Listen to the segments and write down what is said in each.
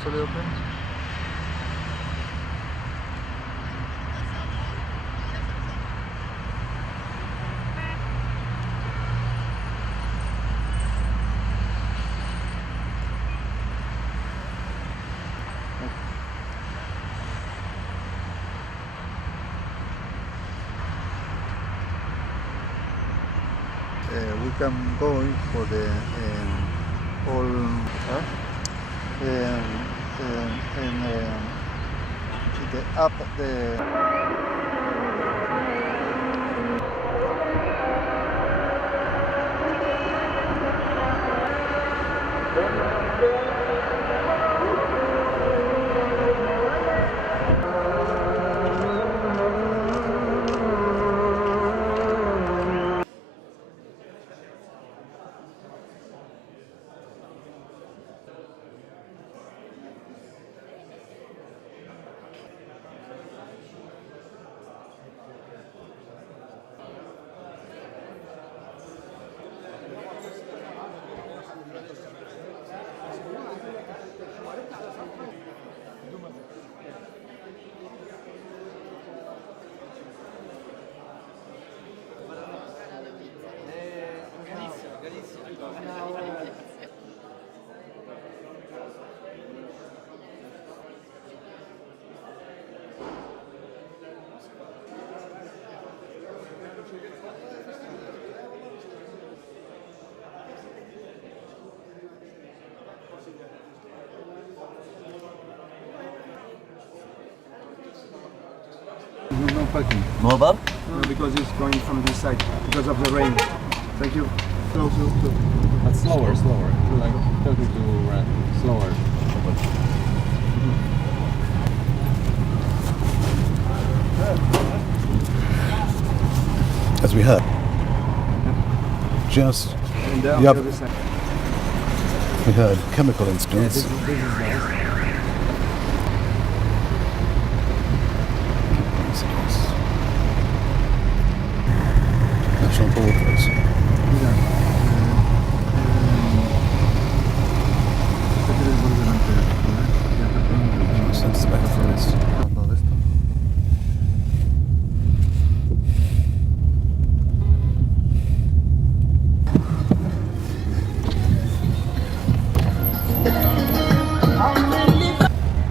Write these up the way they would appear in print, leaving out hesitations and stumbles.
partially open. We can go for the all the up the. No parking. No bar? No, because it's going from this side because of the rain. Thank you. Close. But slower. Like talking to Rat. Slower. As we heard. Just. And down Yep. the other side. We heard chemical incidents. This is nice. National Borders. Sense the first.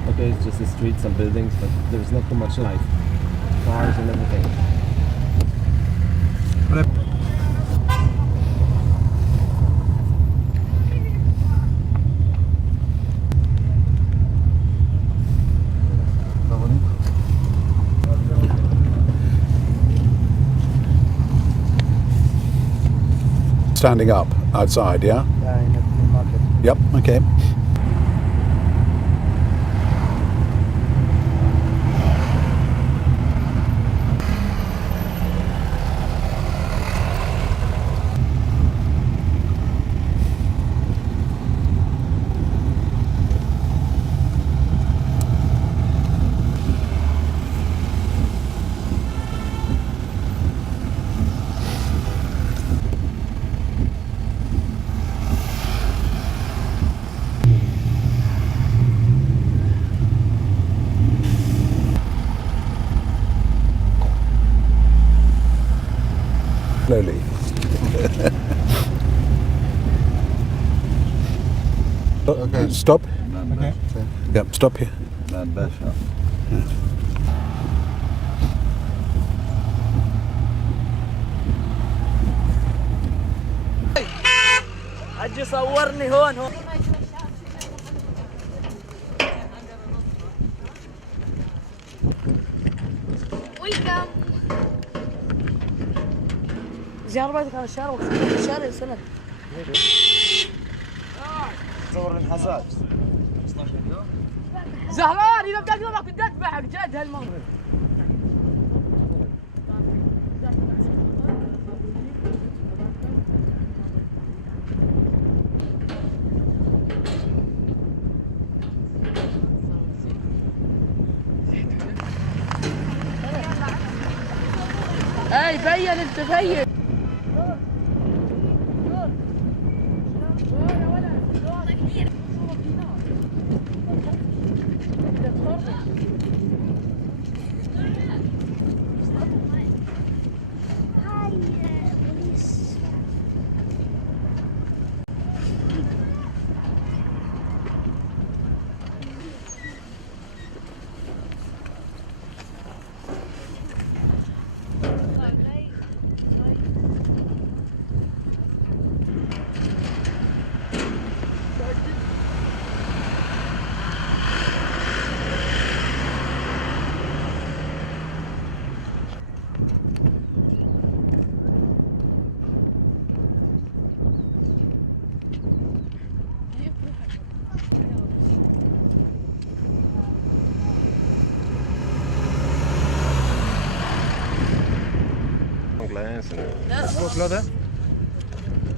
Okay, it's just the streets and buildings, but there's not too much life. Cars and everything. Standing up outside, yeah? Yeah, in the market. Yep, okay. Slowly. Okay. Stop. Okay. Yep, stop here. اجي صورني هون ويلكم. زيارة بيتك على الشارع وقت الشارع يا سند. صور الانحاسات. زهران اذا بدك يومك بدي اذبحك جد هالمره. اي بين انت بين. هاي بوليس.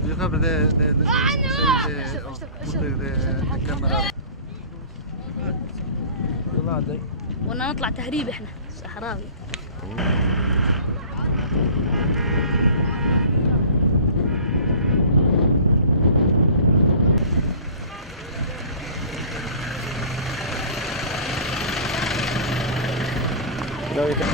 You have the camera. يلا عدي. وانا نطلع تهريب احنا صحراوي. No, you can.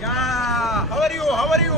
Yeah, how are you? How are you?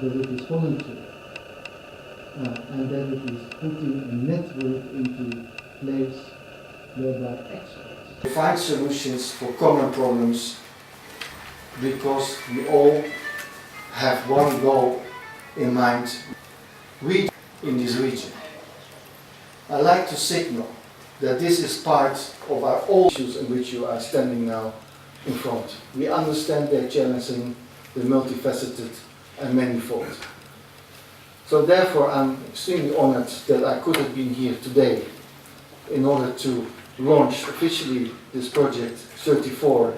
that it is voluntary, and that it is putting a network into place whereby experts find solutions for common problems because we all have one goal in mind, we in this region. I like to signal that this is part of our all issues in which you are standing now in front. We understand they're challenging, they're multifaceted and manifold. So therefore I'm extremely honored that I could have been here today in order to launch officially this project 34,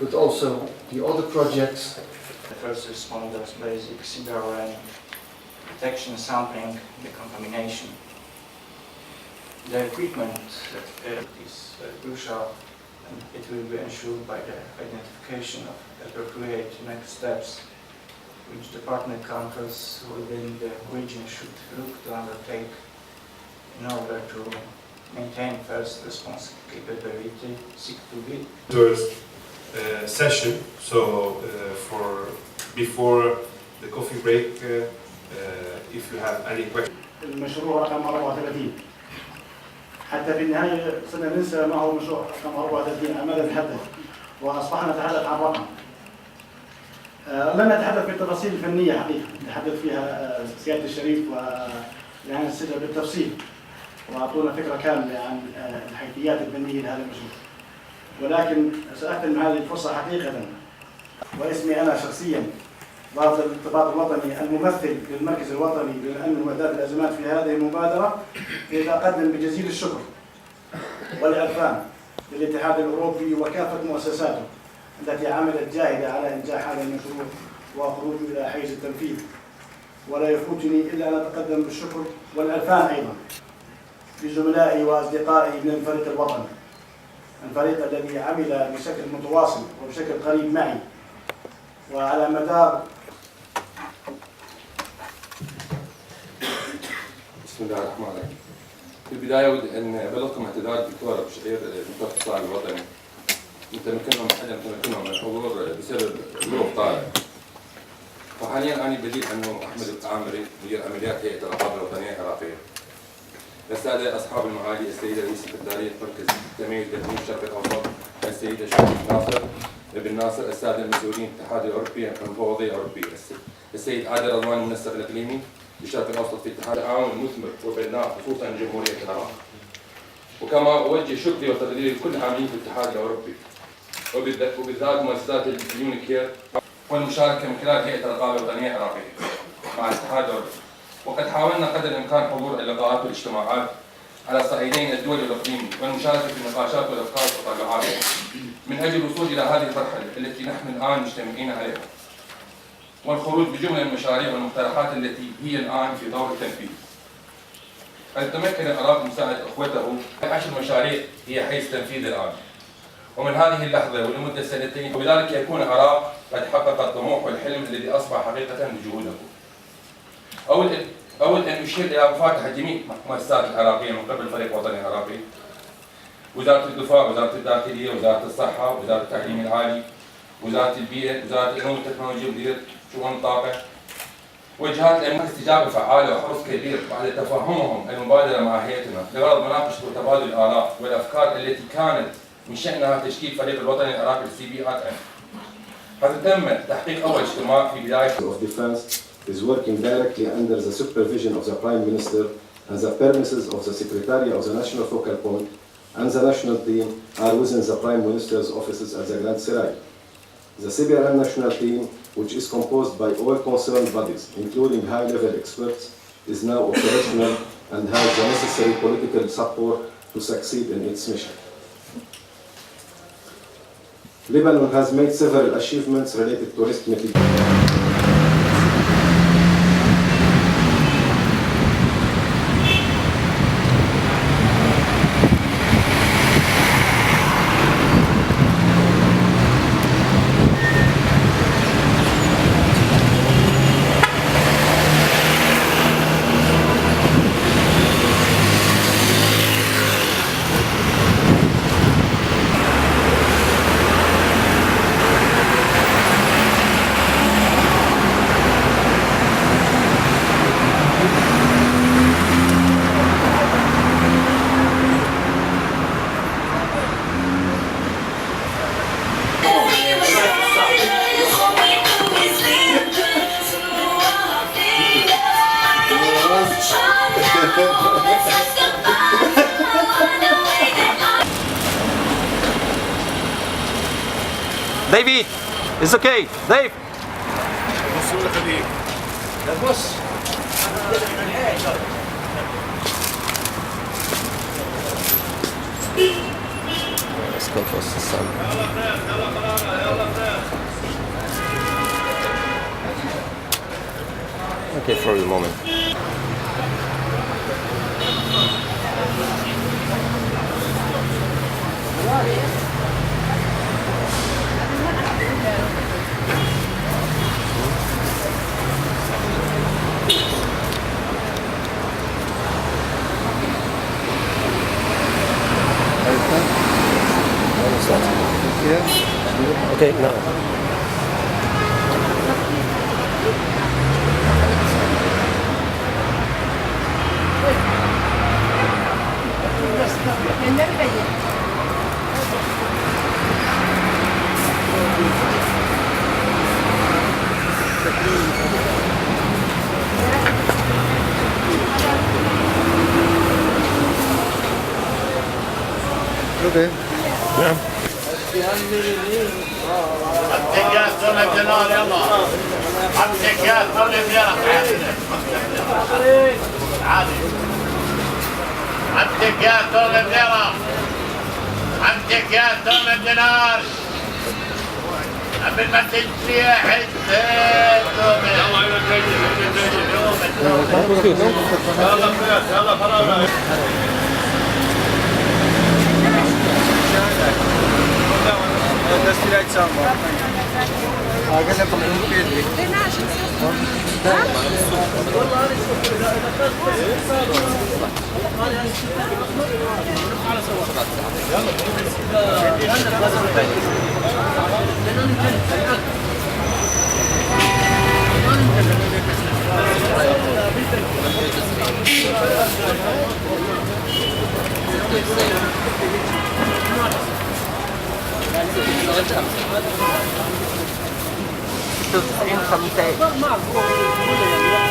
but also the other projects. The first responders, basic CBRN, detection, sampling, decontamination. The equipment is crucial, and it will be ensured by the identification of appropriate next steps which the partner countries within the region should look to undertake in order to maintain first response capability, CQB. First session, so before the coffee break, if you have any questions. المشروع رقم 34 حتى في النهاية سننسى ما هو مشروع رقم 34 عن ماذا نتحدث وأصبحنا نتحدث عن رقم. لن نتحدث بالتفاصيل الفنية حقيقة، نتحدث فيها سيادة الشريف ويعني السيدة بالتفصيل وأعطونا فكرة كاملة عن الحيثيات الفنية لهذا المشروع. ولكن سأختم هذه الفرصة حقيقة واسمي أنا شخصيا ضابط الارتباط الوطني الممثل للمركز الوطني للأمن وإعداد الأزمات في هذه المبادرة، يتقدم بجزيل الشكر والعرفان للاتحاد الأوروبي وكافة مؤسساته التي عملت جاهدة على إنجاح هذا المشروع وخروجه إلى حيز التنفيذ. ولا يفوتني إلا أن أتقدم بالشكر والعرفان أيضا لزملائي وأصدقائي من الفريق الوطني، الفريق الذي عمل بشكل متواصل وبشكل قريب معي وعلى مدار. بسم الله الرحمن الرحيم. في البداية أود أن أبلغكم اعتذار الدكتور أبو شعير دكتور الاقتصاد الوطني عدم تمكنهم من الحضور بسبب ظروف طارئة. وحاليا أنا بديل عنه أحمد العامري مدير عمليات هيئة الرقابة الوطنية العراقية. السادة أصحاب المعالي السيدة رئيس سكرتارية مركز التنمية التقنية الشرق الأوسط السيدة الشريف ناصر ابن ناصر، السادة المسؤولين الاتحاد الأوروبي المفوضية الأوروبية، السيد عادل رضوان المنسق الإقليمي للشرق الأوسط في الاتحاد التعاون المثمر وبناء خصوصا جمهورية العراق. وكما أوجه شكري وتقديري لكل عاملين في الاتحاد الأوروبي وبالذات مؤسسات اليونيكير والمشاركة من خلال هيئة الرقابة الوطنية العراقية مع الاتحاد الأوروبي. وقد حاولنا قدر الإمكان حضور اللقاءات والاجتماعات على صعيدين الدولي والإقليمي والمشاركة في النقاشات والأفكار والتطلعات من أجل الوصول إلى هذه المرحلة التي نحن الآن مجتمعين عليها، والخروج بجملة من المشاريع والمقترحات التي هي الآن في دور التنفيذ. قد تمكن العراق مساعدة أخوته في 10 مشاريع هي حيز تنفيذ الآن، ومن هذه اللحظة ولمدة سنتين، وبذلك يكون العراق قد حقق الطموح والحلم الذي أصبح حقيقة بجهوده. أود أن أشير إلى مفاتيح جميع المؤسسات العراقية من قبل الفريق الوطني العراقي: وزارة الدفاع، وزارة الداخلية، وزارة الصحة، وزارة التعليم العالي، وزارة البيئة، وزارة العلوم والتكنولوجيا، ومديرية شؤون الطاقة. وجهات الأمن استجابة فعالة وحرص كبير بعد تفهمهم المبادرة مع هيئتنا لغرض مناقشة وتبادل الآراء والأفكار التي كانت من شأنها تشكيل فريق الوطني العراقي CBRN. حيث تم تحقيق أول اجتماع في بداية is working directly under the supervision of the Prime Minister, and the premises of the Secretariat of the National Focal Point and the national team are within the Prime Minister's offices at the Grand Serai. The CBRN national team, which is composed by all concerned bodies, including high-level experts, is now operational and has the necessary political support to succeed in its mission. Lebanon has made several achievements related to risk mitigation. David, it's okay. Dave. بص ولا خليك. بص. Let's go towards the sun. Okay, for the moment. Okay, no. Okay. Yeah. التكات طلع دينار يلا. التكات طلع دينار عادي. التكات طلع دينار. التكات طلع دينار. قبل ما تجي حتى يلا خلاص.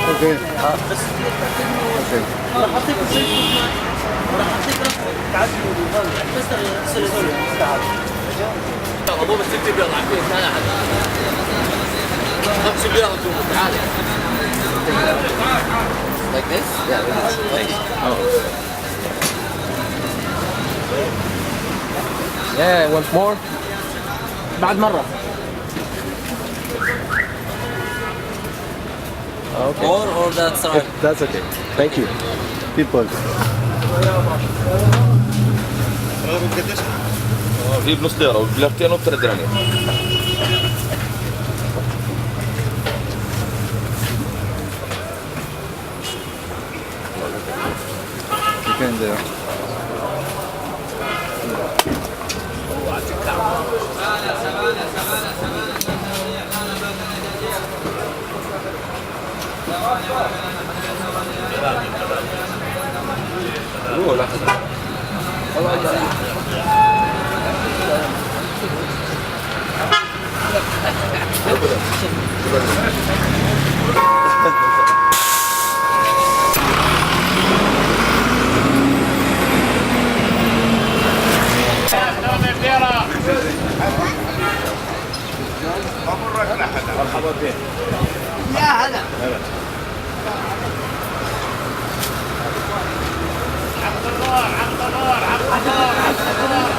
Okay. راح اعطيك زيت راح اعطيك تعدي بس سلسله مو بس تكتب يلا عفيف لا لا خمس بيض تعال like this Yeah, once more. بعد مره Okay. or that's right. That's okay. Thank you. People. في بنص ليرة وبليرتين وبثلاث دنانير. Chicken there. مرحبا بك. يا هلا عبد الله عبد الله عبد الله عبد الله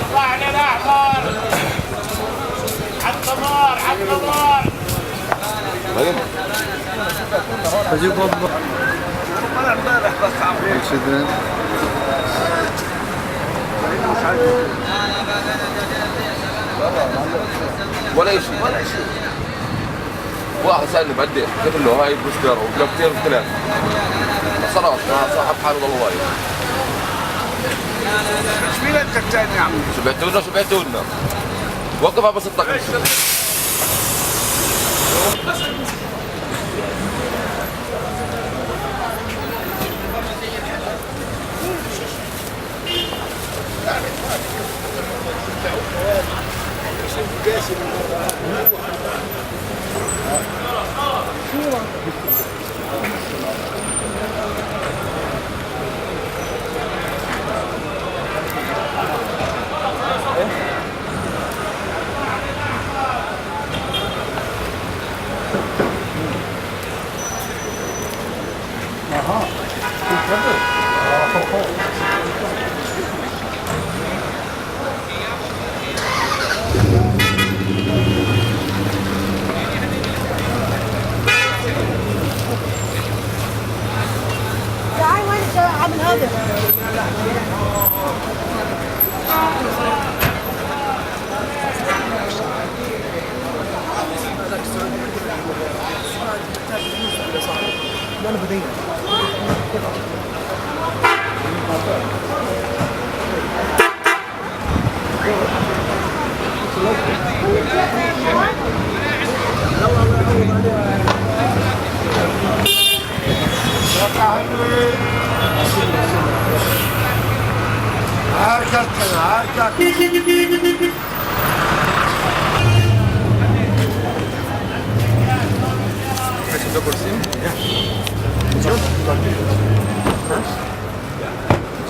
الرحل الأحمر عالطمار عالطمار Would you go children? ولا شيء ولا شيء. واحد سألني بعدين قلت له هاي بوستر وقلبتين وثلاث صراحة صاحب حاله والله وايد. ايش مين انت الثاني يا عمي؟ شبعتونا وقفها بس الطقم.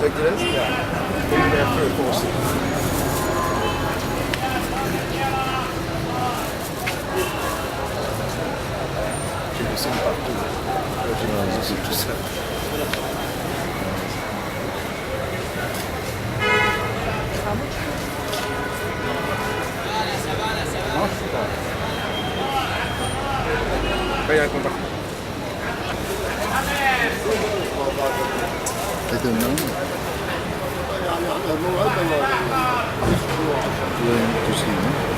Check the rest? Yeah. There are 3 or 4 seats. Can you sing up to I don't know. Going to see me.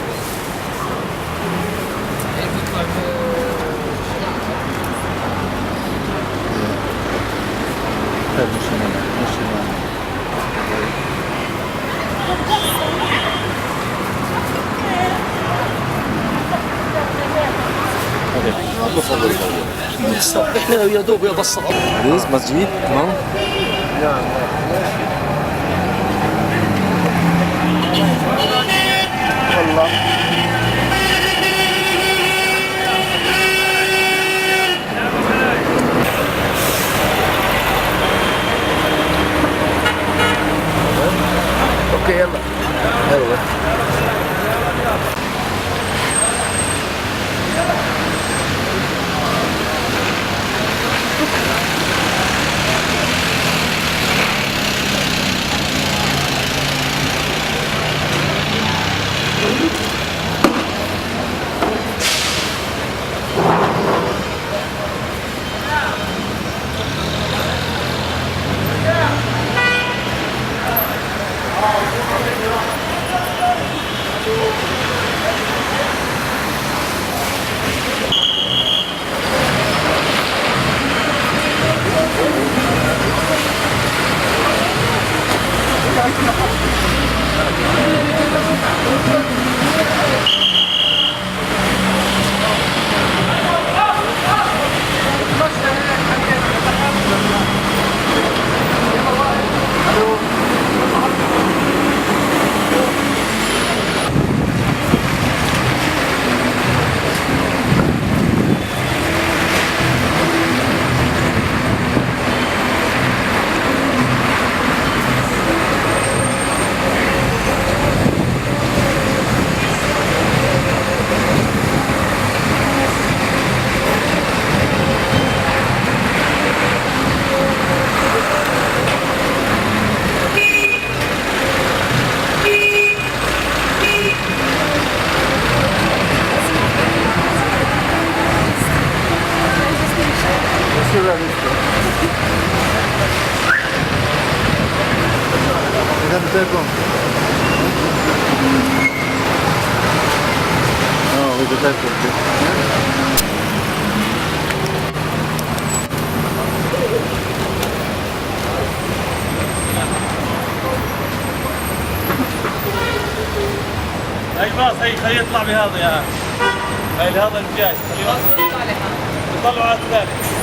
احنا يا دوب بس This masjid, no? والله اوكي يلا. ايوه telephone. Oh, with the telephone. هاي باص هي يطلع بهذا يا هاي هذا الجاي يطلعوا على الثاني.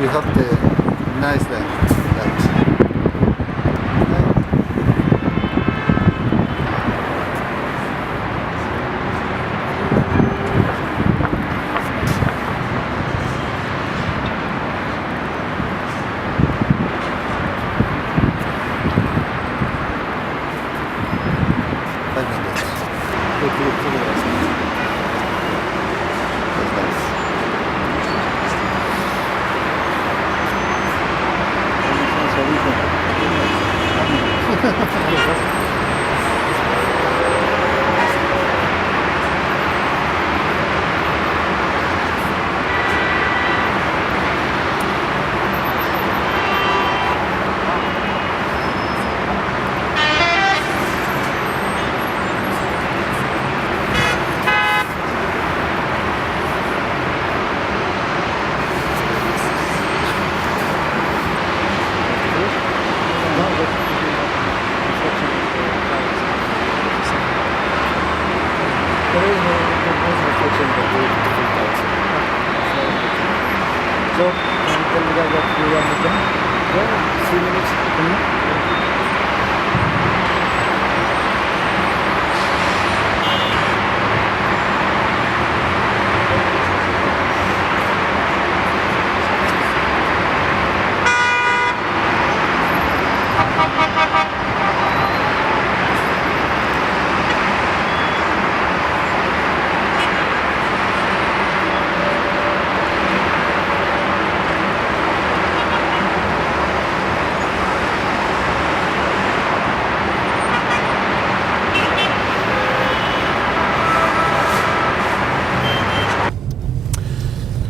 we have the nice land.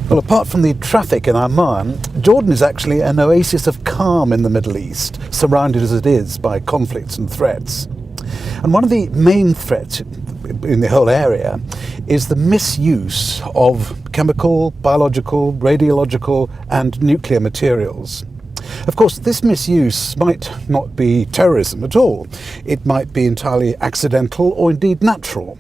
Well, apart from the traffic in Amman, Jordan is actually an oasis of calm in the Middle East, surrounded as it is by conflicts and threats. And one of the main threats in the whole area is the misuse of chemical, biological, radiological and nuclear materials. Of course, this misuse might not be terrorism at all. It might be entirely accidental or indeed natural.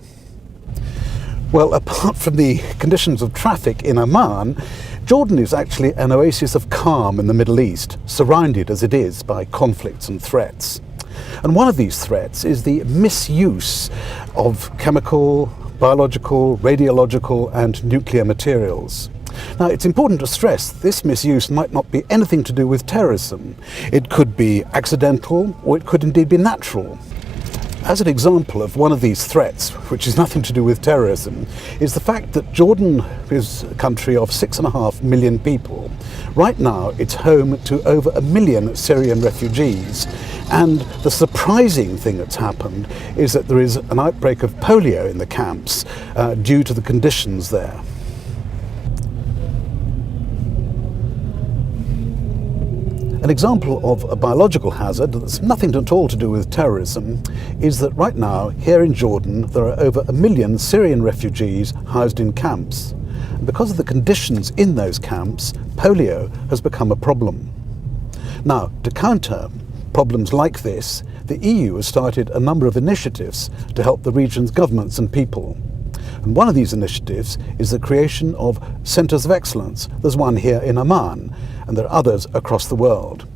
Well, apart from the conditions of traffic in Amman, Jordan is actually an oasis of calm in the Middle East, surrounded as it is by conflicts and threats. And one of these threats is the misuse of chemical, biological, radiological and nuclear materials. Now, it's important to stress this misuse might not be anything to do with terrorism. It could be accidental or it could indeed be natural. As an example of one of these threats, which is nothing to do with terrorism, is the fact that Jordan is a country of 6.5 million people. Right now, it's home to over 1 million Syrian refugees. And the surprising thing that's happened is that there is an outbreak of polio in the camps due to the conditions there. An example of a biological hazard that's nothing at all to do with terrorism is that right now, here in Jordan, there are over 1 million Syrian refugees housed in camps. And because of the conditions in those camps, polio has become a problem. Now, to counter problems like this, the EU has started a number of initiatives to help the region's governments and people. And one of these initiatives is the creation of centres of excellence. There's one here in Amman, and there are others across the world.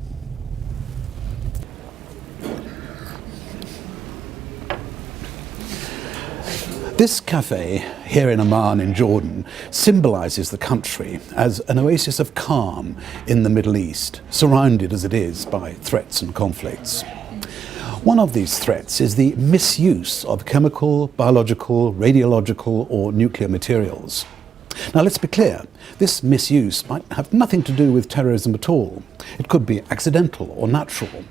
This cafe here in Amman in Jordan symbolises the country as an oasis of calm in the Middle East, surrounded as it is by threats and conflicts. One of these threats is the misuse of chemical, biological, radiological or nuclear materials. Now let's be clear, this misuse might have nothing to do with terrorism at all. It could be accidental or natural.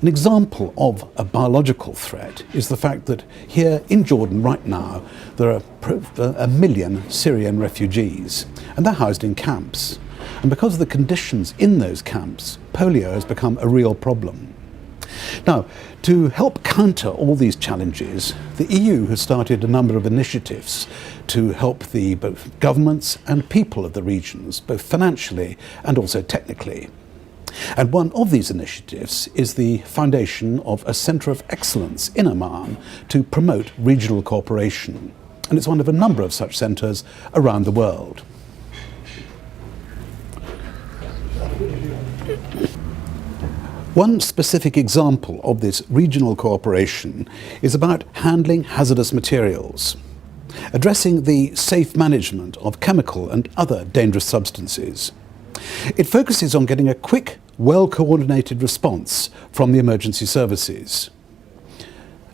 An example of a biological threat is the fact that here in Jordan right now there are 1 million Syrian refugees and they're housed in camps. And because of the conditions in those camps, polio has become a real problem. Now, to help counter all these challenges, the EU has started a number of initiatives to help the both governments and people of the regions, both financially and also technically. And one of these initiatives is the foundation of a centre of excellence in Amman to promote regional cooperation. And it's one of a number of such centres around the world. One specific example of this regional cooperation is about handling hazardous materials, addressing the safe management of chemical and other dangerous substances. It focuses on getting a quick, well-coordinated response from the emergency services.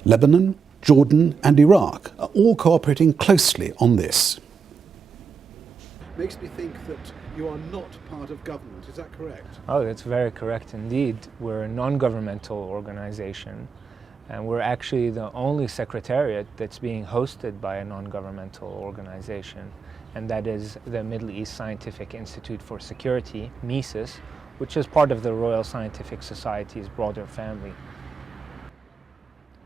Lebanon, Jordan and Iraq are all cooperating closely on this. Makes me think that you are not part of government, is that correct? Oh, that's very correct indeed. We're a non-governmental organization, and we're actually the only secretariat that's being hosted by a non-governmental organization, and that is the Middle East Scientific Institute for Security, MESIS, which is part of the Royal Scientific Society's broader family.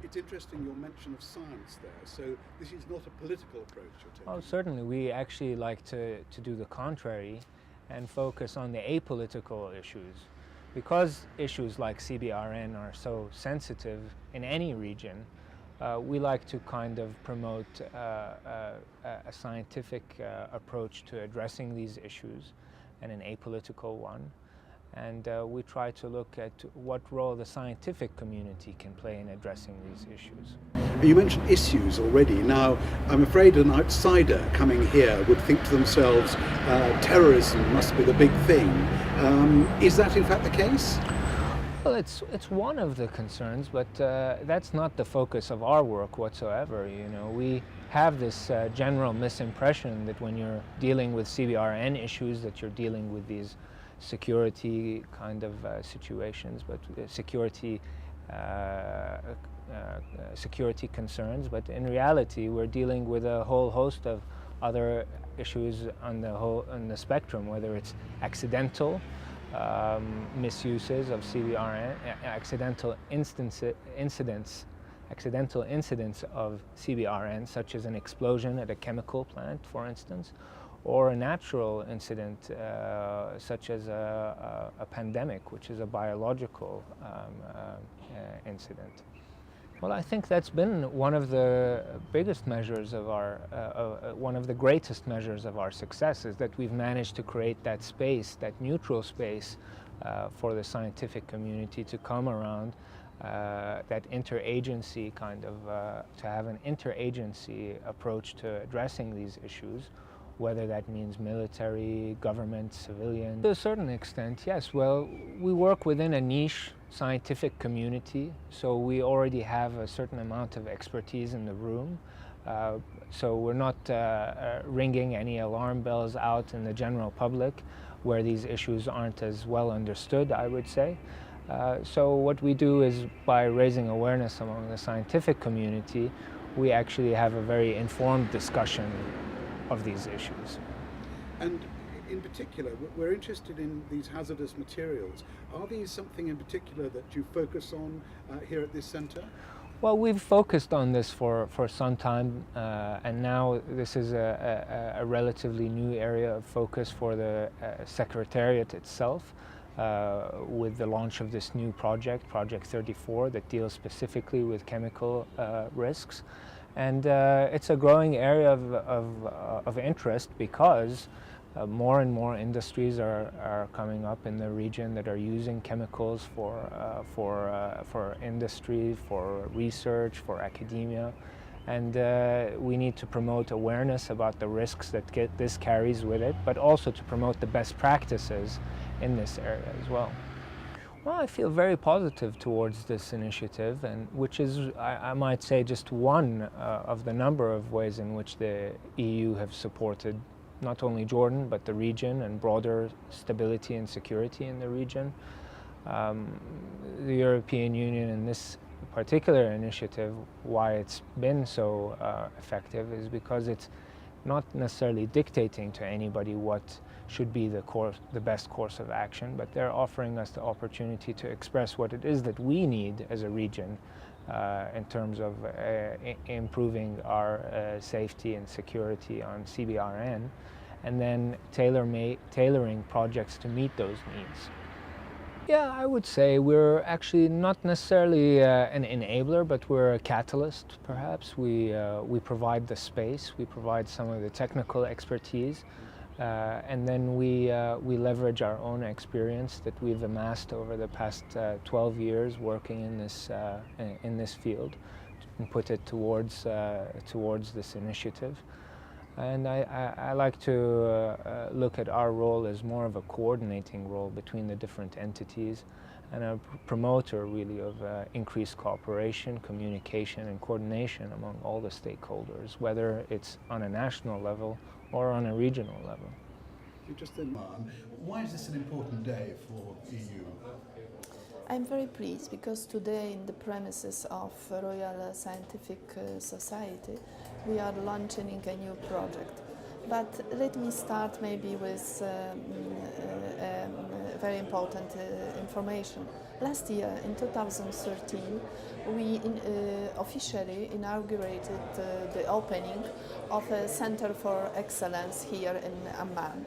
It's interesting your mention of science there, so this is not a political approach you're taking? Oh, certainly. We actually like to do the contrary and focus on the apolitical issues. Because issues like CBRN are so sensitive in any region, we like to kind of promote a scientific approach to addressing these issues and an apolitical one. And we try to look at what role the scientific community can play in addressing these issues. You mentioned issues already. Now, I'm afraid an outsider coming here would think to themselves, terrorism must be the big thing. Is that in fact the case? Well, it's one of the concerns, but that's not the focus of our work whatsoever. You know, we have this general misimpression that when you're dealing with CBRN issues, that you're dealing with these security kind of situations, but security concerns. But in reality, we're dealing with a whole host of other issues on the spectrum, whether it's accidental misuses of CBRN, accidental incidents of CBRN, such as an explosion at a chemical plant, for instance, or a natural incident such as a pandemic, which is a biological incident. Well, I think that's been one of the biggest measures of our, one of the greatest measures of our success, is that we've managed to create that space, that neutral space for the scientific community to come around, that interagency kind of, to have an interagency approach to addressing these issues, whether that means military, government, civilian. To a certain extent, yes. Well, we work within a niche scientific community, so we already have a certain amount of expertise in the room. So we're not ringing any alarm bells out in the general public where these issues aren't as well understood, I would say. So what we do is, by raising awareness among the scientific community, we actually have a very informed discussion of these issues. And in particular, we're interested in these hazardous materials. Are these something in particular that you focus on here at this centre? Well, we've focused on this for some time, and now this is a relatively new area of focus for the Secretariat itself, with the launch of this new project, Project 34, that deals specifically with chemical risks. And it's a growing area of interest because more and more industries are coming up in the region that are using chemicals for industry, for research, for academia. And we need to promote awareness about the risks that this carries with it, but also to promote the best practices in this area as well. Well, I feel very positive towards this initiative, and which is, I might say, just one of the number of ways in which the EU have supported not only Jordan, but the region and broader stability and security in the region. The European Union in this particular initiative, why it's been so effective, is because it's not necessarily dictating to anybody what should be the best course of action, but they're offering us the opportunity to express what it is that we need as a region in terms of improving our safety and security on CBRN, and then tailoring projects to meet those needs. Yeah, I would say we're actually not necessarily an enabler, but we're a catalyst, perhaps. We provide the space, we provide some of the technical expertise, And then we leverage our own experience that we've amassed over the past 12 years working in this field and put it towards this initiative. And I like to look at our role as more of a coordinating role between the different entities and a promoter really of increased cooperation, communication and coordination among all the stakeholders, whether it's on a national level or on a regional level. Why is this an important day for EU? I'm very pleased because today in the premises of Royal Scientific Society we are launching a new project. But let me start maybe with very important information. Last year, in 2013, we officially inaugurated the opening of a Center for Excellence here in Amman.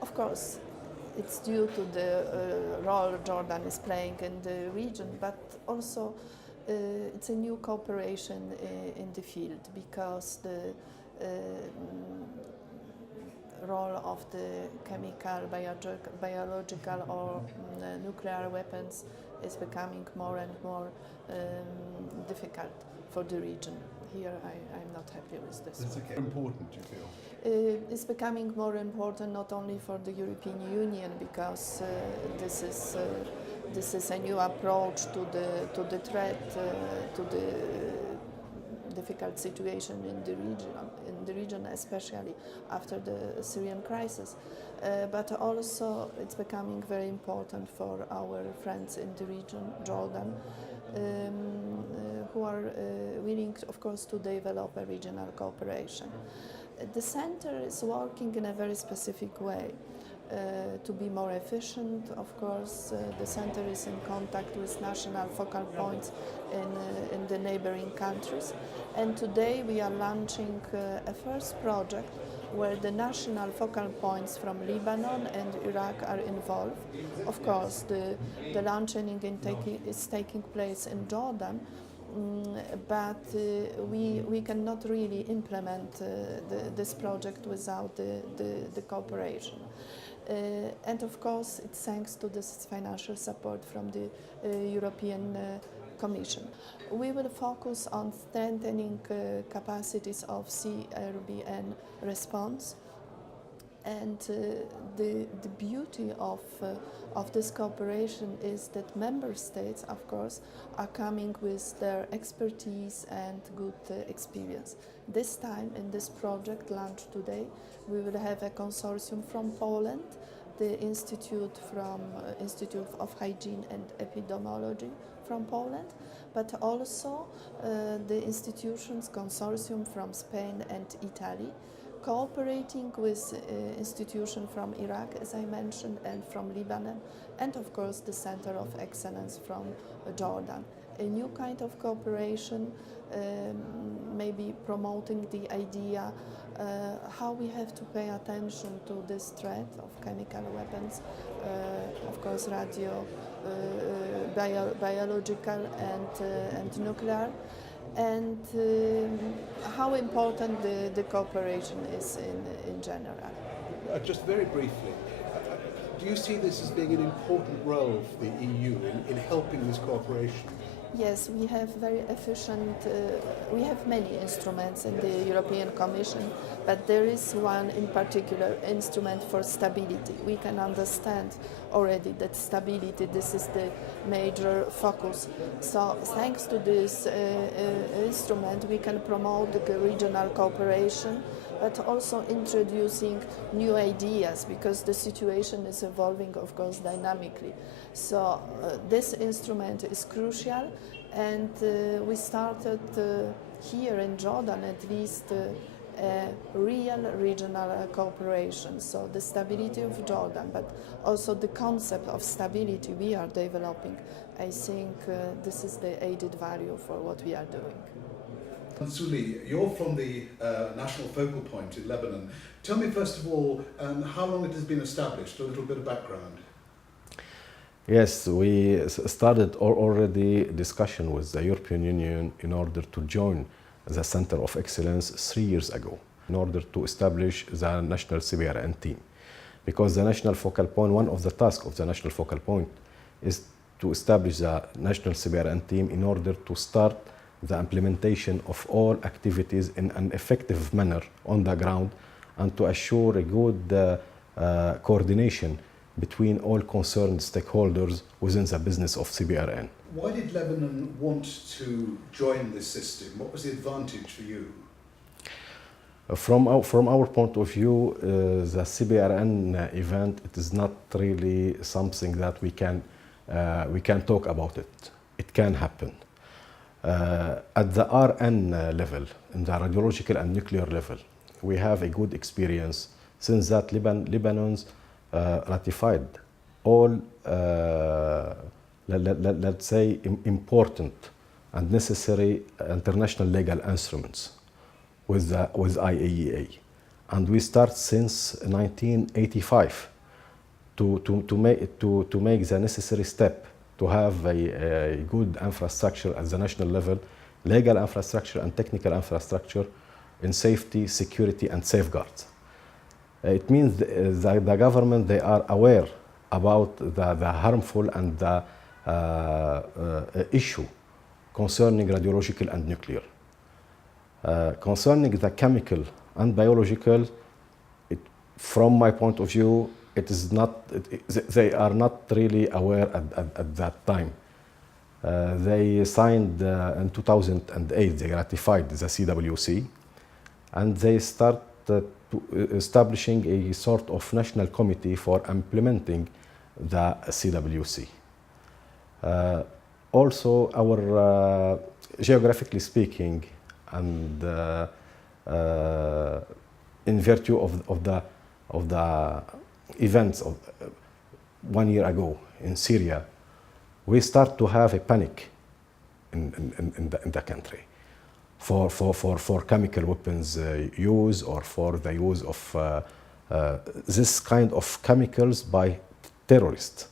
Of course, it's due to the role Jordan is playing in the region, but also it's a new cooperation in the field because the role of the chemical, biological or nuclear weapons is becoming more and more difficult for the region. Here I'm not happy with this. It's okay. Important, you feel? It's becoming more important not only for the European Union because this is a new approach to the threat, to the difficult situation in the region, especially after the Syrian crisis. But also it's becoming very important for our friends in the region, Jordan, who are willing, of course, to develop a regional cooperation. The center is working in a very specific way. To be more efficient, of course, the center is in contact with national focal points in the neighboring countries. And today we are launching a first project where the national focal points from Lebanon and Iraq are involved. Of course, the launching is taking place in Jordan, but we cannot really implement this project without the cooperation. And of course, it's thanks to this financial support from the European Commission. We will focus on strengthening capacities of CBRN response. And the beauty of this cooperation is that member states, of course, are coming with their expertise and good experience. This time, in this project launched today, we will have a consortium from Poland, the Institute of Hygiene and Epidemiology from Poland, but also the institutions consortium from Spain and Italy, cooperating with institutions from Iraq, as I mentioned, and from Lebanon, and of course the Center of Excellence from Jordan. A new kind of cooperation, maybe promoting the idea how we have to pay attention to this threat of chemical weapons, of course radio, biological and nuclear, and how important the cooperation is in general. Just very briefly, do you see this as being an important role for the EU in helping this cooperation? Yes, we have very efficient, we have many instruments in the European Commission, but there is one in particular instrument for stability. We can understand already that stability, this is the major focus. So thanks to this instrument, we can promote the regional cooperation, but also introducing new ideas because the situation is evolving, of course, dynamically. So this instrument is crucial, and we started here in Jordan at least a real regional cooperation. So the stability of Jordan, but also the concept of stability we are developing. I think this is the added value for what we are doing. Suli, you're from the National Focal Point in Lebanon. Tell me first of all how long it has been established, a little bit of background. Yes, we started already discussion with the European Union in order to join the Center of Excellence 3 years ago, in order to establish the national CBRN team. because the national focal point, one of the tasks of the national focal point is to establish the national CBRN team in order to start the implementation of all activities in an effective manner on the ground and to assure a good coordination between all concerned stakeholders within the business of CBRN. Why did Lebanon want to join this system? What was the advantage for you? From our point of view, the CBRN event, it is not really something that we can talk about it. It can happen. At the RN level, in the radiological and nuclear level, we have a good experience since that Lebanon's ratified all, let's say, important and necessary international legal instruments with IAEA. And we start since 1985 to make the necessary step to have a good infrastructure at the national level, legal infrastructure and technical infrastructure in safety, security and safeguards. It means the government, they are aware about the harmful and the issue concerning radiological and nuclear. Concerning the chemical and biological, from my point of view, it is not, they are not really aware at that time. They signed in 2008, they ratified the CWC, and they started establishing a sort of national committee for implementing the CWC. Also, our geographically speaking, and in virtue of the events of 1 year ago in Syria, we start to have a panic in the country for chemical weapons use or for the use of this kind of chemicals by terrorists,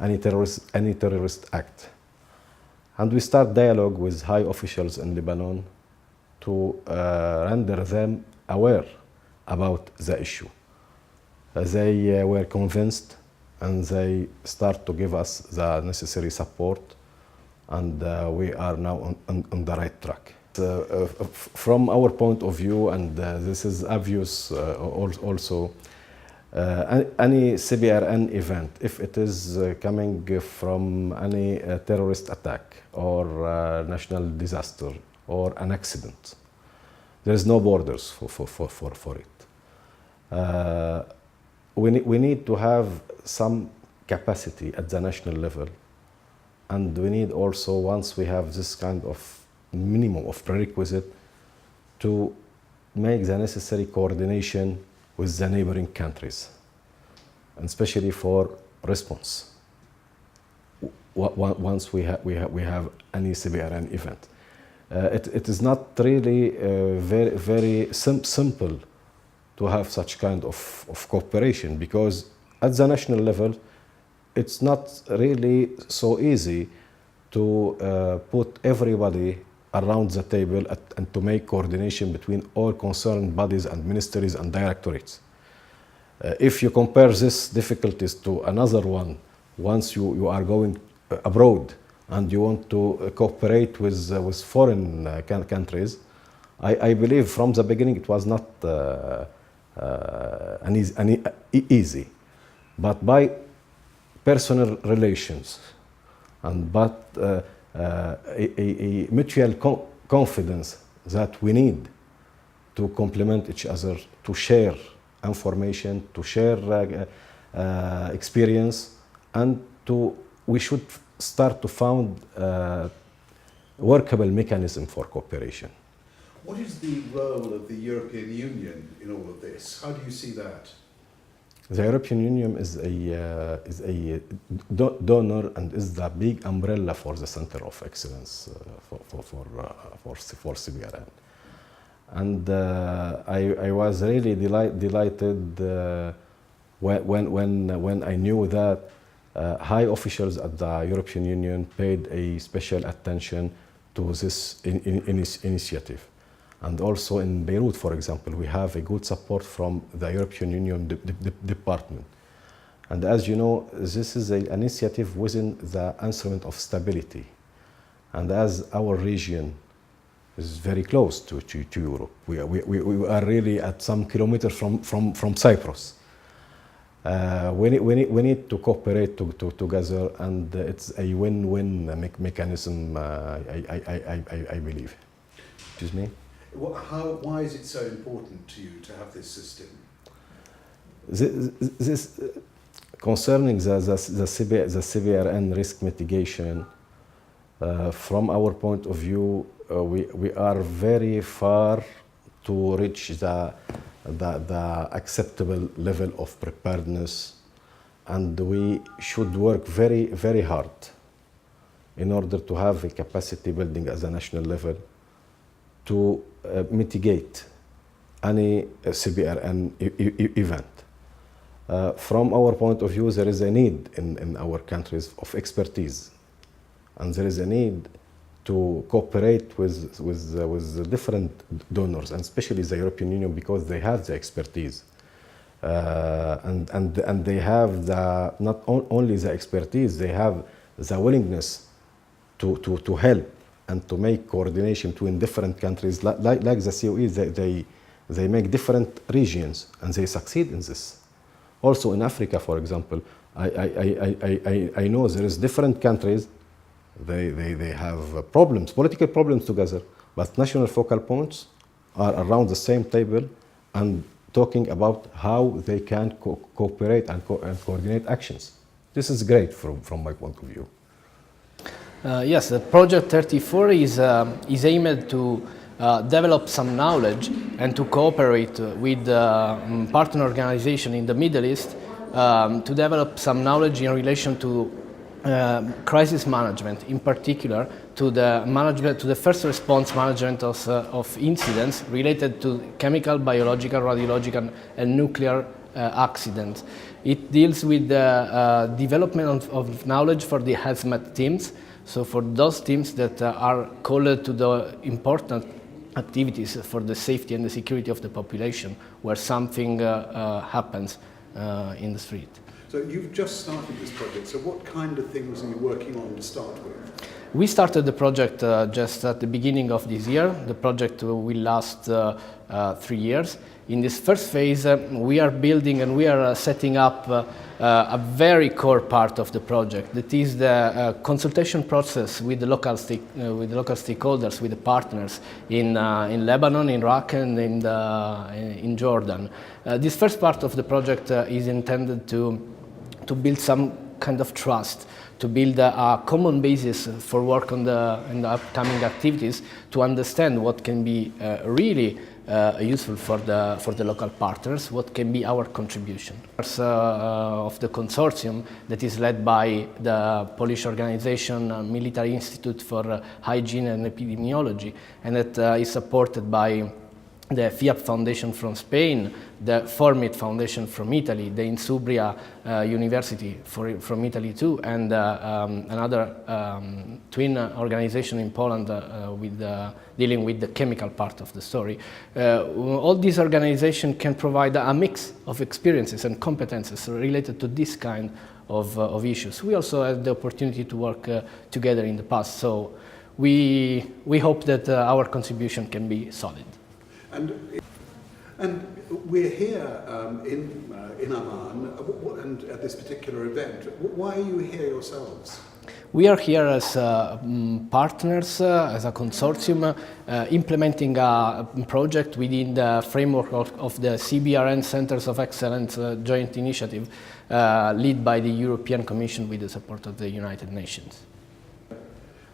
any terrorist act. And we start dialogue with high officials in Lebanon to render them aware about the issue. They were convinced and they start to give us the necessary support, and we are now on the right track. From our point of view, and this is obvious also, any CBRN event, if it is coming from any terrorist attack or national disaster or an accident, there is no borders for it. We need to have some capacity at the national level, and we need also, once we have this kind of minimum of prerequisite, to make the necessary coordination with the neighboring countries, and especially for response once we have any CBRN event. It is not really very simple to have such kind of cooperation, because at the national level it's not really so easy to put everybody around the table and to make coordination between all concerned bodies and ministries and directorates. If you compare these difficulties to another one, once you are going abroad and you want to cooperate with foreign countries, I believe from the beginning it was not easy. But by personal relations and a mutual confidence that we need to complement each other, to share information, to share experience, and we should start to found workable mechanism for cooperation. What is the role of the European Union in all of this? How do you see that? The European Union is a donor and is the big umbrella for the Center of Excellence for CBRN. And I was really delighted when I knew that high officials at the European Union paid a special attention to this initiative. And also in Beirut, for example, we have a good support from the European Union department. And as you know, this is an initiative within the instrument of stability. And as our region is very close to Europe, we are really at some kilometers from Cyprus. We need to cooperate together, and it's a win-win mechanism, I believe. Excuse me? Why is it so important to you to have this system? This concerning the CBRN risk mitigation, from our point of view, we are very far to reach the acceptable level of preparedness, and we should work very, very hard in order to have a capacity building at the national level to mitigate any CBRN event. From our point of view, there is a need in our countries of expertise, and there is a need to cooperate with different donors, and especially the European Union, because they have the expertise, and they have not only the expertise, they have the willingness to help and to make coordination between different countries, like the COE. They make different regions, and they succeed in this. Also in Africa, for example, I know there is different countries. They have problems, political problems together, but national focal points are around the same table and talking about how they can cooperate and coordinate actions. This is great from my point of view. Yes, the Project 34 is aimed to develop some knowledge and to cooperate with partner organizations in the Middle East to develop some knowledge in relation to crisis management, in particular to the first response management of incidents related to chemical, biological, radiological, and nuclear accidents. It deals with the development of knowledge for the hazmat teams, so for those teams that are called to the important activities for the safety and the security of the population where something happens in the street. So you've just started this project, so what kind of things are you working on to start with? We started the project just at the beginning of this year. The project will last 3 years. In this first phase, we are building and we are setting up a very core part of the project. That is the consultation process with the local stakeholders, with the partners in Lebanon, in Iraq, and in Jordan. This first part of the project is intended to build some kind of trust, to build a common basis for work on the upcoming activities, to understand what can be really useful for the local partners, what can be our contribution. Of the consortium that is led by the Polish organization Military Institute for Hygiene and Epidemiology, and that is supported by the FIAP Foundation from Spain, the Formit Foundation from Italy, the Insubria University from Italy too, and another twin organization in Poland dealing with the chemical part of the story. All these organizations can provide a mix of experiences and competences related to this kind of issues. We also had the opportunity to work together in the past, so we hope that our contribution can be solid. And we're here in Amman, and at this particular event. Why are you here yourselves? We are here as partners, as a consortium, implementing a project within the framework of the CBRN Centers of Excellence joint initiative, led by the European Commission with the support of the United Nations.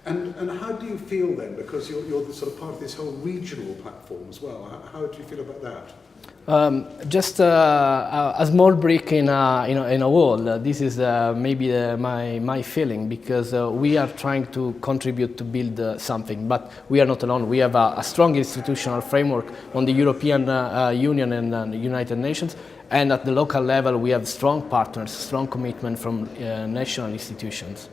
And how do you feel then, because you're the sort of part of this whole regional platform as well, how do you feel about that? Just a small brick in a wall. This is maybe my feeling, because we are trying to contribute to build something, but we are not alone. We have a strong institutional framework on the European Union and the United Nations, and at the local level we have strong partners, strong commitment from national institutions.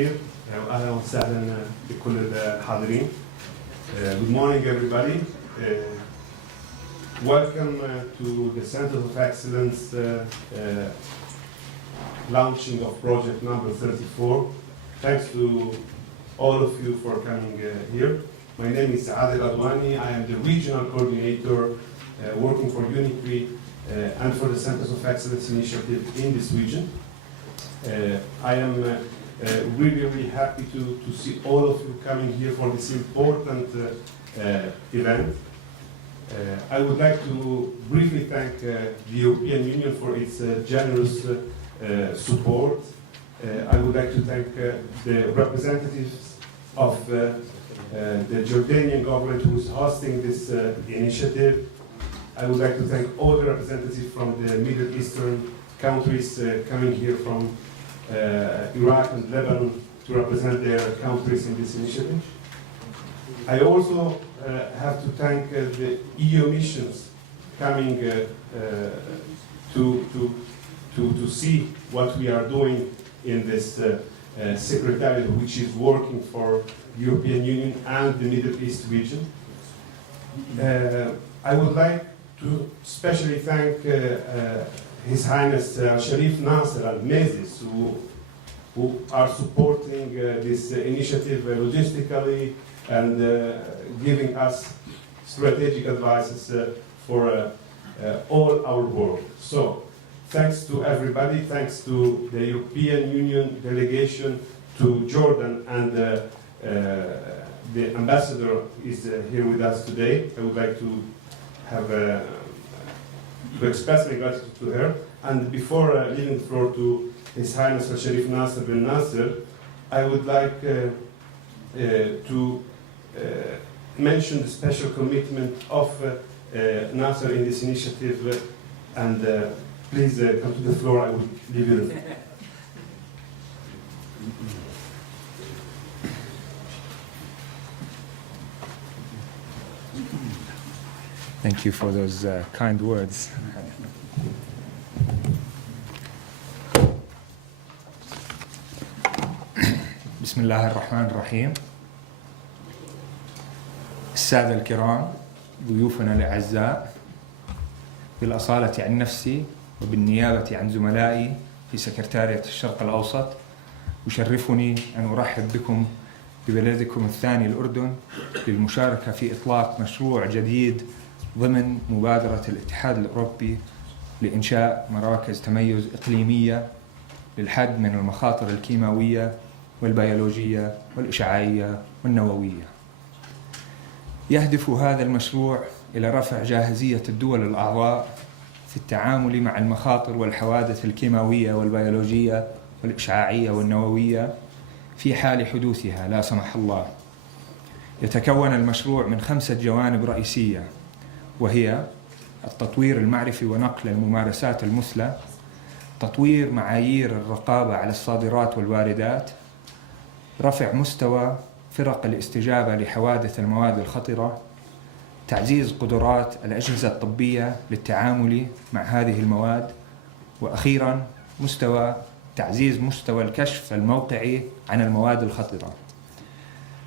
الخير وأهلا وسهلا بكل الحاضرين. Good morning everybody. Welcome to the Center of Excellence launching of project number 34. Thanks to all of you for coming here. My name is Adel Adwani. I am the regional coordinator working for UNICRI and for the Centers of Excellence initiative in this region. I am really happy to see all of you coming here for this important event. I would like to briefly thank the European Union for its generous support. I would like to thank the representatives of the Jordanian government who is hosting this initiative. I would like to thank all the representatives from the Middle Eastern countries coming here from Iraq and Lebanon to represent their countries in this initiative. I also have to thank the EU missions coming to see what we are doing in this secretariat, which is working for the European Union and the Middle East region. I would like to especially thank His Highness Sharif Nasser al-Mezis, who are supporting this initiative logistically and giving us strategic advices for all our work. So, thanks to everybody, thanks to the European Union delegation, to Jordan, and the ambassador is here with us today. I would like to express my gratitude to her. And before leaving the floor to His Highness Sharif Nasser bin Nasser, I would like to mention the special commitment of Nasser in this initiative, and please come to the floor. I will leave you the floor. Thank you for those kind words. بسم الله الرحمن الرحيم. السادة الكرام، ضيوفنا الأعزاء، بالأصالة عن نفسي وبالنيابة عن زملائي في سكرتارية الشرق الأوسط، يشرفني أن أرحب بكم ببلدكم الثاني الأردن للمشاركة في إطلاق مشروع جديد ضمن مبادرة الاتحاد الأوروبي لإنشاء مراكز تميز إقليمية للحد من المخاطر الكيماوية والبيولوجية والإشعاعية والنووية. يهدف هذا المشروع إلى رفع جاهزية الدول الأعضاء في التعامل مع المخاطر والحوادث الكيماوية والبيولوجية والإشعاعية والنووية في حال حدوثها لا سمح الله. يتكون المشروع من 5 جوانب رئيسية، وهي التطوير المعرفي ونقل الممارسات المثلى، تطوير معايير الرقابة على الصادرات والواردات، رفع مستوى فرق الاستجابة لحوادث المواد الخطرة، تعزيز قدرات الأجهزة الطبية للتعامل مع هذه المواد، وأخيراً تعزيز مستوى الكشف الموقعي عن المواد الخطرة.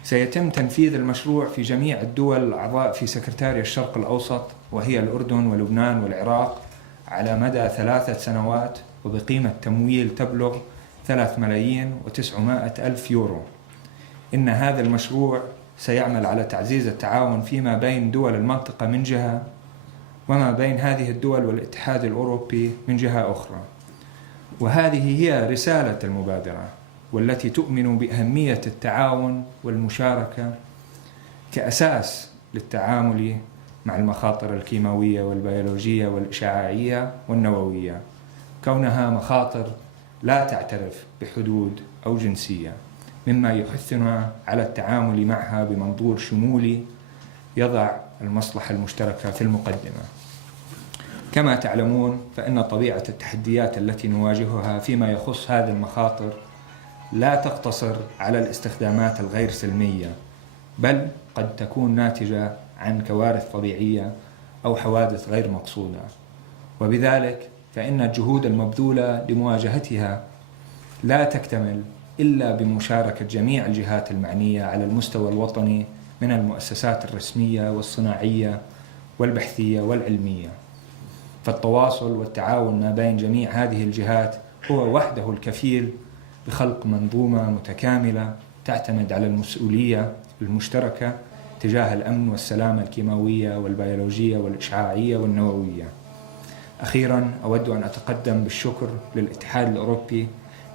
سيتم تنفيذ المشروع في جميع الدول الأعضاء في سكرتارية الشرق الأوسط، وهي الأردن ولبنان والعراق، على مدى 3 سنوات، وبقيمة تمويل تبلغ 3,900,000 يورو. إن هذا المشروع سيعمل على تعزيز التعاون فيما بين دول المنطقة من جهة، وما بين هذه الدول والاتحاد الأوروبي من جهة أخرى. وهذه هي رسالة المبادرة، والتي تؤمن بأهمية التعاون والمشاركة كأساس للتعامل مع المخاطر الكيماوية والبيولوجية والإشعاعية والنووية، كونها مخاطر لا تعترف بحدود أو جنسية، مما يحثنا على التعامل معها بمنظور شمولي يضع المصلحة المشتركة في المقدمة. كما تعلمون فإن طبيعة التحديات التي نواجهها فيما يخص هذه المخاطر لا تقتصر على الاستخدامات الغير سلمية، بل قد تكون ناتجة عن كوارث طبيعية أو حوادث غير مقصودة، وبذلك فإن الجهود المبذولة لمواجهتها لا تكتمل إلا بمشاركة جميع الجهات المعنية على المستوى الوطني من المؤسسات الرسمية والصناعية والبحثية والعلمية. فالتواصل والتعاون ما بين جميع هذه الجهات هو وحده الكفيل بخلق منظومة متكاملة تعتمد على المسؤولية المشتركة تجاه الأمن والسلامة الكيماوية والبيولوجية والإشعاعية والنووية. أخيراً أود أن أتقدم بالشكر للاتحاد الأوروبي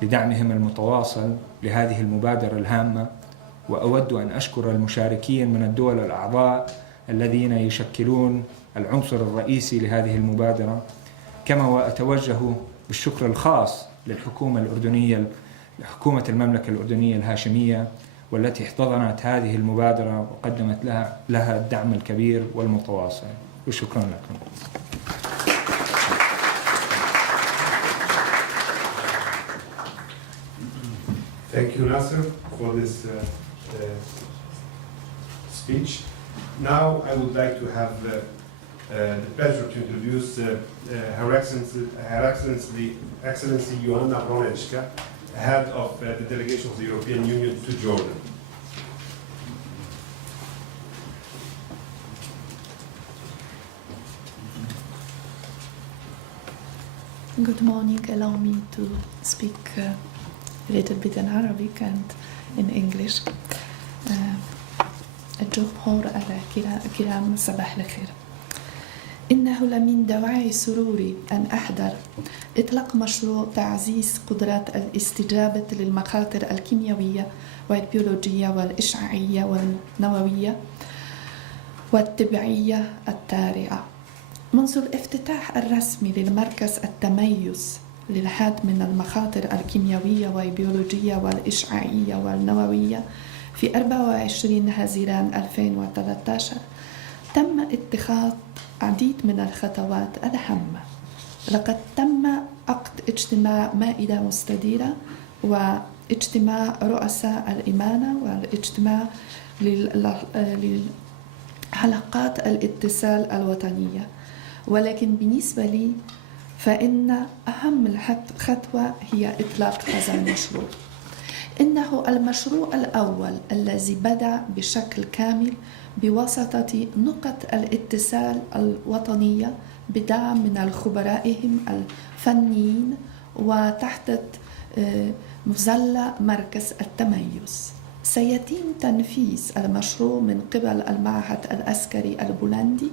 لدعمهم المتواصل لهذه المبادرة الهامة، وأود أن أشكر المشاركين من الدول الأعضاء الذين يشكلون العنصر الرئيسي لهذه المبادرة، كما وأتوجه بالشكر الخاص للحكومة الأردنية، حكومة المملكة الأردنية الهاشمية، والتي احتضنت هذه المبادرة وقدمت لها الدعم الكبير والمتواصل. وشكرا لكم. Thank you, Nasser, for this speech. Now I would like to have the pleasure to introduce Her Excellency Joanna Broneczka, head of the delegation of the European Union to Jordan. Good morning. Allow me to speak a little bit in Arabic and in English. الجمهور الكرام صباح الخير. إنه لمن دواعي سروري أن أحضر إطلاق مشروع تعزيز قدرات الاستجابة للمخاطر الكيميائية والبيولوجية والإشعاعية والنووية والتبعية الطارئة. منذ الافتتاح الرسمي للمركز التميز للحد من المخاطر الكيميائية والبيولوجية والإشعاعية والنووية في 24 هزيران 2013 تم اتخاذ عديد من الخطوات الهامة. لقد تم عقد اجتماع مائدة مستديرة واجتماع رؤساء الإمانة والاجتماع لحلقات الاتصال الوطنية، ولكن بالنسبة لي فإن أهم خطوة هي إطلاق هذا المشروع. إنه المشروع الأول الذي بدأ بشكل كامل بواسطة نقط الاتصال الوطنية بدعم من خبرائهم الفنيين وتحت مظلة مركز التميز. سيتم تنفيذ المشروع من قبل المعهد العسكري البولندي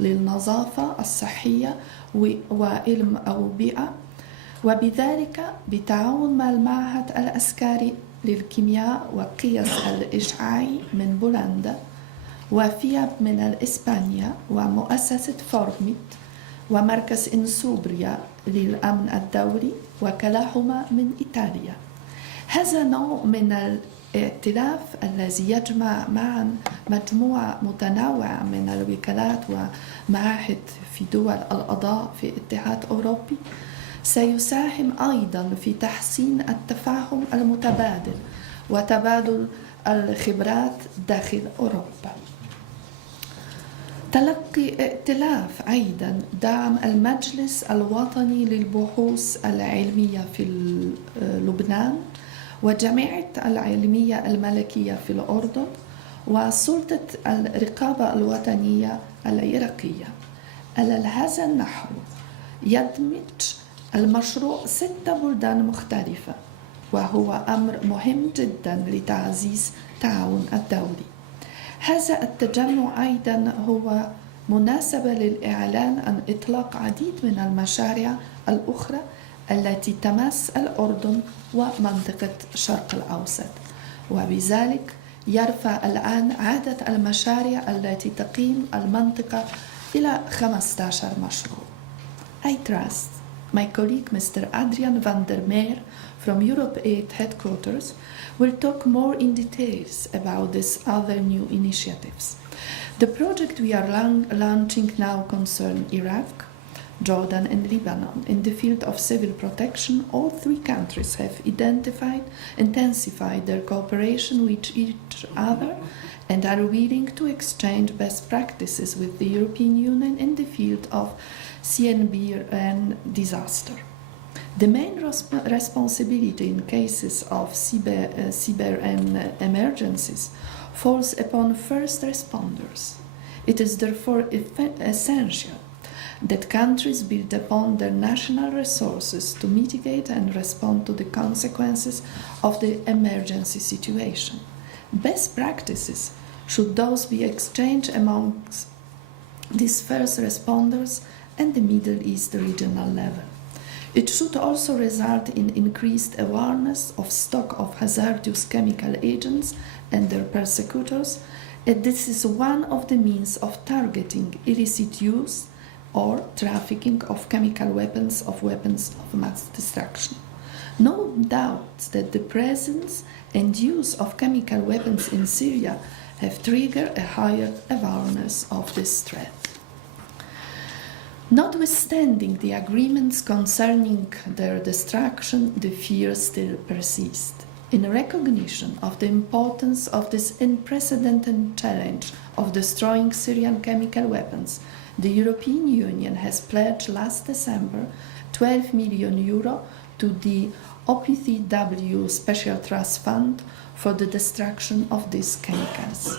للنظافة الصحية وعلم البيئة، وبذلك بالتعاون مع المعهد العسكري للكيمياء والقياس الإشعاعي من بولندا، وفياب من إسبانيا، ومؤسسة فورميت، ومركز إنسوبريا للأمن الدولي، وكلاهما من إيطاليا. هذا نوع من الائتلاف الذي يجمع معا مجموعة متنوعة من الوكالات ومعاهد في دول الأعضاء في الاتحاد الأوروبي سيساهم أيضا في تحسين التفاهم المتبادل وتبادل الخبرات داخل أوروبا. تلقي ائتلاف أيضا دعم المجلس الوطني للبحوث العلمية في لبنان وجمعية العلمية الملكية في الأردن وسلطة الرقابة الوطنية العراقية. على هذا النحو يدمج المشروع 6 بلدان مختلفة، وهو أمر مهم جدا لتعزيز التعاون الدولي. هذا التجمع أيضا هو مناسبة للإعلان عن إطلاق عديد من المشاريع الأخرى التي تمس الأردن ومنطقة الشرق الأوسط، وبذلك يرفع الآن عدد المشاريع التي تقيم المنطقة إلى 15 مشروع. I trust my colleague Mr. Adrian van der Meer from Europe Aid headquarters will talk more in details about these other new initiatives. The project we are launching now concern Iraq, Jordan and Lebanon. In the field of civil protection, all 3 countries have intensified their cooperation with each other and are willing to exchange best practices with the European Union in the field of CNB and disaster. The main responsibility in cases of cyber emergencies falls upon first responders. It is therefore essential that countries build upon their national resources to mitigate and respond to the consequences of the emergency situation. Best practices should thus be exchanged amongst these first responders and the Middle East regional level. It should also result in increased awareness of stock of hazardous chemical agents and their persecutors, and this is one of the means of targeting illicit use or trafficking of chemical weapons of mass destruction. No doubt that the presence and use of chemical weapons in Syria have triggered a higher awareness of this threat. Notwithstanding the agreements concerning their destruction, the fear still persists. In recognition of the importance of this unprecedented challenge of destroying Syrian chemical weapons, the European Union has pledged last December €12 million to the OPCW Special Trust Fund for the destruction of these chemicals.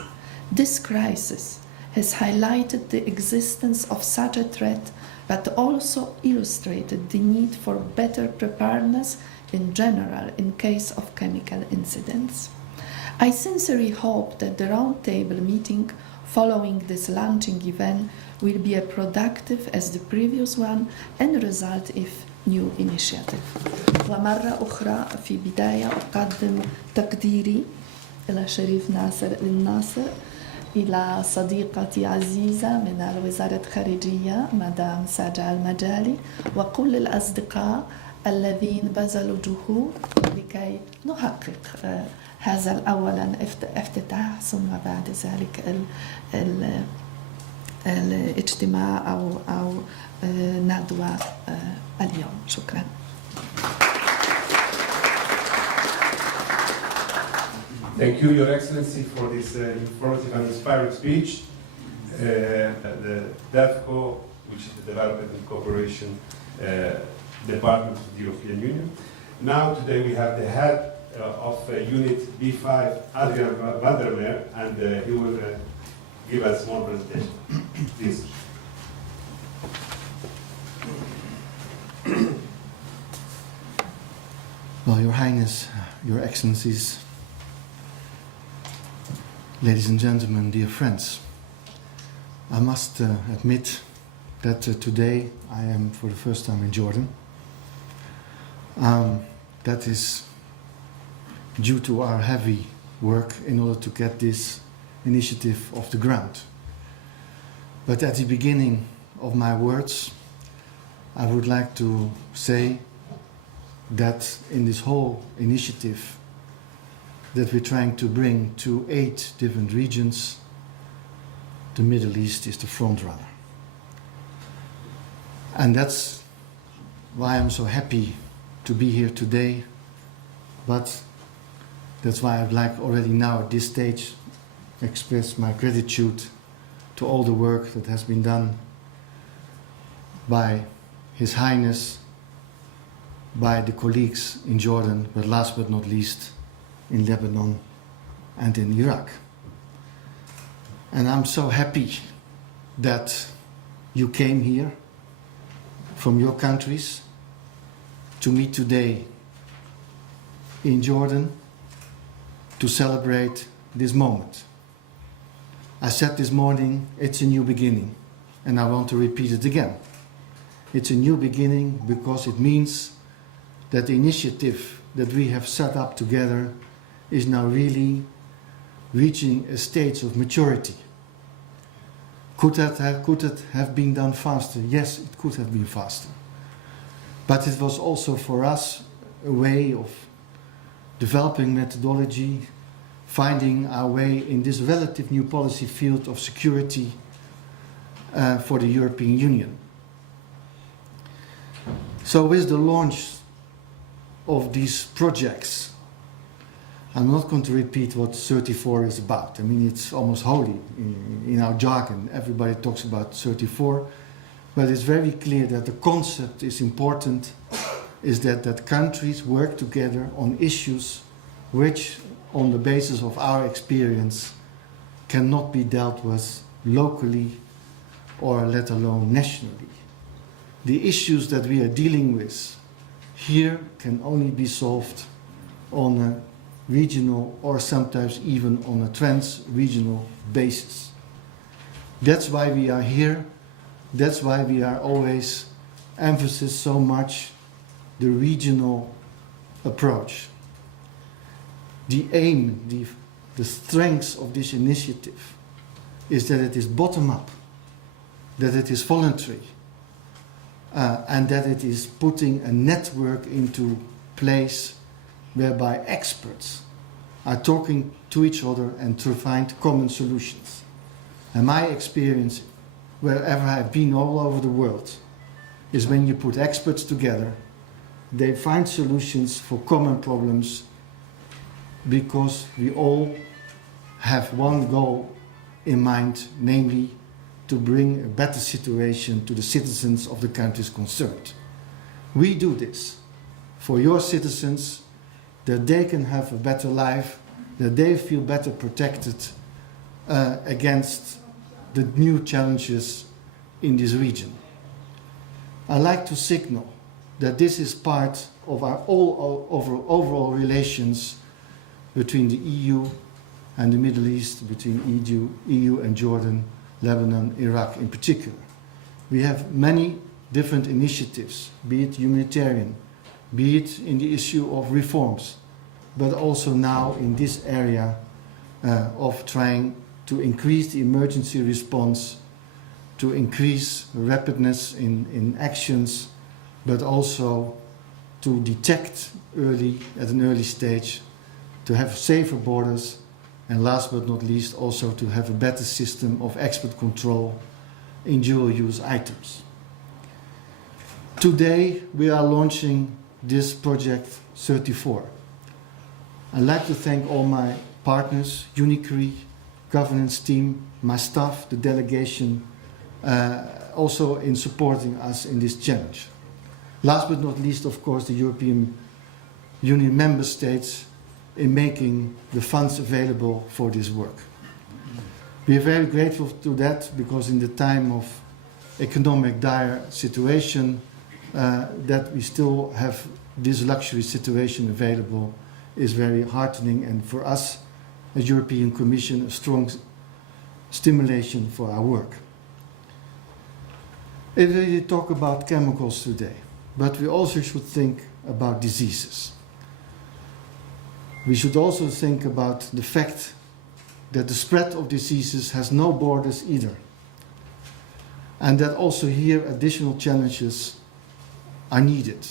This crisis has highlighted the existence of such a threat, but also illustrated the need for better preparedness in general in case of chemical incidents. I sincerely hope that the roundtable meeting following this launching event will be as productive as the previous one and result in new initiative. ومرة أخرى في بداية أقدم تقديري إلى شريف ناصر الناصر، إلى صديقتي عزيزة من وزارة الخارجية مدام ساجة المجالي، وكل الأصدقاء الذين بذلوا جهود لكي نحقق هذا أولا افتتاح ثم بعد ذلك الاجتماع أو ندوة اليوم. شكرا. Thank you, Your Excellency, for this informative and inspiring speech. The DEFCO, which is the Development and Cooperation Department of the European Union. Now, today we have the head of Unit B5, Adrian van der Meer, and he will give us one presentation. Please. Well, Your Highness, Your Excellencies, ladies and gentlemen, dear friends, I must admit that today I am for the first time in Jordan. That is due to our heavy work in order to get this initiative off the ground. But at the beginning of my words, I would like to say that in this whole initiative that we're trying to bring to 8 different regions, the Middle East is the front runner. And that's why I'm so happy to be here today, but that's why I'd like already now at this stage express my gratitude to all the work that has been done by His Highness, by the colleagues in Jordan, but last but not least in Lebanon and in Iraq. And I'm so happy that you came here from your countries to meet today in Jordan to celebrate this moment. I said this morning, it's a new beginning, and I want to repeat it again. It's a new beginning because it means that the initiative that we have set up together is now really reaching a stage of maturity. Could it have been done faster? Yes, it could have been faster. But it was also for us a way of developing methodology, finding our way in this relative new policy field of security for the European Union. So with the launch of these projects, I'm not going to repeat what 34 is about. I mean, it's almost holy in our jargon. Everybody talks about 34, but it's very clear that the concept is important is that countries work together on issues which, on the basis of our experience, cannot be dealt with locally or let alone nationally. The issues that we are dealing with here can only be solved on a regional or sometimes even on a trans-regional basis. That's why we are here. That's why we are always emphasize so much the regional approach. The aim, the strength of this initiative is that it is bottom-up, that it is voluntary, and that it is putting a network into place whereby experts are talking to each other and to find common solutions. And my experience, wherever I've been all over the world, is when you put experts together, they find solutions for common problems because we all have one goal in mind, namely to bring a better situation to the citizens of the countries concerned. We do this for your citizens, that they can have a better life, that they feel better protected against the new challenges in this region. I like to signal that this is part of our overall relations between the EU and the Middle East, between EU and Jordan, Lebanon, Iraq in particular. We have many different initiatives, be it humanitarian, be it in the issue of reforms, but also now in this area of trying to increase the emergency response, to increase rapidness in actions, but also to detect early, at an early stage, to have safer borders, and last but not least, also to have a better system of export control in dual-use items. Today, we are launching this project 34. I'd like to thank all my partners, UNICRI, governance team, my staff, the delegation, also in supporting us in this challenge. Last but not least, of course, the European Union member states in making the funds available for this work. We are very grateful to that because in the time of economic dire situation, that we still have this luxury situation available is very heartening, and for us as European Commission a strong stimulation for our work. We really talk about chemicals today, but we also should think about diseases. We should also think about the fact that the spread of diseases has no borders either, and that also here additional challenges are needed.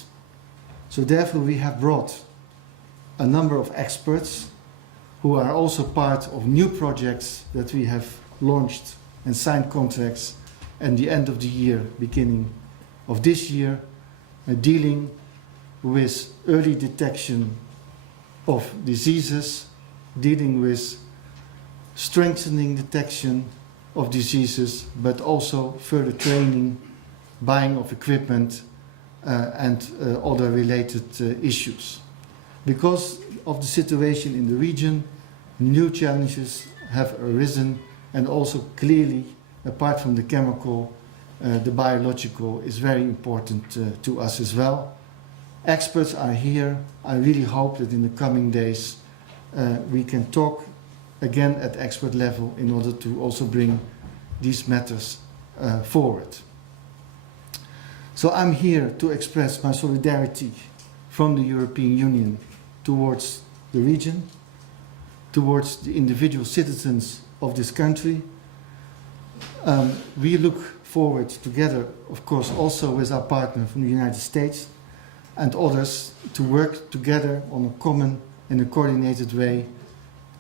So therefore we have brought a number of experts who are also part of new projects that we have launched and signed contracts at the end of the year, beginning of this year, dealing with early detection of diseases, dealing with strengthening detection of diseases, but also further training, buying of equipment, and other related issues. Because of the situation in the region, new challenges have arisen, and also clearly, apart from the chemical, the biological is very important to us as well. Experts are here. I really hope that in the coming days we can talk again at expert level in order to also bring these matters forward. So I'm here to express my solidarity from the European Union towards the region, towards the individual citizens of this country. We look forward together, of course, also with our partner from the United States and others to work together on a common and a coordinated way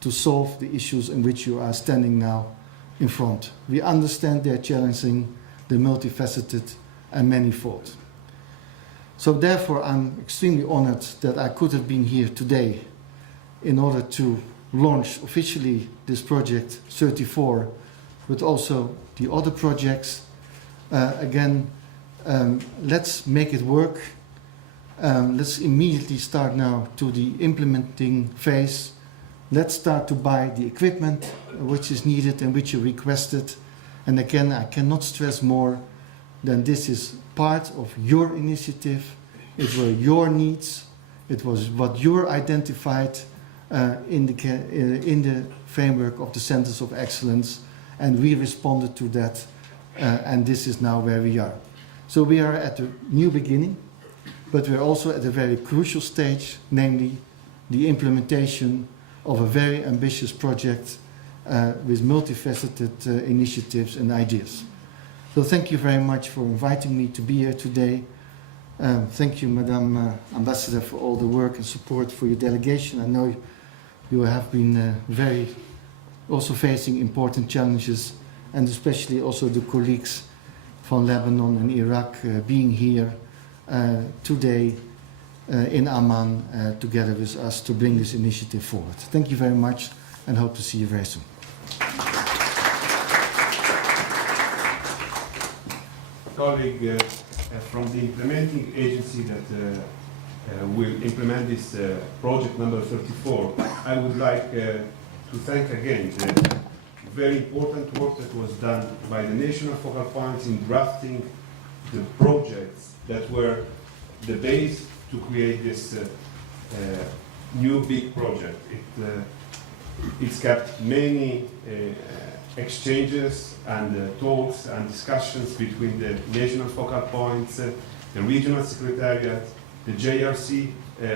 to solve the issues in which you are standing now in front. We understand they're challenging, they're multifaceted and manifold. So therefore I'm extremely honored that I could have been here today in order to launch officially this project 34, but also the other projects. Let's make it work. let's immediately start now to the implementing phase. Let's start to buy the equipment which is needed and which you requested. And again, I cannot stress more than this is part of your initiative. It were your needs. It was what you identified in the framework of the Centers of Excellence, and we responded to that, and this is now where we are. So we are at a new beginning, but we're also at a very crucial stage, namely the implementation of a very ambitious project with multifaceted initiatives and ideas. So thank you very much for inviting me to be here today. Thank you, Madam Ambassador, for all the work and support for your delegation. I know you have been very also facing important challenges, and especially also the colleagues from Lebanon and Iraq being here today in Amman together with us to bring this initiative forward. Thank you very much, and hope to see you very soon. Colleague from the implementing agency that will implement this project number 34, I would like to thank again the very important work that was done by the national focal points in drafting the projects that were the base to create this new big project. It's kept many exchanges and talks and discussions between the national focal points, the regional secretariat, the JRC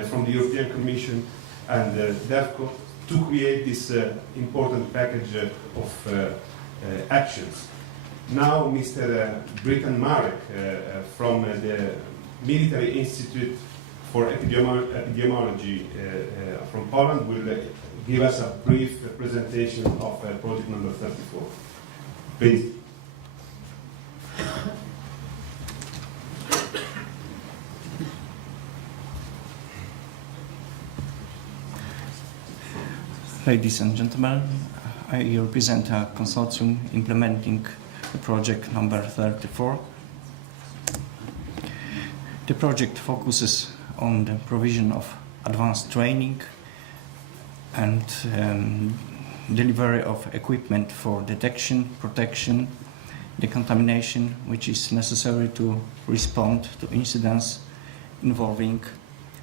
from the European Commission, and DEFCO to create this important package of actions. Now Mr. Britan Marek from the Military Institute for Epidemiology from Poland will give us a brief presentation of project number 34. Please. Ladies and gentlemen, I represent a consortium implementing the project number 34. The project focuses on the provision of advanced training and delivery of equipment for detection, protection, decontamination, which is necessary to respond to incidents involving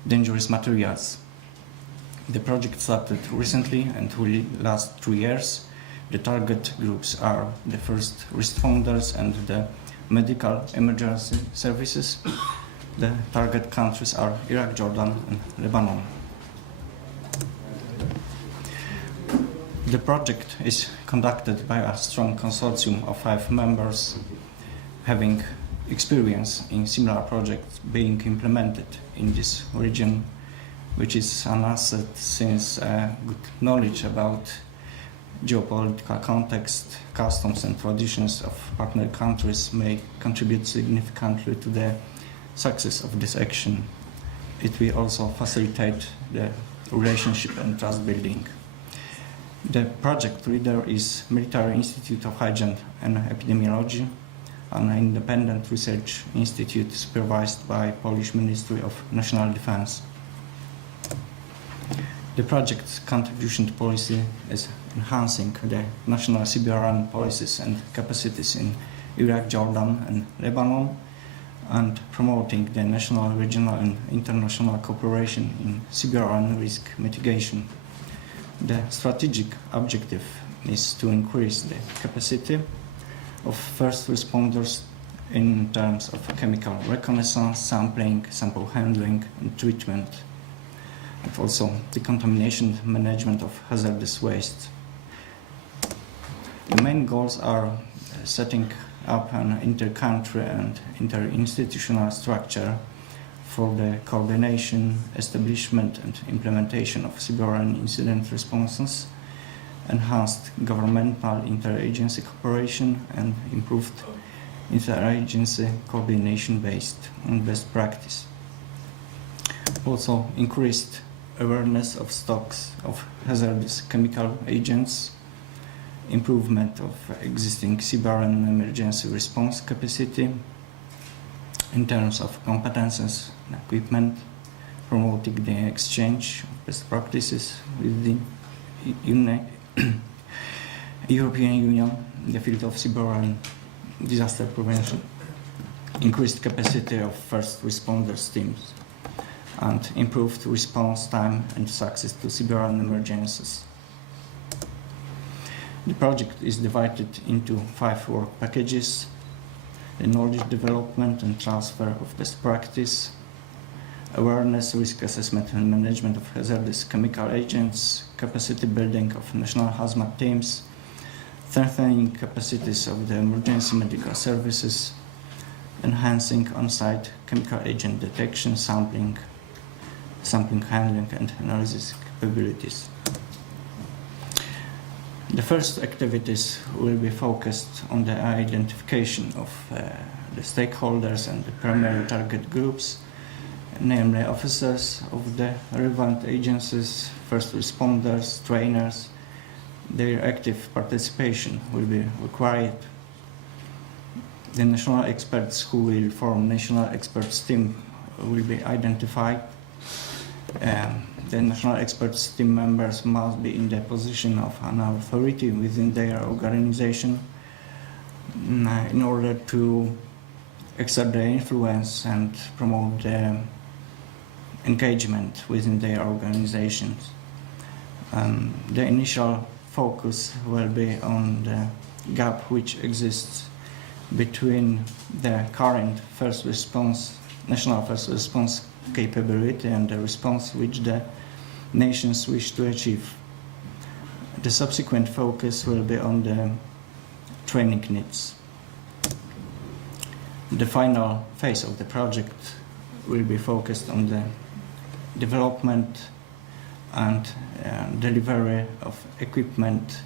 dangerous materials. The project started recently and will last 2 years. The target groups are the first responders and the medical emergency services. The target countries are Iraq, Jordan, and Lebanon. The project is conducted by a strong consortium of 5 members having experience in similar projects being implemented in this region, which is an asset since good knowledge about geopolitical context, customs and traditions of partner countries may contribute significantly to the success of this action. It will also facilitate the relationship and trust building. The project leader is Military Institute of Hygiene and Epidemiology, an independent research institute supervised by Polish Ministry of National Defense. The project's contribution to policy is enhancing the national CBRN policies and capacities in Iraq, Jordan, and Lebanon, and promoting the national, regional, and international cooperation in CBRN risk mitigation. The strategic objective is to increase the capacity of first responders in terms of chemical reconnaissance, sampling, sample handling, and treatment, and also the contamination management of hazardous waste. The main goals are setting up an inter-country and inter-institutional structure for the coordination, establishment and implementation of CBRN incident responses, enhanced governmental interagency cooperation and improved interagency coordination based on best practice. Also increased awareness of stocks of hazardous chemical agents, improvement of existing CBRN emergency response capacity, in terms of competences and equipment, promoting the exchange of best practices with the European Union in the field of cyber and disaster prevention, increased capacity of first responders teams, and improved response time and success to cyber and emergencies. The project is divided into 5 work packages: the knowledge development and transfer of best practice, awareness, risk assessment and management of hazardous chemical agents, capacity building of national hazmat teams, strengthening capacities of the emergency medical services, enhancing on-site chemical agent detection, sampling handling and analysis capabilities. The first activities will be focused on the identification of the stakeholders and the primary target groups, namely officers of the relevant agencies, first responders, trainers. Their active participation will be required. The national experts who will form national experts team will be identified. The national experts team members must be in the position of an authority within their organization in order to exert their influence and promote the engagement within their organizations. The initial focus will be on the gap which exists between the current first response, national first response capability and the response which the nations wish to achieve. The subsequent focus will be on the training needs. The final phase of the project will be focused on the development and delivery of equipment,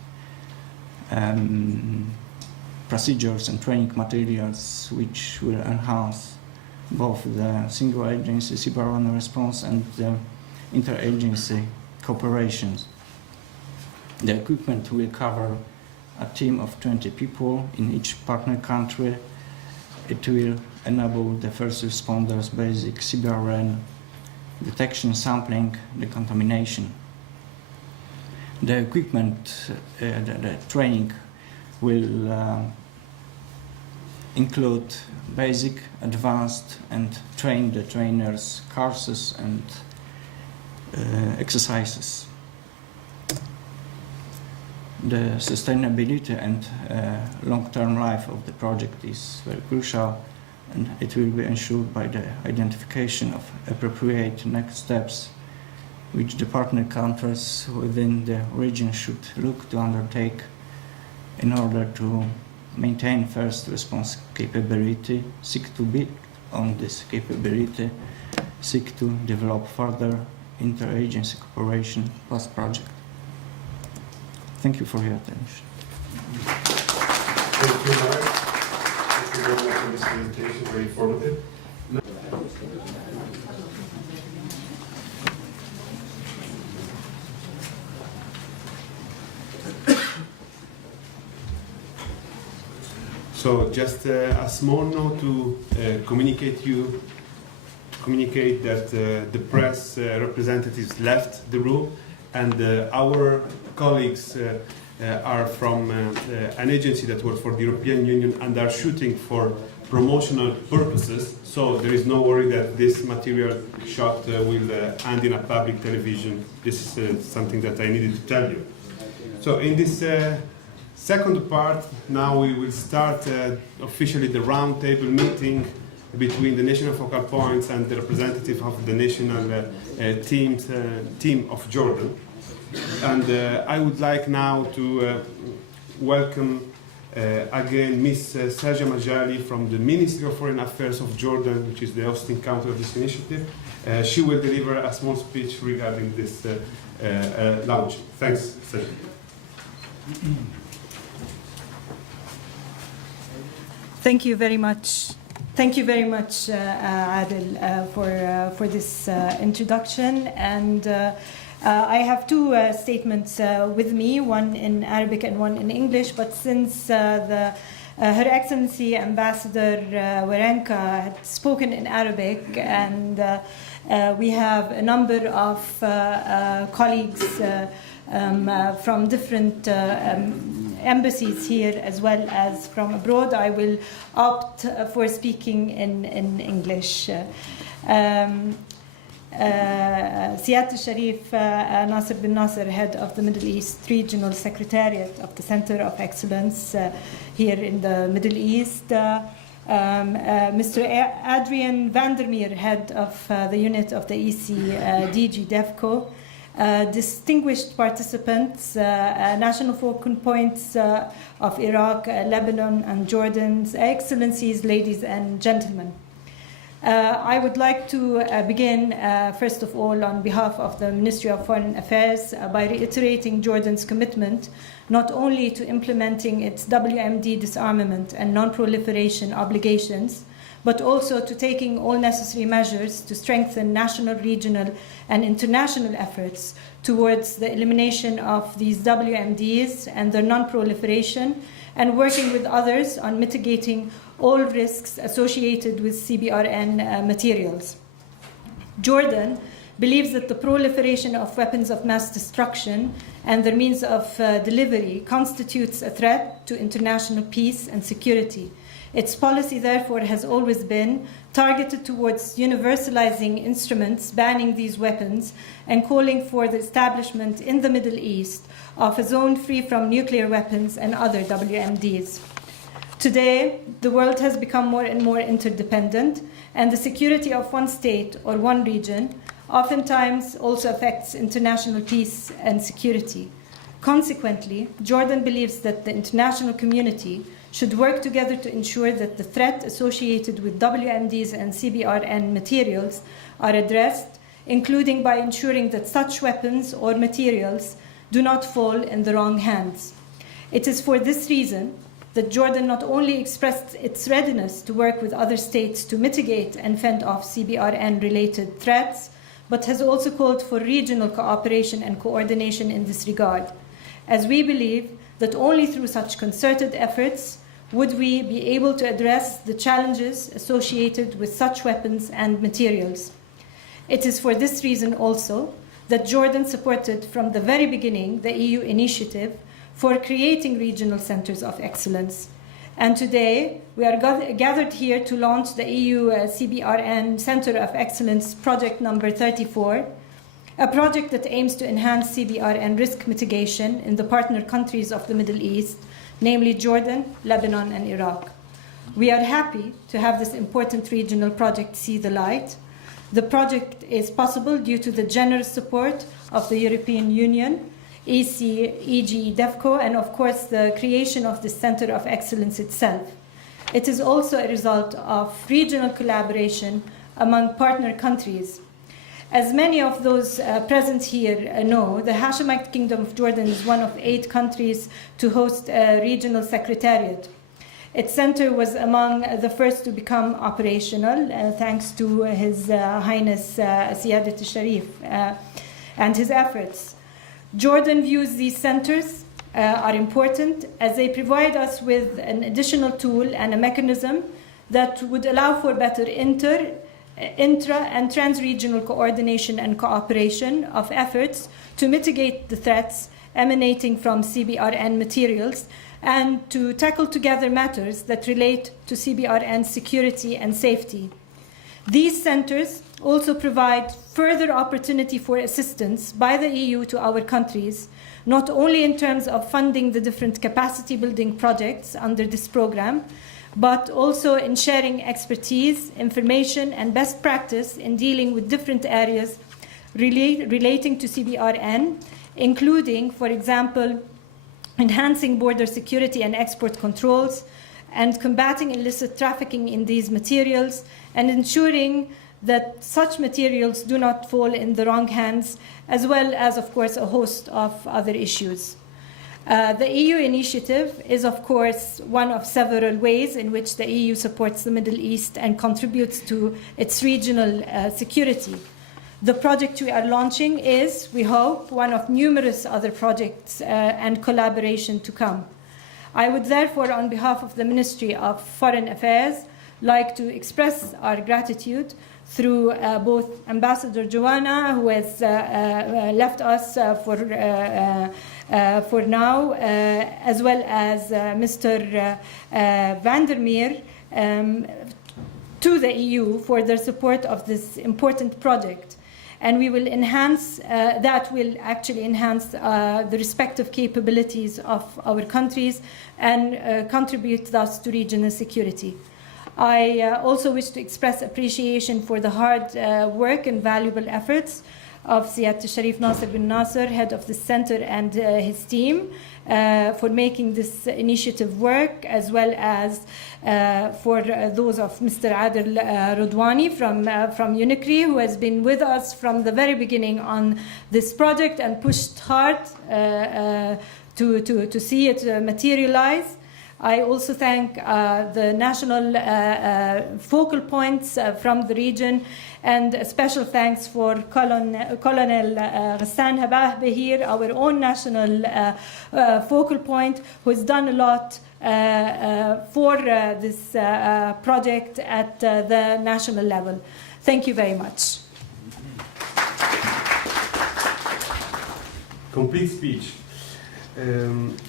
procedures and training materials which will enhance both the single agency cyber response and the interagency cooperations. The equipment will cover a team of 20 people in each partner country. It will enable the first responders basic cyber detection, sampling, decontamination. The equipment, the training will include basic, advanced, and train the trainers courses and exercises. The sustainability and long-term life of the project is very crucial, and it will be ensured by the identification of appropriate next steps which the partner countries within the region should look to undertake in order to maintain first response capability, seek to build on this capability, seek to develop further interagency cooperation post-project. Thank you for your attention. Thank you, Mark. Thank you very much for this presentation, very informative. So just a small note to communicate that the press representatives left the room, and our colleagues are from an agency that works for the European Union and are shooting for promotional purposes. So there is no worry that this material shot will end in a public television. This is something that I needed to tell you. So in this second part, now we will start officially the roundtable meeting between the national focal points and the representative of the national team of Jordan. And I would like now to welcome again Ms. Saja Majali from the Ministry of Foreign Affairs of Jordan, which is the hosting country of this initiative. She will deliver a small speech regarding this launch. Thanks, Saja. Thank you very much. Thank you very much, Adel, for this introduction. And I have two statements with me, one in Arabic and one in English. But since the Her Excellency Ambassador Warenka had spoken in Arabic, and we have a number of colleagues from different embassies here as well as from abroad. I will opt for speaking in English. Siyat al-Sharif Nasser bin Nasser, head of the Middle East Regional Secretariat of the Center of Excellence here in the Middle East. Mr. Adrian Vandermeer, head of the unit of the EC DG DEFCO. Distinguished participants, national focal points of Iraq, Lebanon, and Jordan's excellencies, ladies and gentlemen. I would like to begin, first of all, on behalf of the Ministry of Foreign Affairs by reiterating Jordan's commitment not only to implementing its WMD disarmament and non-proliferation obligations, but also to taking all necessary measures to strengthen national, regional, and international efforts towards the elimination of these WMDs and their non-proliferation, and working with others on mitigating all risks associated with CBRN materials. Jordan believes that the proliferation of weapons of mass destruction and their means of delivery constitutes a threat to international peace and security. Its policy, therefore, has always been targeted towards universalizing instruments banning these weapons and calling for the establishment in the Middle East of a zone free from nuclear weapons and other WMDs. Today, the world has become more and more interdependent, and the security of one state or one region oftentimes also affects international peace and security. Consequently, Jordan believes that the international community should work together to ensure that the threat associated with WMDs and CBRN materials are addressed, including by ensuring that such weapons or materials do not fall in the wrong hands. It is for this reason that Jordan not only expressed its readiness to work with other states to mitigate and fend off CBRN-related threats, but has also called for regional cooperation and coordination in this regard, as we believe that only through such concerted efforts would we be able to address the challenges associated with such weapons and materials. It is for this reason also that Jordan supported from the very beginning the EU initiative for creating regional centers of excellence. And today, we are gathered here to launch the EU CBRN Center of Excellence project number 34, a project that aims to enhance CBRN risk mitigation in the partner countries of the Middle East, namely Jordan, Lebanon, and Iraq. We are happy to have this important regional project see the light. The project is possible due to the generous support of the European Union, EG DEFCO, and of course the creation of the Center of Excellence itself. It is also a result of regional collaboration among partner countries. As many of those present here know, the Hashemite Kingdom of Jordan is one of 8 countries to host a regional secretariat. Its center was among the first to become operational, thanks to His Highness Siyadat al-Sharif and his efforts. Jordan views these centers are important as they provide us with an additional tool and a mechanism that would allow for better intra- and trans-regional coordination and cooperation of efforts to mitigate the threats emanating from CBRN materials and to tackle together matters that relate to CBRN security and safety. These centers also provide further opportunity for assistance by the EU to our countries, not only in terms of funding the different capacity building projects under this program, but also in sharing expertise, information, and best practice in dealing with different areas relating to CBRN, including, for example, enhancing border security and export controls, and combating illicit trafficking in these materials, and ensuring that such materials do not fall in the wrong hands, as well as, of course, a host of other issues. The EU initiative is, of course, one of several ways in which the EU supports the Middle East and contributes to its regional security. The project we are launching is, we hope, one of numerous other projects and collaboration to come. I would therefore, on behalf of the Ministry of Foreign Affairs, like to express our gratitude through both Ambassador Joanna, who has left us for now, as well as Mr. Vandermeer, to the EU for their support of this important project. And we will enhance, that will actually enhance the respective capabilities of our countries and contribute thus to regional security. I also wish to express appreciation for the hard work and valuable efforts of Siyadat Sharif Nasser bin Nasser, head of the center, and his team for making this initiative work, as well as for those of Mr. Adel Rodwani from UNICRI, who has been with us from the very beginning on this project and pushed hard to see it materialize. I also thank the national focal points from the region, and a special thanks for Colonel Ghassan Habahbe here, our own national focal point, who has done a lot for this project at the national level. Thank you very much. Complete speech.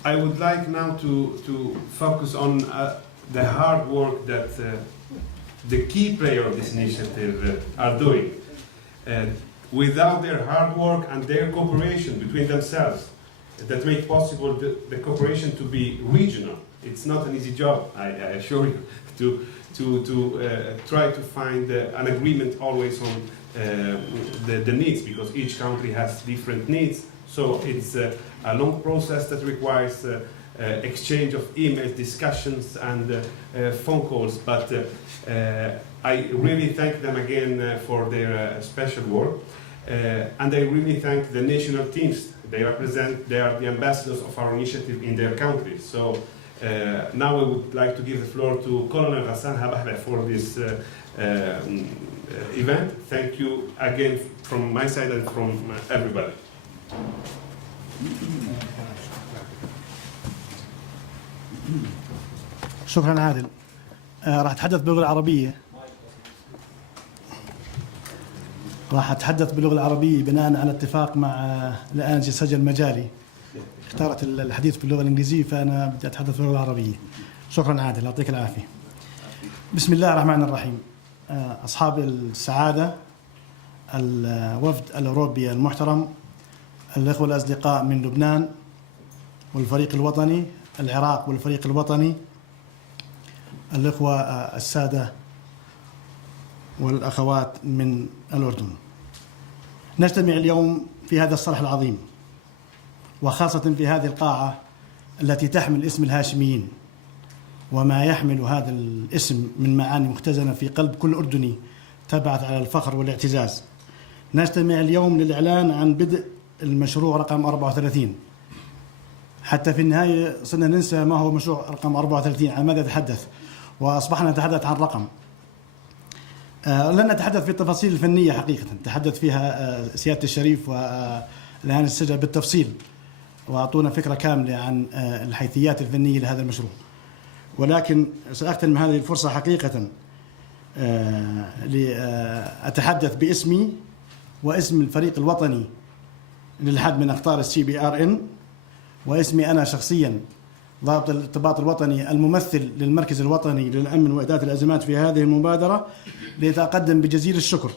I would like now to focus on the hard work that the key players of this initiative are doing. Without their hard work and their cooperation between themselves, that make possible the cooperation to be regional. It's not an easy job, I assure you, to try to find an agreement always on the needs, because each country has different needs. So it's a long process that requires exchange of emails, discussions, and phone calls. But I really thank them again for their special work. And I really thank the national teams. They are the ambassadors of our initiative in their countries. So now I would like to give the floor to Colonel Ghassan Habahbe for this event. Thank you again from my side and from everybody. شكرا عادل. راح أتحدث باللغة العربية. بناء على اتفاق مع الآنجي سجل مجالي. اختارت الحديث باللغة الإنجليزية، فأنا بدي أتحدث باللغة العربية. شكرا عادل، يعطيك العافية. بسم الله الرحمن الرحيم. أصحاب السعادة، الوفد الأوروبي المحترم، الأخوة الأصدقاء من لبنان والفريق الوطني، العراق والفريق الوطني، الأخوة السادة والأخوات من الأردن. نجتمع اليوم في هذا الصرح العظيم، وخاصة في هذه القاعة التي تحمل اسم الهاشميين، وما يحمل هذا الاسم من معاني مختزنة في قلب كل أردني تبعث على الفخر والاعتزاز. نجتمع اليوم للإعلان عن بدء المشروع رقم 34. حتى في النهاية صرنا ننسى ما هو مشروع رقم 34، عن ماذا نتحدث، وأصبحنا نتحدث عن رقم. لن نتحدث في التفاصيل الفنية حقيقة، تحدث فيها سيادة الشريف والآن السجل بالتفصيل، وأعطونا فكرة كاملة عن الحيثيات الفنية لهذا المشروع. ولكن سأختم هذه الفرصة حقيقة لأتحدث باسمي واسم الفريق الوطني للحد من أخطار CBRN، واسمي أنا شخصيا ضابط الارتباط الوطني الممثل للمركز الوطني للأمن وإدارة الأزمات في هذه المبادرة، لأتقدم بجزيل الشكر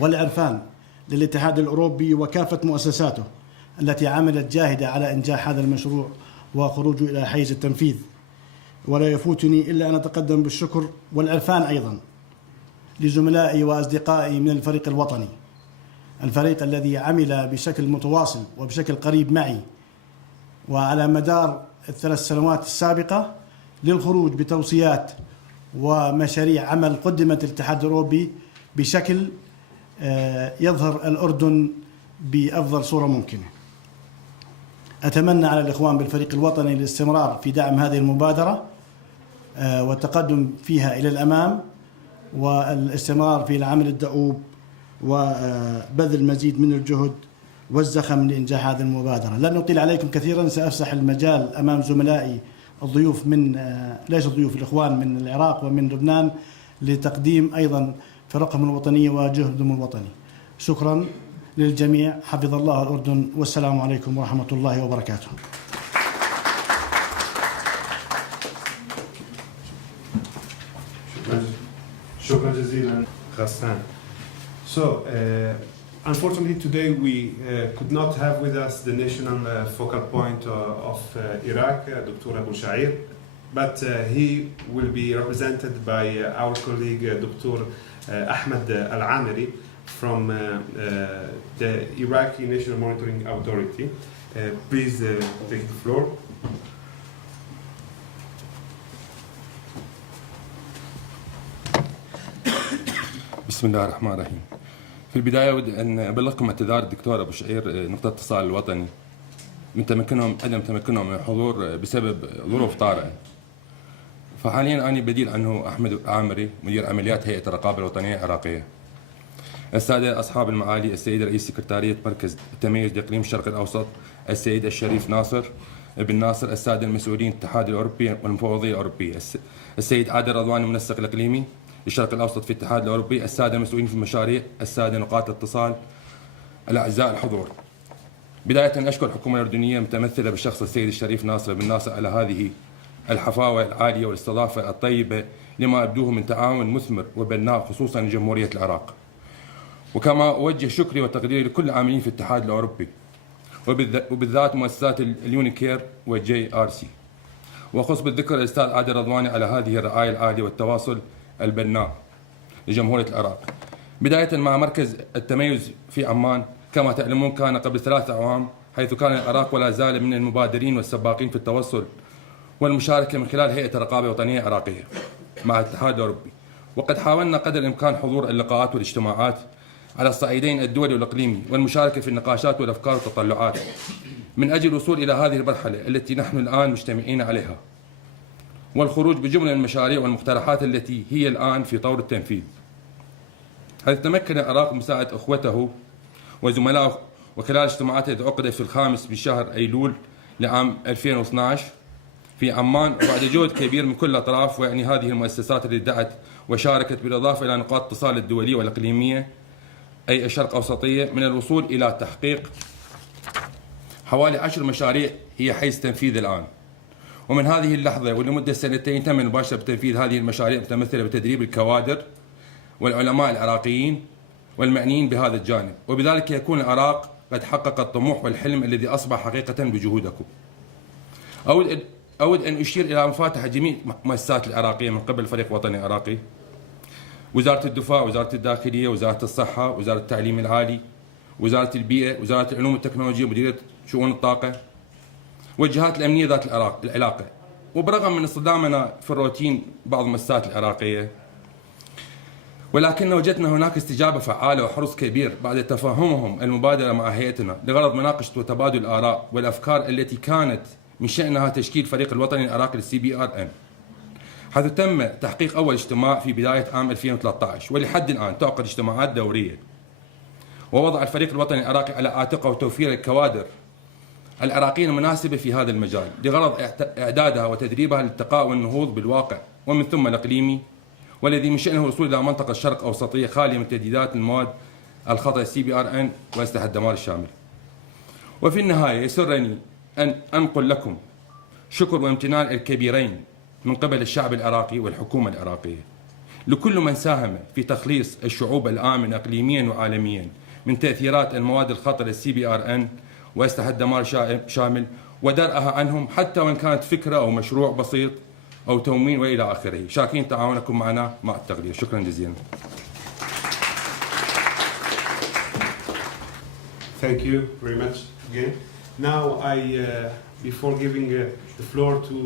والعرفان للاتحاد الأوروبي وكافة مؤسساته التي عملت جاهدة على إنجاح هذا المشروع وخروجه إلى حيز التنفيذ. ولا يفوتني إلا أن أتقدم بالشكر والعرفان أيضا لزملائي وأصدقائي من الفريق الوطني، الفريق الذي عمل بشكل متواصل وبشكل قريب معي وعلى مدار ال3 سنوات السابقة للخروج بتوصيات ومشاريع عمل قدمت الاتحاد الأوروبي بشكل يظهر الأردن بأفضل صورة ممكنة. أتمنى على الإخوان بالفريق الوطني الاستمرار في دعم هذه المبادرة والتقدم فيها إلى الأمام، والاستمرار في العمل الدؤوب وبذل المزيد من الجهد والزخم لإنجاح هذه المبادرة. لن أطيل عليكم كثيرا، سأفسح المجال أمام زملائي الضيوف من ليس الضيوف الإخوان من العراق ومن لبنان لتقديم أيضا فرقهم الوطنية وجهدهم الوطني. شكرا للجميع، حفظ الله الأردن، والسلام عليكم ورحمة الله وبركاته. شكرا جزيلا غسان. So, unfortunately today we could not have with us the national focal point of Iraq, Dr. Abu Shair, but he will be represented by our colleague Dr. Ahmed Al-Amiri from the Iraqi National Monitoring Authority. Please take the floor. بسم الله الرحمن الرحيم. في البداية أود أن أبلغكم اعتذار الدكتور أبو شعير نقطة اتصال الوطني من عدم تمكنهم من الحضور بسبب ظروف طارئة. فحاليا أنا بديل عنه أحمد العامري مدير عمليات هيئة الرقابة الوطنية العراقية. السادة أصحاب المعالي، السيد رئيس سكرتارية مركز التميز لإقليم الشرق الأوسط السيد الشريف ناصر بن ناصر، السادة المسؤولين الاتحاد الأوروبي والمفوضية الأوروبية، السيد عادل رضواني المنسق الإقليمي للشرق الأوسط في الاتحاد الأوروبي، السادة المسؤولين في المشاريع، السادة نقاط الاتصال، الأعزاء الحضور. بداية أشكر الحكومة الأردنية متمثلة بالشخص السيد الشريف ناصر بن ناصر على هذه الحفاوة العالية والاستضافة الطيبة لما أبدوه من تعاون مثمر وبناء خصوصا لجمهورية العراق. وكما أوجه شكري وتقديري لكل العاملين في الاتحاد الأوروبي وبالذات مؤسسات اليونيكير والجي آر سي. وأخص بالذكر الأستاذ عادل رضواني على هذه الرعاية العالية والتواصل البناء لجمهورية العراق. بداية مع مركز التميز في عمان، كما تعلمون كان قبل 3 أعوام حيث كان العراق ولا زال من المبادرين والسباقين في التوصل والمشاركة من خلال هيئة الرقابة الوطنية العراقية مع الاتحاد الأوروبي. وقد حاولنا قدر الإمكان حضور اللقاءات والاجتماعات على الصعيدين الدولي والإقليمي والمشاركة في النقاشات والأفكار والتطلعات من أجل الوصول إلى هذه المرحلة التي نحن الآن مجتمعين عليها، والخروج بجملة من المشاريع والمقترحات التي هي الآن في طور التنفيذ. حيث تمكن العراق مساعدة أخوته وزملائه وخلال اجتماعات التي عقدت في 5 من شهر أيلول لعام 2012 في عمان، وبعد جهد كبير من كل الأطراف، ويعني هذه المؤسسات التي دعت وشاركت بالإضافة إلى نقاط اتصال الدولية والإقليمية أي الشرق أوسطية، من الوصول إلى تحقيق حوالي 10 مشاريع هي حيز تنفيذ الآن. ومن هذه اللحظة ولمدة 2 تم المباشرة بتنفيذ هذه المشاريع المتمثلة بتدريب الكوادر والعلماء العراقيين والمعنيين بهذا الجانب، وبذلك يكون العراق قد حقق الطموح والحلم الذي أصبح حقيقة بجهودكم. أود أن أشير إلى مفاتحة جميع المؤسسات العراقية من قبل فريق وطني عراقي، وزارة الدفاع، وزارة الداخلية، وزارة الصحة، وزارة التعليم العالي، وزارة البيئة، وزارة العلوم والتكنولوجيا، مديرية شؤون الطاقة، والجهات الأمنية ذات العلاقة. وبرغم من اصطدامنا في الروتين بعض المؤسسات العراقية، ولكن وجدنا هناك استجابة فعالة وحرص كبير بعد تفاهمهم المبادرة مع هيئتنا لغرض مناقشة وتبادل الآراء والأفكار التي كانت من شأنها تشكيل فريق الوطني العراقي للCBRN، حيث تم تحقيق أول اجتماع في بداية عام 2013، ولحد الآن تعقد اجتماعات دورية. ووضع الفريق الوطني العراقي على عاتقه توفير الكوادر العراقيين المناسبة في هذا المجال لغرض إعدادها وتدريبها للالتقاء والنهوض بالواقع ومن ثم الإقليمي، والذي من شأنه الوصول إلى منطقة الشرق أوسطية خالية من تهديدات المواد الخطر CBRN وأسلحة الدمار الشامل. وفي النهاية يسرني أن أنقل لكم شكر وامتنان الكبيرين من قبل الشعب العراقي والحكومة العراقية لكل من ساهم في تخليص الشعوب الآمنة إقليميا وعالميا من تأثيرات المواد الخطرة CBRN وأسلحة الدمار شامل ودرءها عنهم، حتى وإن كانت فكرة أو مشروع بسيط أو تموين وإلى آخره. شاكرين تعاونكم معنا مع التقدير. شكرا جزيلا. Thank you very much again. Now before giving the floor to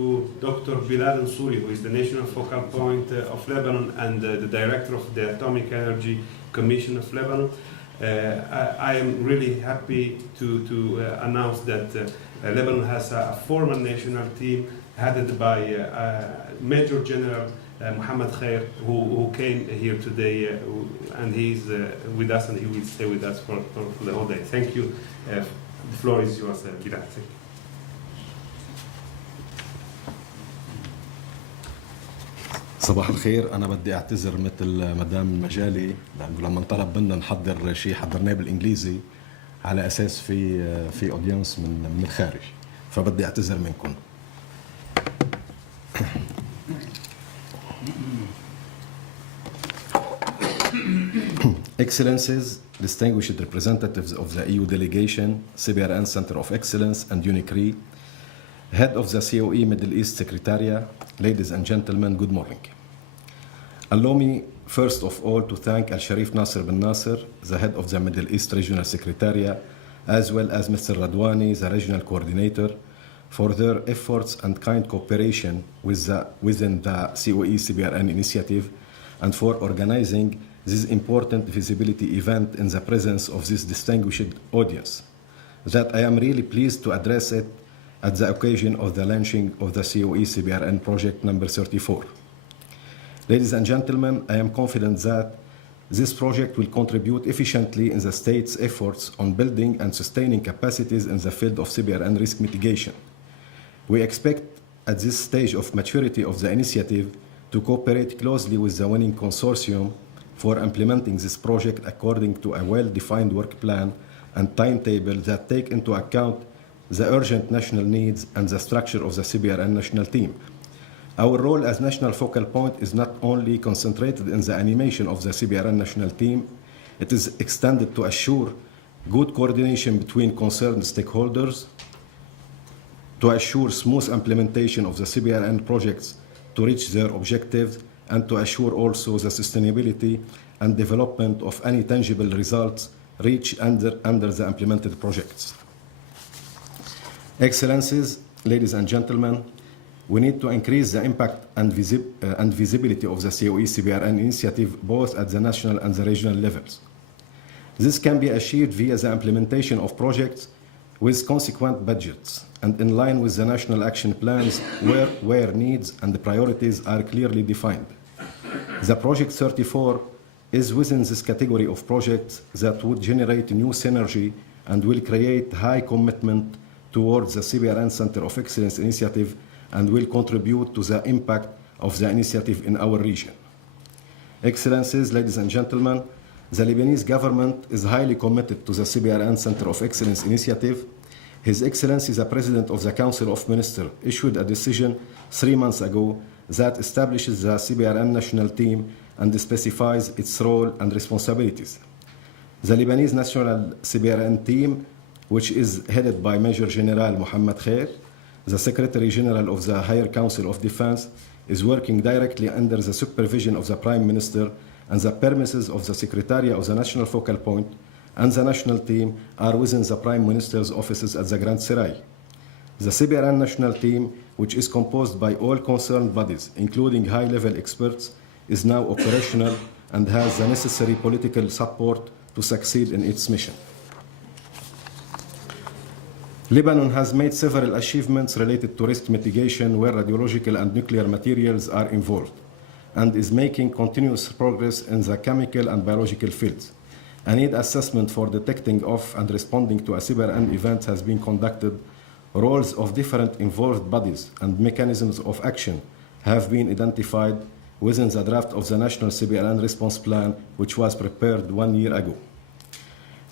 Dr. Bilal Nsouri, who is the national focal point of Lebanon and the director of the Atomic Energy Commission of Lebanon, I am really happy to announce that Lebanon has a formal national team headed by Major General Mohammed Khair, who came here today, and he's with us, and he will stay with us for the whole day. Thank you. The floor is yours, Bilal. Thank you. صباح الخير. أنا بدي أعتذر مثل مدام المجالي، لأنه لما انطلب منا نحضر شيء حضرناه بالإنجليزي على أساس في أودينس من الخارج، فبدي أعتذر منكم. Excellencies, distinguished representatives of the EU delegation, CBRN Center of Excellence, and UNICRI, Head of the COE Middle East Secretariat, ladies and gentlemen, good morning. Allow me, first of all, to thank Al-Sharif Nasser bin Nasser, the head of the Middle East Regional Secretariat, as well as Mr. Radwani, the regional coordinator, for their efforts and kind cooperation within the COE CBRN initiative, and for organizing this important visibility event in the presence of this distinguished audience, that I am really pleased to address it at the occasion of the launching of the COE CBRN project number 34. Ladies and gentlemen, I am confident that this project will contribute efficiently in the state's efforts on building and sustaining capacities in the field of CBRN risk mitigation. We expect at this stage of maturity of the initiative to cooperate closely with the winning consortium for implementing this project according to a well-defined work plan and timetable that take into account the urgent national needs and the structure of the CBRN national team. Our role as national focal point is not only concentrated in the animation of the CBRN national team, it is extended to assure good coordination between concerned stakeholders, to assure smooth implementation of the CBRN projects to reach their objectives, and to assure also the sustainability and development of any tangible results reached under the implemented projects. Excellencies, ladies and gentlemen, we need to increase the impact and visibility of the COE CBRN initiative both at the national and the regional levels. This can be achieved via the implementation of projects with consequent budgets and in line with the national action plans where needs and the priorities are clearly defined. The Project 34 is within this category of projects that would generate new synergy and will create high commitment towards the CBRN Center of Excellence initiative and will contribute to the impact of the initiative in our region. Excellencies, ladies and gentlemen, the Lebanese government is highly committed to the CBRN Center of Excellence initiative. His Excellency, the President of the Council of Ministers, issued a decision 3 months ago that establishes the CBRN national team and specifies its role and responsibilities. The Lebanese national CBRN team, which is headed by Major General Mohammed Khair, the Secretary General of the Higher Council of Defense, is working directly under the supervision of the Prime Minister, and the premises of the Secretariat of the National Focal Point and the national team are within the Prime Minister's offices at the Grand Serai. The CBRN national team, which is composed by all concerned bodies, including high-level experts, is now operational and has the necessary political support to succeed in its mission. Lebanon has made several achievements related to risk mitigation where radiological and nuclear materials are involved, and is making continuous progress in the chemical and biological fields. A need assessment for detecting of and responding to a CBRN event has been conducted. Roles of different involved bodies and mechanisms of action have been identified within the draft of the National CBRN Response Plan, which was prepared 1 year ago.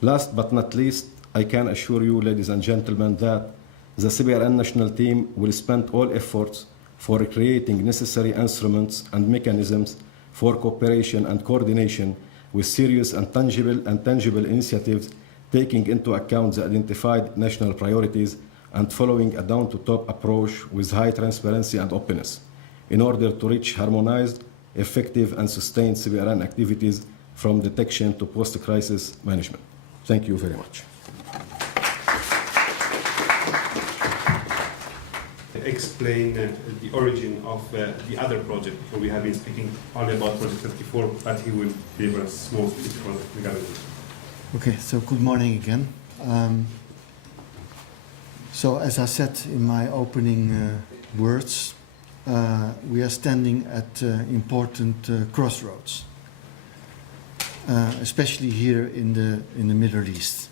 Last but not least, I can assure you, ladies and gentlemen, that the CBRN national team will spend all efforts for creating necessary instruments and mechanisms for cooperation and coordination with serious and tangible initiatives, taking into account the identified national priorities and following a down-to-top approach with high transparency and openness in order to reach harmonized, effective, and sustained CBRN activities from detection to post-crisis management. Thank you very much. Explain the origin of the other project. So we have been speaking only about Project 34, but he will give us a small speech regarding it. Okay, so good morning again. So as I said in my opening words, we are standing at important crossroads, especially here in the Middle East.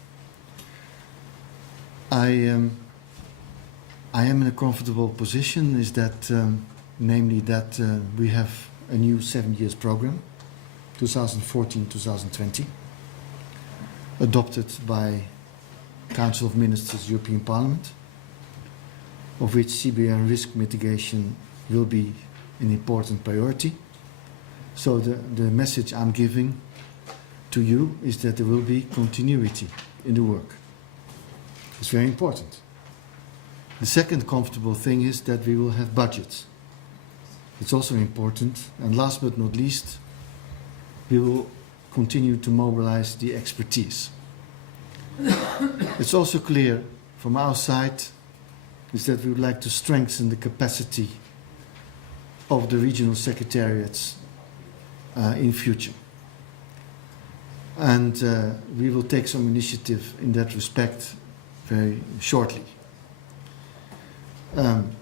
I am in a comfortable position, is that namely that we have a new 7 years program, 2014-2020, adopted by Council of Ministers, European Parliament, of which CBRN risk mitigation will be an important priority. So the message I'm giving to you is that there will be continuity in the work. It's very important. The second comfortable thing is that we will have budgets. It's also important. And last but not least, we will continue to mobilize the expertise. It's also clear from our side is that we would like to strengthen the capacity of the regional secretariats in future. And we will take some initiative in that respect very shortly.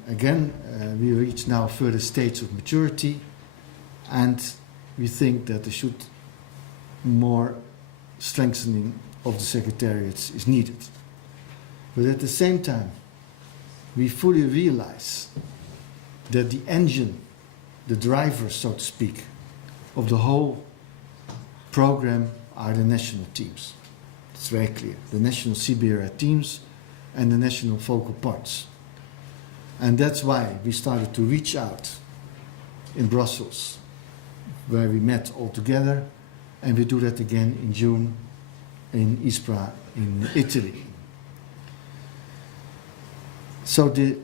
Again, we reach now further stages of maturity, and we think that there should more strengthening of the secretariats is needed. But at the same time, we fully realize that the engine, the driver, so to speak, of the whole program are the national teams. It's very clear. The national CBRN teams and the national focal points. And that's why we started to reach out in Brussels, where we met all together, and we do that again in June in Ispra in Italy. So the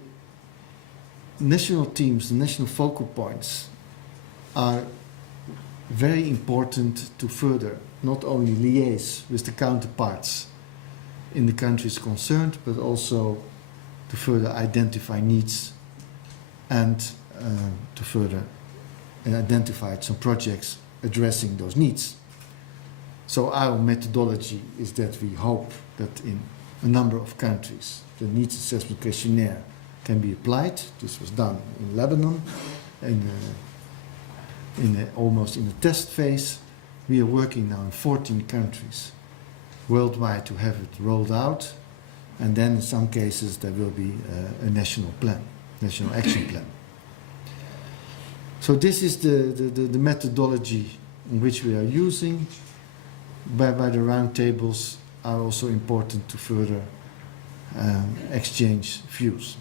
national teams, the national focal points are very important to further not only liaise with the counterparts in the countries concerned, but also to further identify needs and to further identify some projects addressing those needs. So our methodology is that we hope that in a number of countries the needs assessment questionnaire can be applied. This was done in Lebanon, almost in a test phase. We are working now in 14 countries worldwide to have it rolled out, and then in some cases there will be a national plan, national action plan. So this is the methodology in which we are using, whereby the roundtables are also important to further exchange views.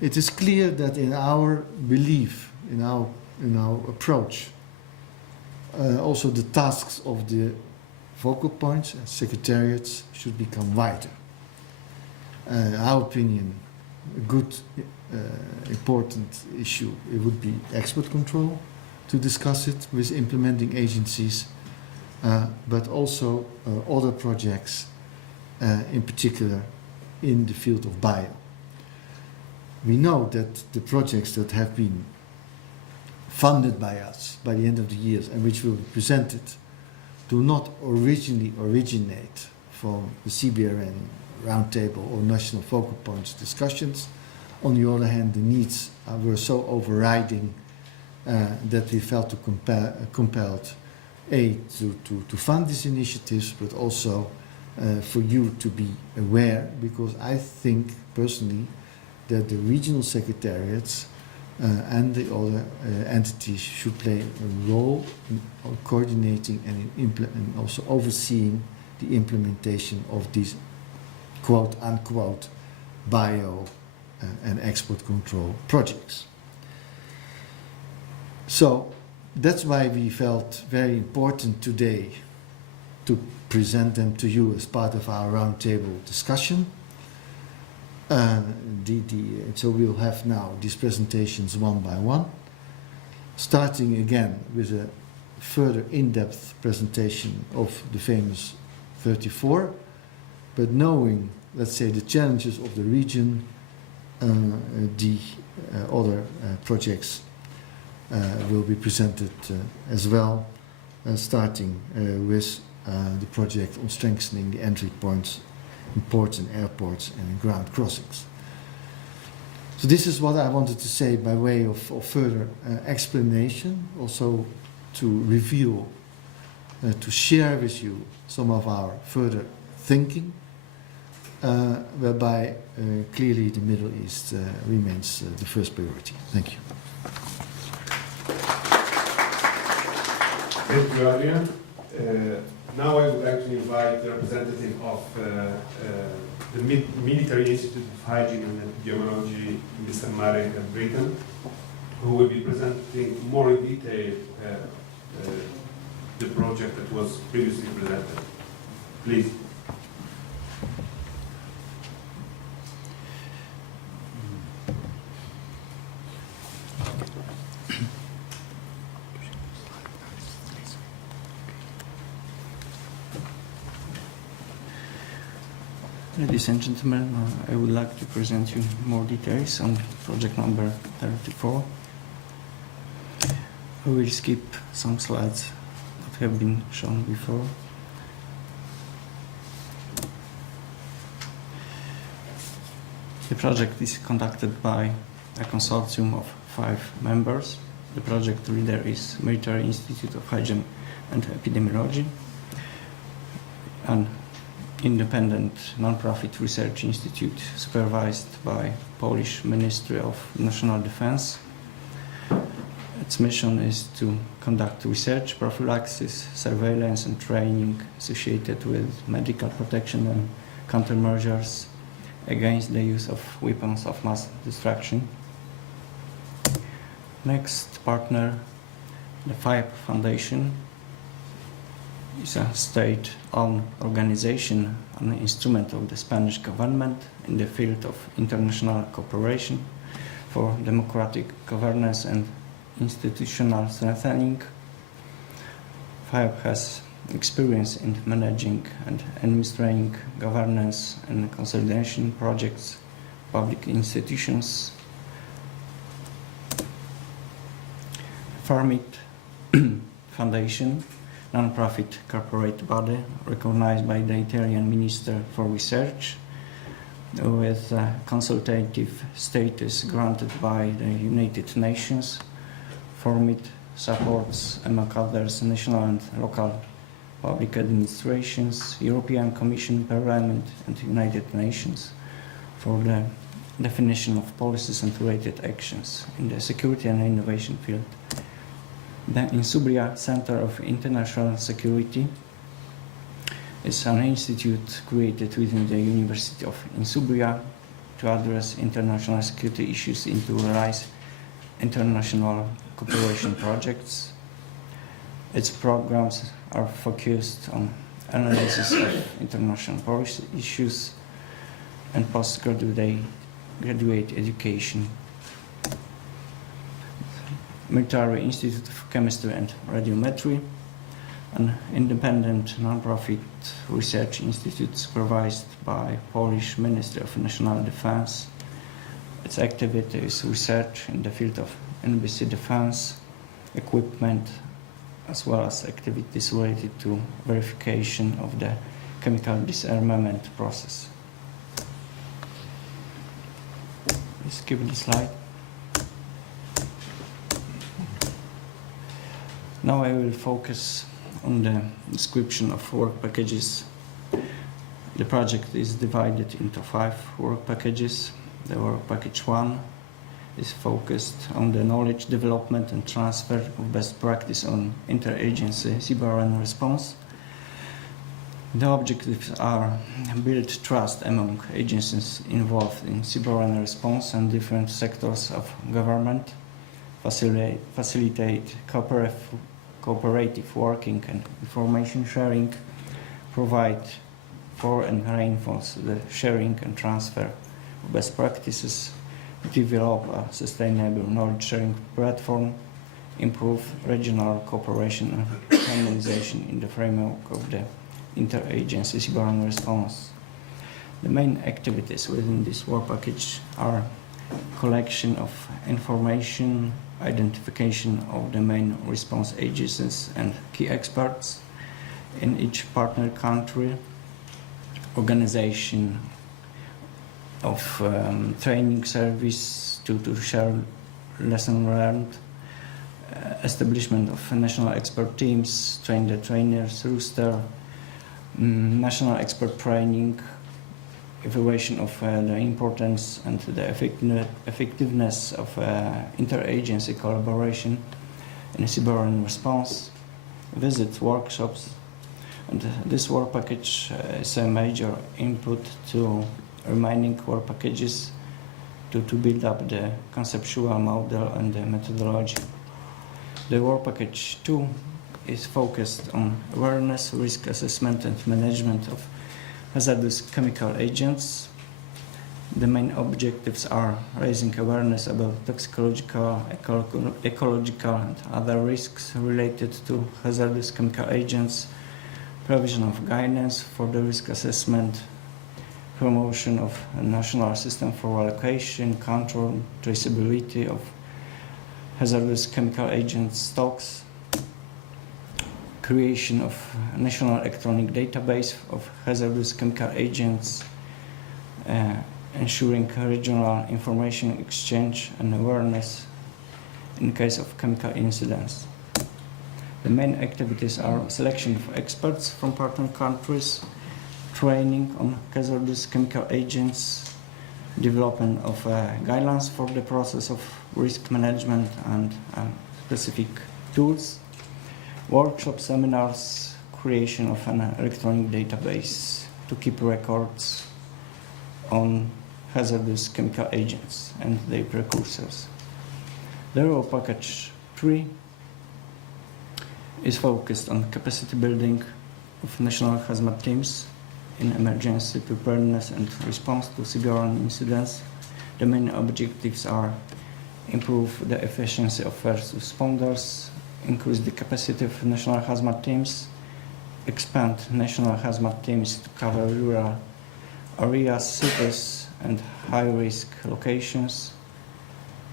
It is clear that in our belief, in our approach, also the tasks of the focal points and secretariats should become wider. Our opinion, a good, important issue, it would be export control, to discuss it with implementing agencies, but also other projects, in particular in the field of bio. We know that the projects that have been funded by us by the end of the year and which will be presented do not originally originate from the CBRN roundtable or national focal points discussions. On the other hand, the needs were so overriding that we felt compelled to fund these initiatives, but also for you to be aware, because I think personally that the regional secretariats and the other entities should play a role in coordinating and also overseeing the implementation of these quote-unquote bio and export control projects. So that's why we felt very important today to present them to you as part of our roundtable discussion. So we'll have now these presentations one by one, starting again with a further in-depth presentation of the famous 34, but knowing, let's say, the challenges of the region, the other projects will be presented as well, starting with the project on strengthening the entry points in ports and airports and in ground crossings. So this is what I wanted to say by way of further explanation, also to reveal, to share with you some of our further thinking, whereby clearly the Middle East remains the first priority. Thank you. Thank you, Adrian. Now I would like to invite the representative of the Military Institute of Hygiene and Epidemiology, Mr. Marek Britten, who will be presenting more in detail the project that was previously presented. Please. Ladies and gentlemen, I would like to present you more details on project number 34. I will skip some slides that have been shown before. The project is conducted by a consortium of 5 members. The project leader is Military Institute of Hygiene and Epidemiology, an independent non-profit research institute supervised by Polish Ministry of National Defense. Its mission is to conduct research, prophylaxis, surveillance and training associated with medical protection and countermeasures against the use of weapons of mass destruction. Next partner, the FIAP Foundation, is a state-owned organization, an instrument of the Spanish government in the field of international cooperation for democratic governance and institutional strengthening. FIAP has experience in managing and administering governance and consolidation projects, public institutions. FARMIT Foundation, non-profit corporate body recognized by the Italian Minister for Research, with consultative status granted by the United Nations. FARMIT supports, among others, national and local public administrations, European Commission, Parliament and United Nations for the definition of policies and related actions in the security and innovation field. The Insubria Center of International Security is an institute created within the University of Insubria to address international security issues and to realize international cooperation projects. Its programs are focused on analysis of international policy issues and postgraduate education. Military Institute of Chemistry and Radiometry, an independent non-profit research institute supervised by Polish Ministry of National Defense. Its activity is research in the field of NBC defense, equipment, as well as activities related to verification of the chemical disarmament process. Please give the slide. Now I will focus on the description of work packages. The project is divided into 5 work packages. The work package 1 is focused on the knowledge development and transfer of best practice on interagency cyber response. The objectives are build trust among agencies involved in cyber response and different sectors of government, facilitate cooperative working and information sharing, provide for and reinforce the sharing and transfer of best practices, develop a sustainable knowledge sharing platform, improve regional cooperation and harmonization in the framework of the interagency cyber response. The main activities within this work package are collection of information, identification of the main response agencies and key experts in each partner country, organization of training service to share lessons learned, establishment of national expert teams, train the trainers, rooster, national expert training, evaluation of the importance and the effectiveness of interagency collaboration in cyber response, visit workshops, and this work package is a major input to remaining work packages to build up the conceptual model and the methodology. The work package 2 is focused on awareness, risk assessment and management of hazardous chemical agents. The main objectives are raising awareness about toxicological, ecological and other risks related to hazardous chemical agents, provision of guidance for the risk assessment, promotion of a national system for allocation, control, traceability of hazardous chemical agent stocks, creation of a national electronic database of hazardous chemical agents, ensuring regional information exchange and awareness in case of chemical incidents. The main activities are selection of experts from partner countries, training on hazardous chemical agents, development of guidelines for the process of risk management and specific tools, workshop seminars, creation of an electronic database to keep records on hazardous chemical agents and their precursors. The work package 3 is focused on capacity building of national hazmat teams in emergency preparedness and response to cyber incidents. The main objectives are improve the efficiency of first responders, increase the capacity of national hazmat teams, expand national hazmat teams to cover rural areas, cities and high-risk locations,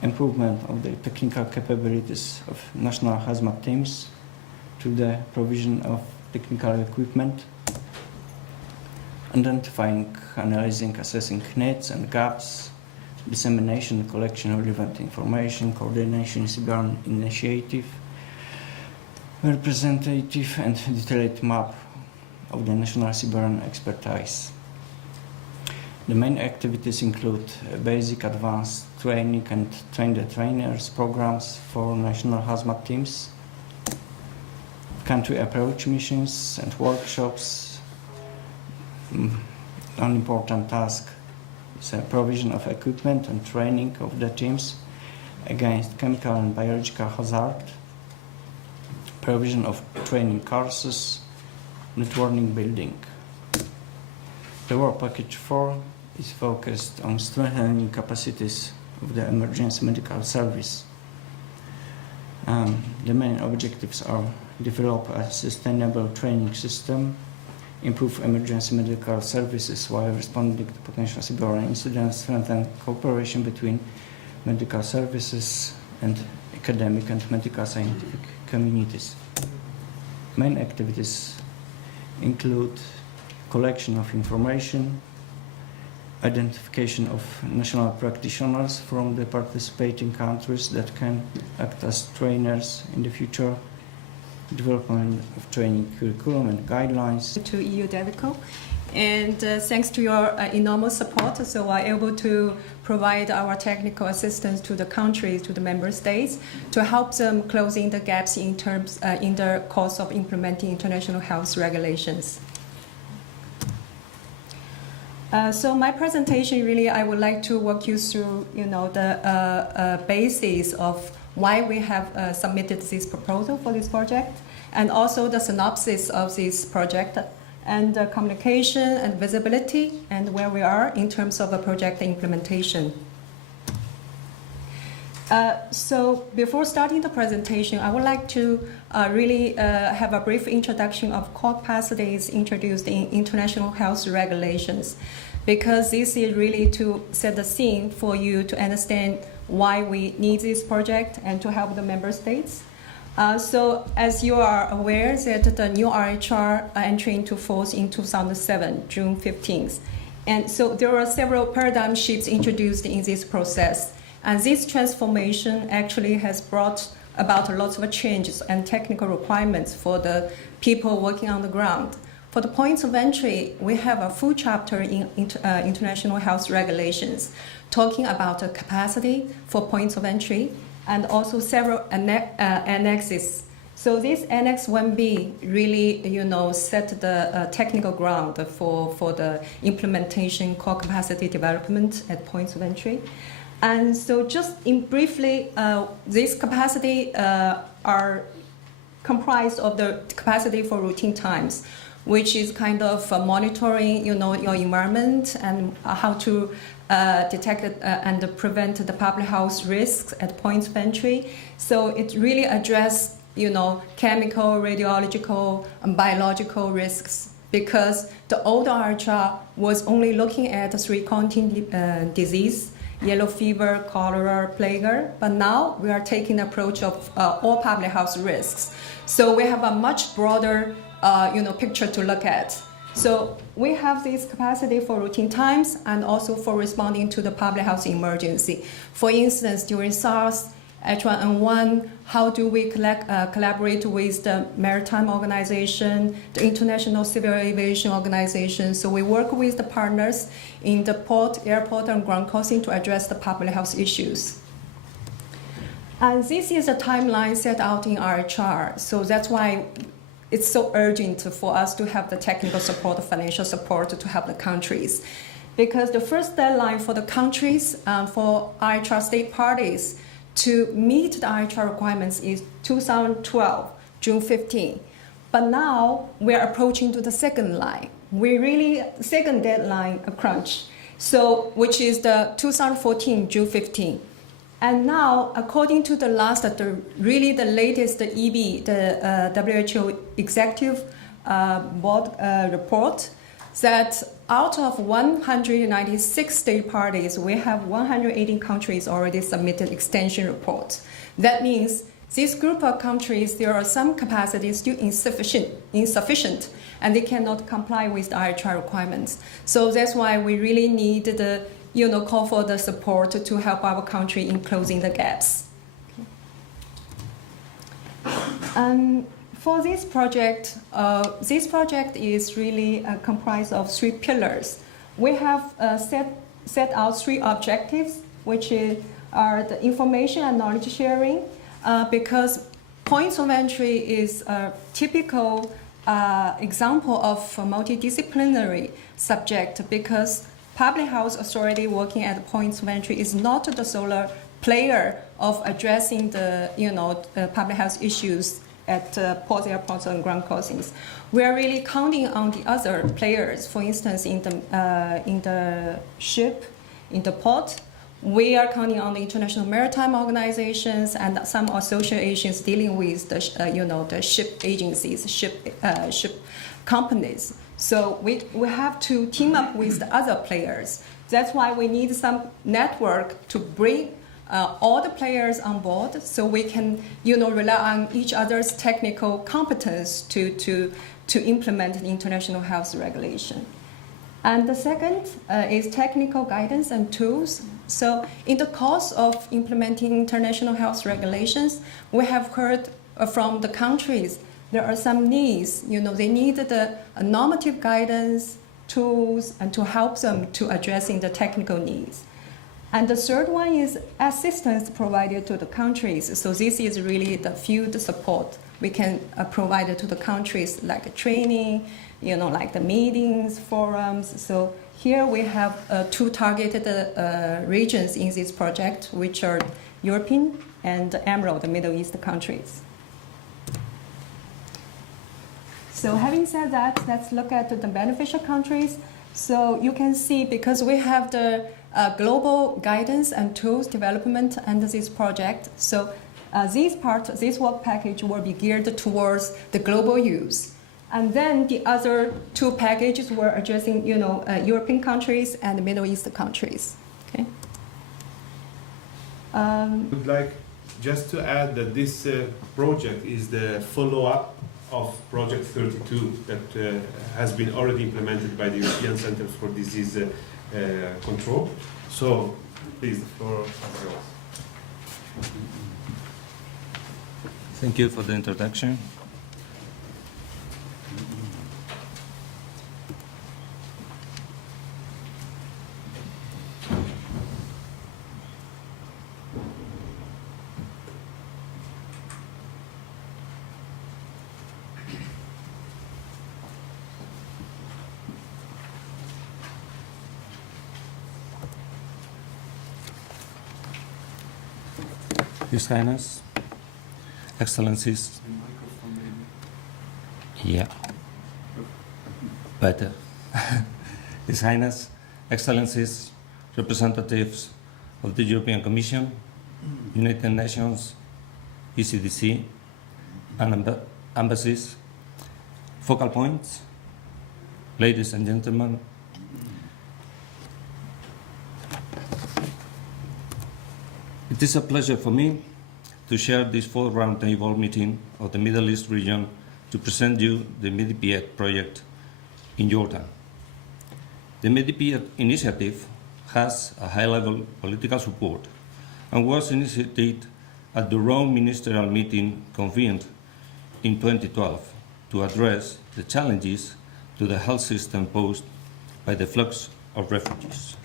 improvement of the technical capabilities of national hazmat teams through the provision of technical equipment, identifying, analyzing, assessing needs and gaps, dissemination, collection of relevant information, coordination, cyber initiative, representative and detailed map of the national cyber expertise. The main activities include basic, advanced training and train the trainers programs for national hazmat teams, country approach missions and workshops. An important task is a provision of equipment and training of the teams against chemical and biological hazard, provision of training courses, networking building. The work package 4 is focused on strengthening capacities of the emergency medical service. The main objectives are develop a sustainable training system, improve emergency medical services while responding to potential cyber incidents, strengthen cooperation between medical services and academic and medical scientific communities. Main activities include collection of information, identification of national practitioners from the participating countries that can act as trainers in the future, development of training curriculum and guidelines. To EU DEVCO, and thanks to your enormous support, so we're able to provide our technical assistance to the countries, to the member states, to help them closing the gaps in terms in the course of implementing international health regulations. So my presentation, really, I would like to walk you through, the basis of why we have submitted this proposal for this project, and also the synopsis of this project, and the communication and visibility, and where we are in terms of a project implementation. So before starting the presentation, I would like to really have a brief introduction of core capacities introduced in international health regulations, because this is really to set the scene for you to understand why we need this project and to help the member states. So as you are aware that the new RHR entry into force in 2007, June 15th. And so there are several paradigm shifts introduced in this process. And this transformation actually has brought about lots of changes and technical requirements for the people working on the ground. For the points of entry, we have a full chapter in international health regulations talking about the capacity for points of entry and also several annexes. So this Annex 1B really, set the technical ground for the implementation core capacity development at points of entry. And so just briefly, these capacity are comprised of the capacity for routine times, which is kind of monitoring, your environment and how to detect and prevent the public health risks at points of entry. So it really addresses chemical, radiological, and biological risks, because the old IHR was only looking at the 3 continent disease, yellow fever, cholera, plague, but now we are taking the approach of all public health risks. So we have a much broader picture to look at. So we have this capacity for routine times and also for responding to the public health emergency. For instance, during SARS, H1N1, how do we collaborate with the Maritime Organization, the International Civil Aviation Organization? So we work with the partners in the port, airport, and ground crossing to address the public health issues. And this is a timeline set out in IHR. So that's why it's so urgent for us to have the technical support, financial support to help the countries. Because the first deadline for the countries, for IHR state parties, to meet the IHR requirements is 2012, June 15. But now we're approaching to the second line. Second deadline crunch, so which is the 2014, June 15. And now, according to the latest EB, the WHO Executive Board report, that out of 196 state parties, we have 118 countries already submitted extension reports. That means this group of countries, there are some capacities still insufficient, and they cannot comply with the IHR requirements. So that's why we really need the call for the support to help our country in closing the gaps. For this project is really comprised of 3 pillars. We have set out 3 objectives, which are the information and knowledge sharing, because points of entry is a typical example of a multidisciplinary subject, because public health authority working at points of entry is not the sole player of addressing the public health issues at ports, airports, and ground crossings. We are really counting on the other players. For instance, in the ship, in the port, we are counting on the International Maritime Organizations and some associations dealing with the ship agencies, ship companies. So we have to team up with the other players. That's why we need some network to bring all the players on board, so we can rely on each other's technical competence to implement the international health regulation. And the second is technical guidance and tools. So in the course of implementing international health regulations, we have heard from the countries there are some needs. They need the normative guidance, tools, and to help them to addressing the technical needs. And the third one is assistance provided to the countries. So this is really the field support we can provide to the countries, like training, like the meetings, forums. So here we have 2 targeted regions in this project, which are European and Emerald, the Middle East countries. So having said that, let's look at the beneficial countries. So you can see, because we have the global guidance and tools development under this project, so this work package will be geared towards the global use. And then the other 2 packages were addressing, European countries and Middle East countries. Okay. I would like just to add that this project is the follow-up of Project 32 that has been already implemented by the European Center for Disease Control. So Please, the floor is yours. Thank you for the introduction. His Highness, Excellencies, yeah, better. His Highness, Excellencies, representatives of the European Commission, United Nations, ECDC, and embassies, focal points, ladies and gentlemen, it is a pleasure for me to share this fourth roundtable meeting of the Middle East region to present you the MEDIPIET project in Jordan. The MEDIPIET initiative has a high-level political support and was initiated at the Rome ministerial meeting convened in 2012 to address the challenges to the health system posed by the flux of refugees.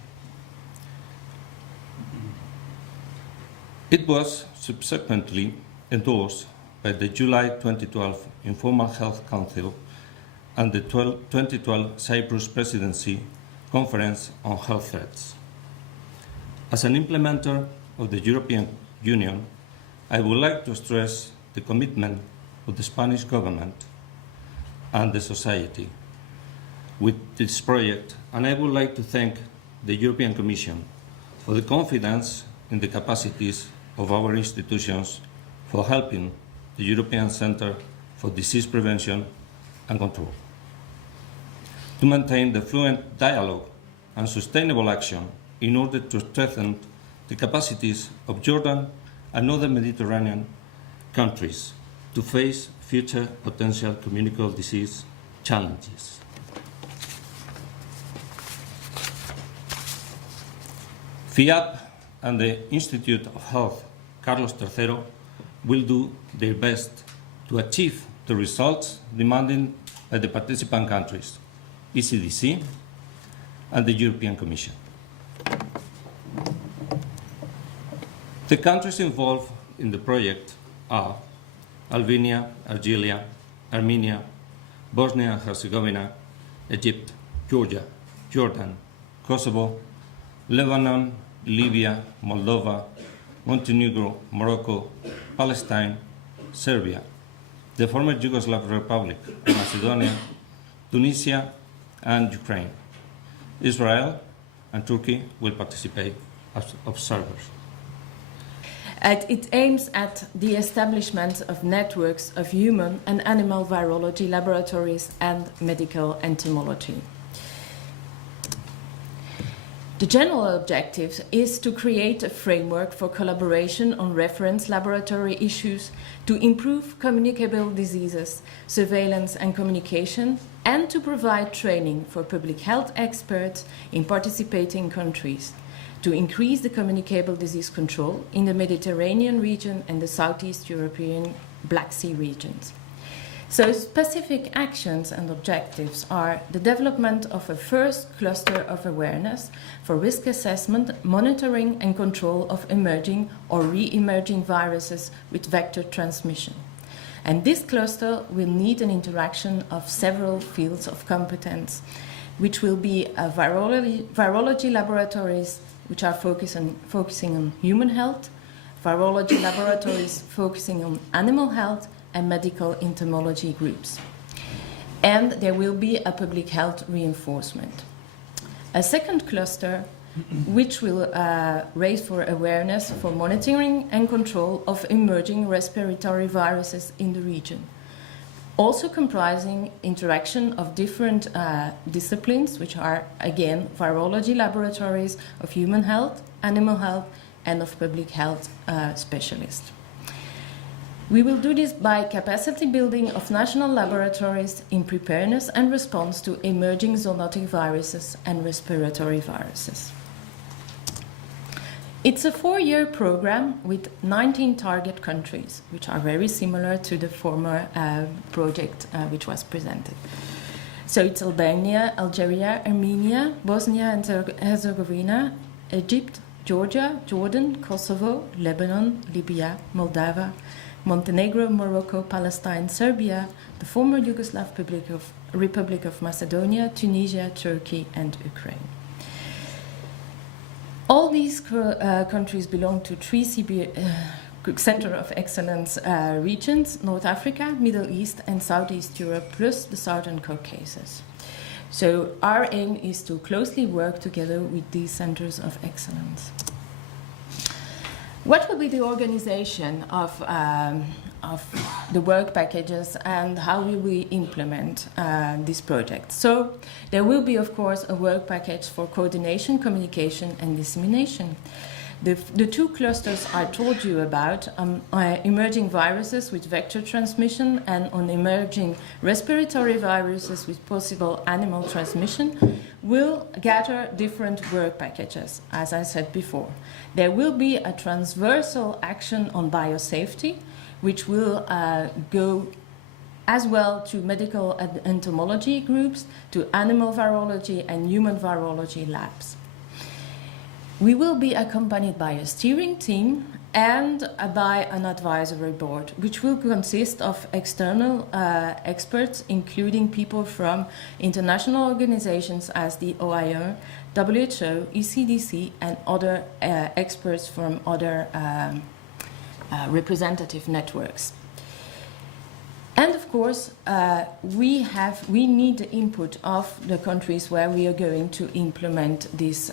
It was subsequently endorsed by the July 2012 Informal Health Council and the 2012 Cyprus Presidency Conference on Health Threats. As an implementer of the European Union, I would like to stress the commitment of the Spanish government and the society with this project, and I would like to thank the European Commission for the confidence in the capacities of our institutions for helping the European Centre for Disease Prevention and Control to maintain the fluent dialogue and sustainable action in order to strengthen the capacities of Jordan and other Mediterranean countries to face future potential communicable disease challenges. FIAP and the Institute of Health Carlos III will do their best to achieve the results demanded by the participant countries, ECDC, and the European Commission. The countries involved in the project are Albania, Algeria, Armenia, Bosnia and Herzegovina, Egypt, Georgia, Jordan, Kosovo, Lebanon, Libya, Moldova, Montenegro, Morocco, Palestine, Serbia, the former Yugoslav Republic, Macedonia, Tunisia, and Ukraine. Israel and Turkey will participate as observers. It aims at the establishment of networks of human and animal virology laboratories and medical entomology. The general objective is to create a framework for collaboration on reference laboratory issues to improve communicable diseases, surveillance and communication, and to provide training for public health experts in participating countries to increase the communicable disease control in the Mediterranean region and the Southeast European Black Sea regions. So specific actions and objectives are the development of a first cluster of awareness for risk assessment, monitoring and control of emerging or re-emerging viruses with vector transmission. And this cluster will need an interaction of several fields of competence, which will be virology laboratories which are focusing on human health, virology laboratories focusing on animal health, and medical entomology groups. And there will be a public health reinforcement. A second cluster which will raise for awareness for monitoring and control of emerging respiratory viruses in the region. Also comprising interaction of different disciplines, which are, again, virology laboratories of human health, animal health, and of public health specialists. We will do this by capacity building of national laboratories in preparedness and response to emerging zoonotic viruses and respiratory viruses. It's a 4-year program with 19 target countries, which are very similar to the former project which was presented. So it's Albania, Algeria, Armenia, Bosnia and Herzegovina, Egypt, Georgia, Jordan, Kosovo, Lebanon, Libya, Moldova, Montenegro, Morocco, Palestine, Serbia, the former Yugoslav Republic of Macedonia, Tunisia, Turkey, and Ukraine. All these countries belong to 3 Center of Excellence regions: North Africa, Middle East, and Southeast Europe, plus the Southern Caucasus. So our aim is to closely work together with these centers of excellence. What will be the organization of the work packages, and how will we implement this project? So there will be, of course, a work package for coordination, communication, and dissemination. The 2 clusters I told you about, emerging viruses with vector transmission and on emerging respiratory viruses with possible animal transmission, will gather different work packages, as I said before. There will be a transversal action on biosafety, which will go as well to medical entomology groups, to animal virology and human virology labs. We will be accompanied by a steering team and by an advisory board, which will consist of external experts, including people from international organizations as the OIR, WHO, ECDC, and other experts from other representative networks. And of course, we need the input of the countries where we are going to implement this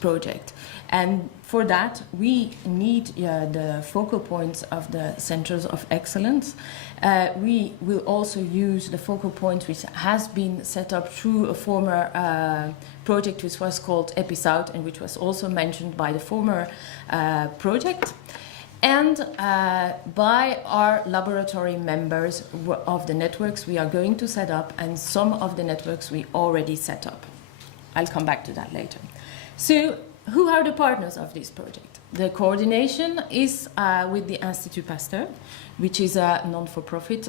project. And for that, we need the focal points of the centers of excellence. We will also use the focal point which has been set up through a former project which was called EpiSouth, and which was also mentioned by the former project. And by our laboratory members of the networks we are going to set up, and some of the networks we already set up. I'll come back to that later. So, who are the partners of this project? The coordination is with the Institut Pasteur, which is a non-for-profit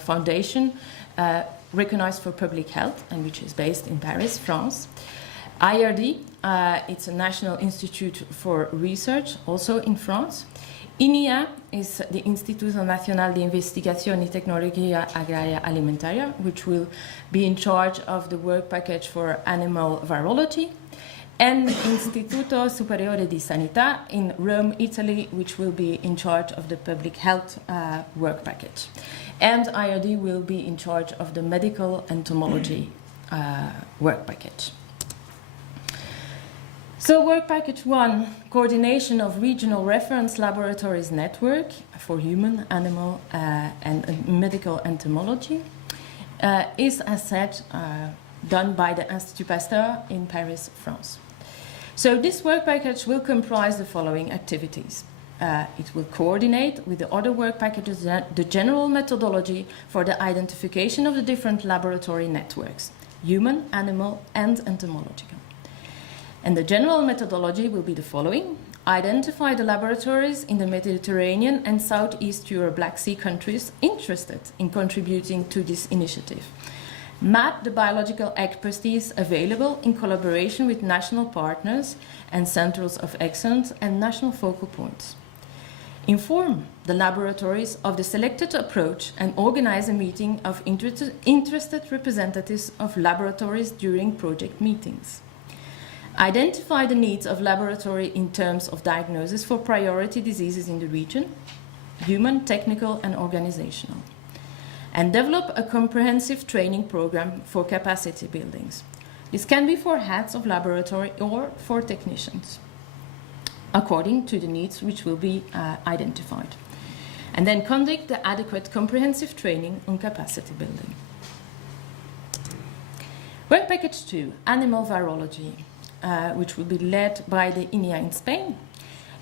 foundation recognized for public health, and which is based in Paris, France. IRD, it's a National Institute for Research, also in France. INIA is the Instituto Nacional de Investigación y Tecnología Agraria Alimentaria, which will be in charge of the work package for animal virology. And Instituto Superiore di Sanità in Rome, Italy, which will be in charge of the public health work package. And IRD will be in charge of the medical entomology work package. So work package 1, coordination of regional reference laboratories network for human, animal and medical entomology is, as said, done by the Institut Pasteur in Paris, France. So this work package will comprise the following activities. It will coordinate with the other work packages the general methodology for the identification of the different laboratory networks, human, animal and entomological. And the general methodology will be the following: identify the laboratories in the Mediterranean and Southeast Europe Black Sea countries interested in contributing to this initiative. Map the biological expertise available in collaboration with national partners and centers of excellence and national focal points. Inform the laboratories of the selected approach and organize a meeting of interested representatives of laboratories during project meetings. Identify the needs of laboratory in terms of diagnosis for priority diseases in the region, human, technical, and organizational. And develop a comprehensive training program for capacity buildings. This can be for heads of laboratory or for technicians, according to the needs which will be identified. And then conduct the adequate comprehensive training on capacity building. Work package 2, animal virology. Which will be led by the INIA in Spain.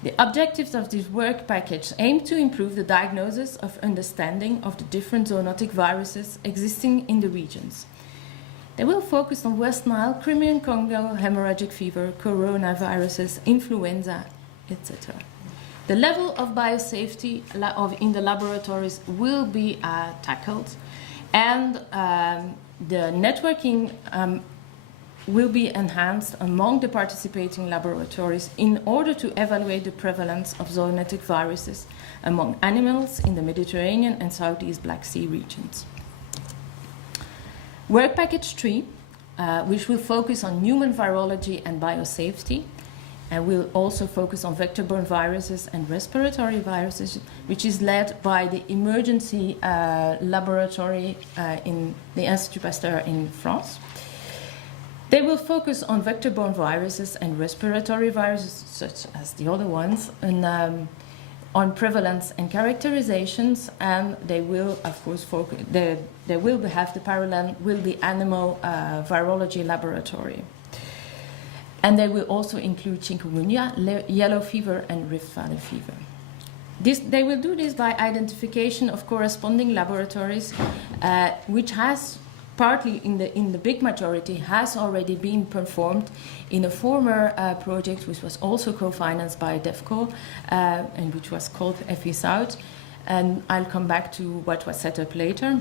The objectives of this work package aim to improve the diagnosis of understanding of the different zoonotic viruses existing in the regions. They will focus on West Nile, Crimean Congo, hemorrhagic fever, coronaviruses, influenza, etc. The level of biosafety in the laboratories will be tackled, and the networking will be enhanced among the participating laboratories in order to evaluate the prevalence of zoonotic viruses among animals in the Mediterranean and Southeast Black Sea regions. Work Package 3, which will focus on human virology and biosafety, and will also focus on vector-borne viruses and respiratory viruses, which is led by the emergency laboratory in the Institut Pasteur in France. They will focus on vector-borne viruses and respiratory viruses, such as the other ones, and on prevalence and characterizations, and they will, of course, focus. They will have the parallel with the animal virology laboratory. And they will also include chikungunya, yellow fever, and Rift Valley fever. They will do this by identification of corresponding laboratories, which has partly in the big majority has already been performed in a former project which was also co-financed by DEFCO and which was called FE South, and I'll come back to what was set up later.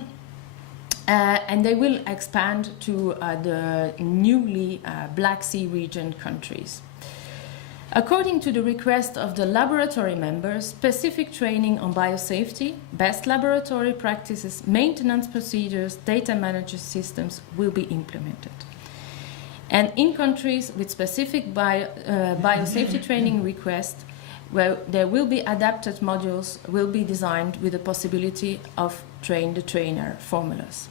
And they will expand to the newly Black Sea region countries. According to the request of the laboratory members, specific training on biosafety, best laboratory practices, maintenance procedures, data management systems will be implemented. And in countries with specific biosafety training requests, where there will be adapted modules will be designed with the possibility of train-the-trainer formulas.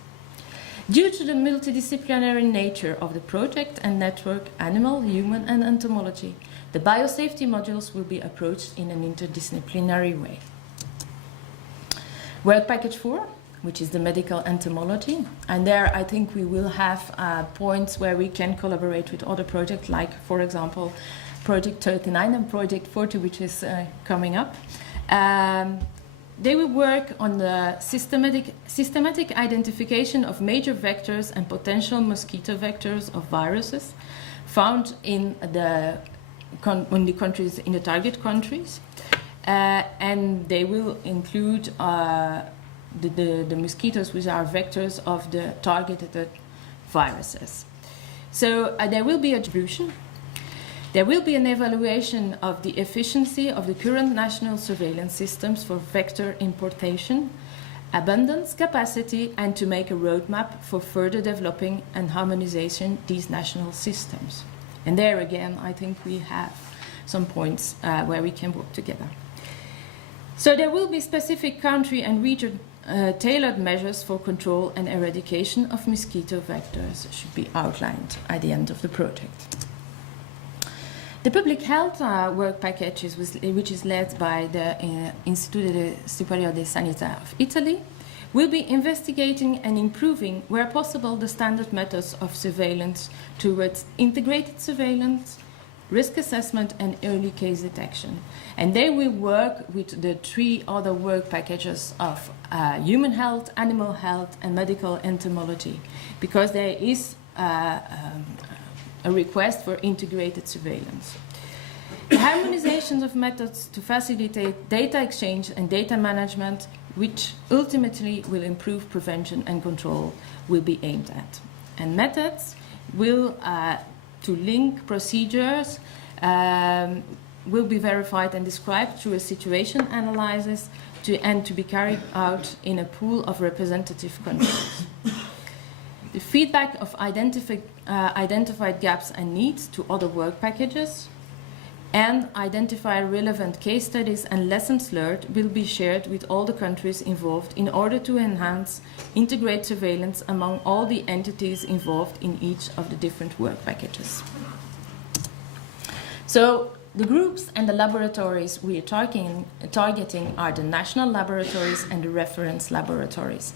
Due to the multidisciplinary nature of the project and network, animal, human, and entomology, the biosafety modules will be approached in an interdisciplinary way. Work Package 4, which is the medical entomology, and there I think we will have points where we can collaborate with other projects, like, for example, Project 39 and Project 40, which is coming up. They will work on the systematic identification of major vectors and potential mosquito vectors of viruses found in the countries, in the target countries, and they will include the mosquitoes which are vectors of the targeted viruses. So there will be a distribution. There will be an evaluation of the efficiency of the current national surveillance systems for vector importation, abundance, capacity, and to make a roadmap for further developing and harmonization these national systems. And there again, I think we have some points where we can work together. So there will be specific country and region tailored measures for control and eradication of mosquito vectors should be outlined at the end of the project. The public health work package, which is led by the Istituto Superiore di Sanità of Italy, will be investigating and improving, where possible, the standard methods of surveillance towards integrated surveillance, risk assessment, and early case detection. And they will work with the 3 other work packages of human health, animal health, and medical entomology, because there is a request for integrated surveillance. The harmonization of methods to facilitate data exchange and data management, which ultimately will improve prevention and control, will be aimed at. And methods will, to link procedures, will be verified and described through a situation analysis and to be carried out in a pool of representative countries. The feedback of identified gaps and needs to other work packages and identify relevant case studies and lessons learned will be shared with all the countries involved in order to enhance integrated surveillance among all the entities involved in each of the different work packages. So the groups and the laboratories we are targeting are the national laboratories and the reference laboratories.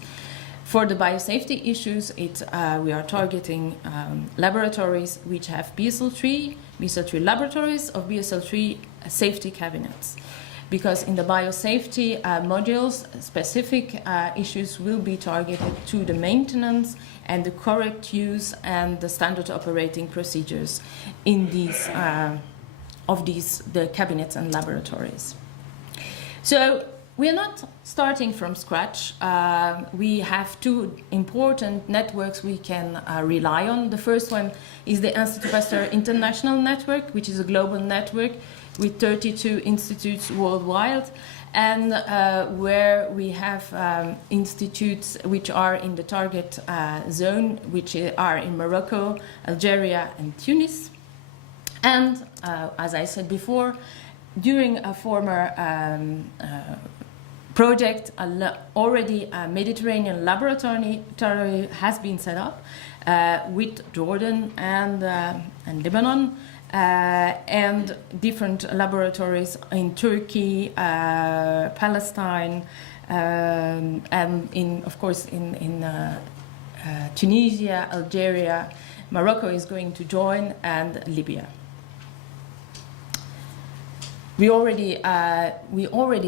For the biosafety issues, we are targeting laboratories which have BSL-3 laboratories or BSL-3 safety cabinets. because in the biosafety modules, specific issues will be targeted to the maintenance and the correct use and the standard operating procedures in these the cabinets and laboratories. So we are not starting from scratch. We have two important networks we can rely on. The first one is the Institut Pasteur International Network, which is a global network with 32 institutes worldwide, and where we have institutes which are in the target zone, which are in Morocco, Algeria, and Tunis. And as I said before, during a former project, already a Mediterranean laboratory has been set up with Jordan and Lebanon, and different laboratories in Turkey, Palestine, and of course in Tunisia, Algeria. Morocco is going to join, and Libya. We already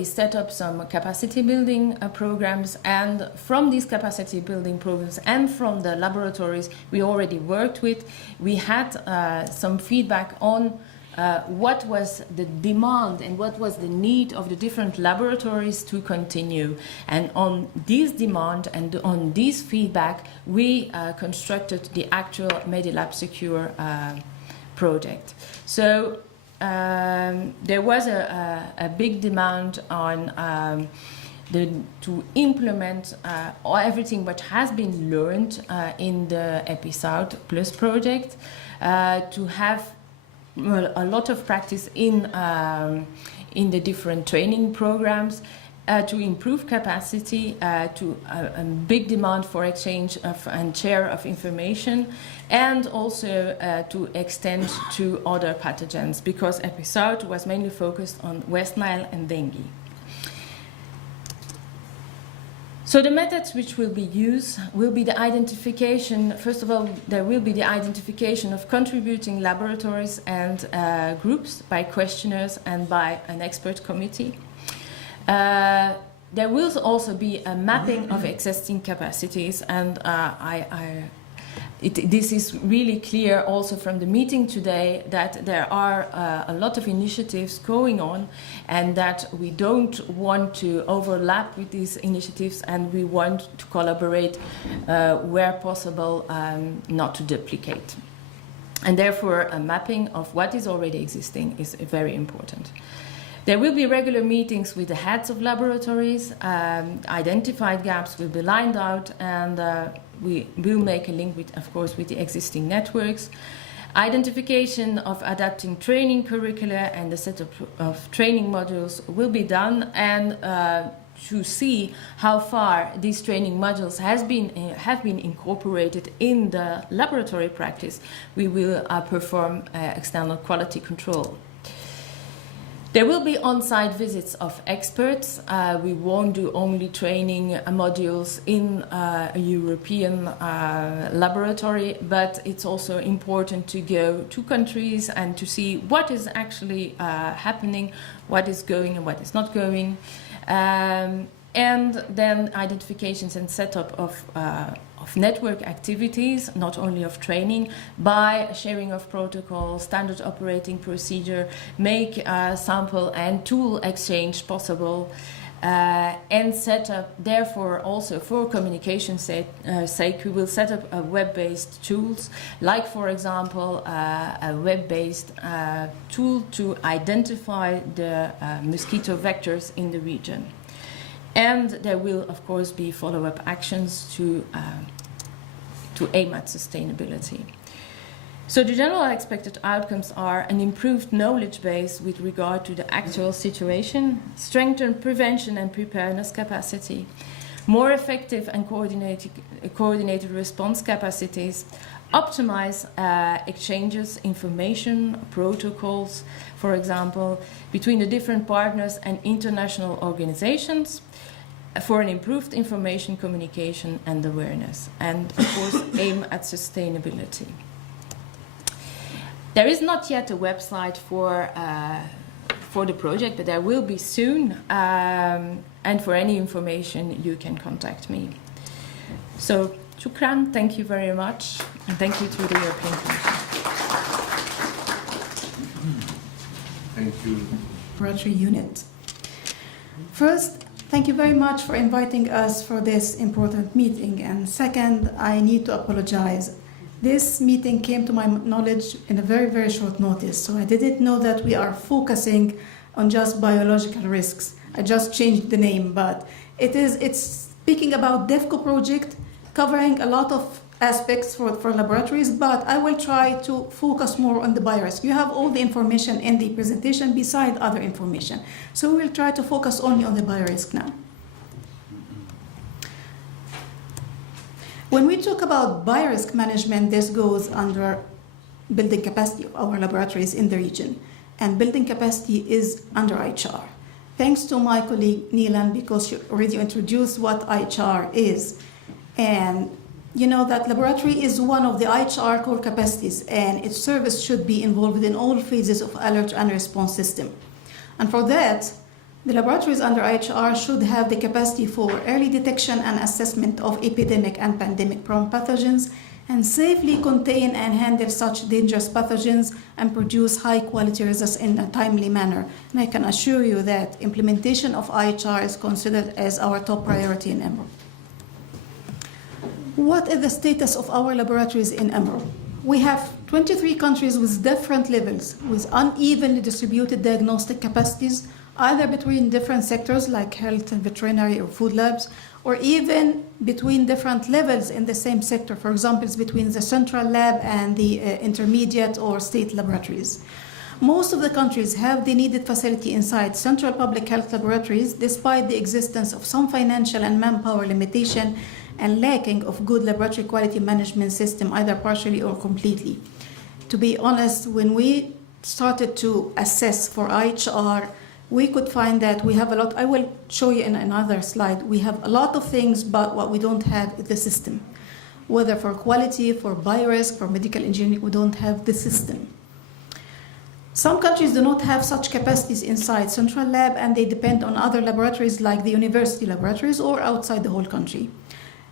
set up some capacity building programs, and from these capacity building programs and from the laboratories we already worked with, we had some feedback on what was the demand and what was the need of the different laboratories to continue. And on this demand and on this feedback, we constructed the actual Medilab Secure project. So there was a big demand on to implement everything what has been learned in the EpiSouth Plus project, to have a lot of practice in the different training programs, to improve capacity, to a big demand for exchange of and share of information, and also to extend to other pathogens, because EpiSouth was mainly focused on West Nile and dengue. So the methods which will be used will be the identification. First of all, there will be the identification of contributing laboratories and groups by questionnaires and by an expert committee. There will also be a mapping of existing capacities, and this is really clear also from the meeting today, that there are a lot of initiatives going on, and that we don't want to overlap with these initiatives, and we want to collaborate where possible, not to duplicate. And therefore a mapping of what is already existing is very important. There will be regular meetings with the heads of laboratories. Identified gaps will be lined out, and we will make a link with, of course, with the existing networks. Identification of adapting training curricula and the setup of training modules will be done, and to see how far these training modules have been incorporated in the laboratory practice, we will perform external quality control. There will be on-site visits of experts. We won't do only training modules in a European laboratory, but it's also important to go to countries and to see what is actually happening, what is going and what is not going. And then identifications and setup of network activities, not only of training, by sharing of protocols, standard operating procedure, make sample and tool exchange possible, and set up, therefore, also for communication sake, we will set up web-based tools, like, for example, a web-based tool to identify the mosquito vectors in the region. And there will, of course, be follow-up actions to aim at sustainability. So the general expected outcomes are an improved knowledge base with regard to the actual situation, strengthened prevention and preparedness capacity, more effective and coordinated response capacities, optimize exchanges, information, protocols, for example, between the different partners and international organizations, for an improved information communication and awareness, and of course aim at sustainability. There is not yet a website for the project, but I will be soon. And for any information, you can contact me. So, shukran, thank you very much, and thank you to the European Commission. Thank you. Laboratory unit. First, thank you very much for inviting us for this important meeting. And second, I need to apologize. This meeting came to my knowledge in a very, very short notice. So I didn't know that we are focusing on just biological risks. I just changed the name, but it's speaking about DEFCO project, covering a lot of aspects for laboratories, but I will try to focus more on the biorisk. You have all the information in the presentation beside other information. So we will try to focus only on the biorisk now. When we talk about biorisk management, this goes under building capacity of our laboratories in the region. And building capacity is under IHR. Thanks to my colleague Nilan, because she already introduced what IHR is. And you know that laboratory is one of the IHR core capacities, and its service should be involved in all phases of alert and response system. And for that, the laboratories under IHR should have the capacity for early detection and assessment of epidemic and pandemic-prone pathogens, and safely contain and handle such dangerous pathogens and produce high-quality results in a timely manner. And I can assure you that implementation of IHR is considered as our top priority in EMRO. What is the status of our laboratories in EMRO? We have 23 countries with different levels, with unevenly distributed diagnostic capacities, either between different sectors like health and veterinary or food labs, or even between different levels in the same sector. For example, it's between the central lab and the intermediate or state laboratories. Most of the countries have the needed facility inside central public health laboratories, despite the existence of some financial and manpower limitation and lacking of good laboratory quality management system, either partially or completely. To be honest, when we started to assess for IHR, we could find that we have a lot. I will show you in another slide. We have a lot of things, but what we don't have is the system. Whether for quality, for biorisk, for medical engineering, we don't have the system. Some countries do not have such capacities inside central lab, and they depend on other laboratories like the university laboratories or outside the whole country.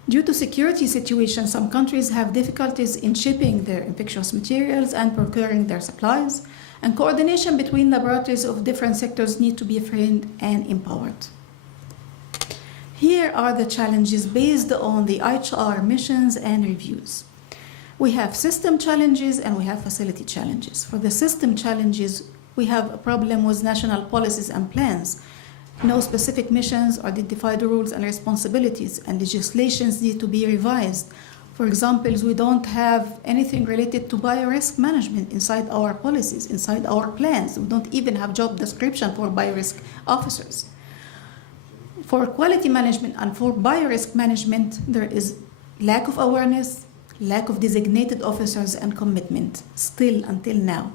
Due to security situations, some countries have difficulties in shipping their infectious materials and procuring their supplies, and coordination between laboratories of different sectors need to be framed and empowered. Here are the challenges based on the IHR missions and reviews. We have system challenges and we have facility challenges. For the system challenges, we have a problem with national policies and plans. No specific missions or identified rules and responsibilities, and legislations need to be revised. For example, we don't have anything related to biorisk management inside our policies, inside our plans. We don't even have job description for biorisk officers. For quality management and for biorisk management, there is lack of awareness, lack of designated officers, and commitment still until now.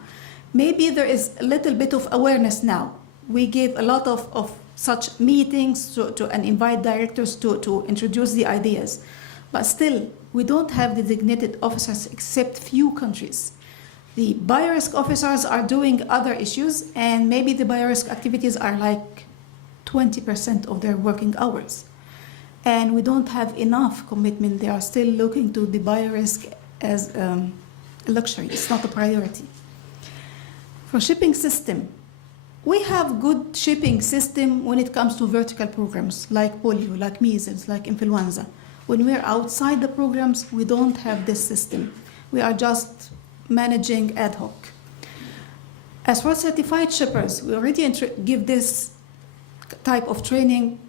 Maybe there is a little bit of awareness now. We gave a lot of such meetings and invite directors to introduce the ideas. But still, we don't have designated officers except few countries. The biorisk officers are doing other issues, and maybe the biorisk activities are like 20% of their working hours. And we don't have enough commitment. They are still looking to the biorisk as a luxury. It's not a priority. For shipping system, we have good shipping system when it comes to vertical programs like polio, like measles, like influenza. When we're outside the programs, we don't have this system. We are just managing ad hoc. As for certified shippers, we already give this type of training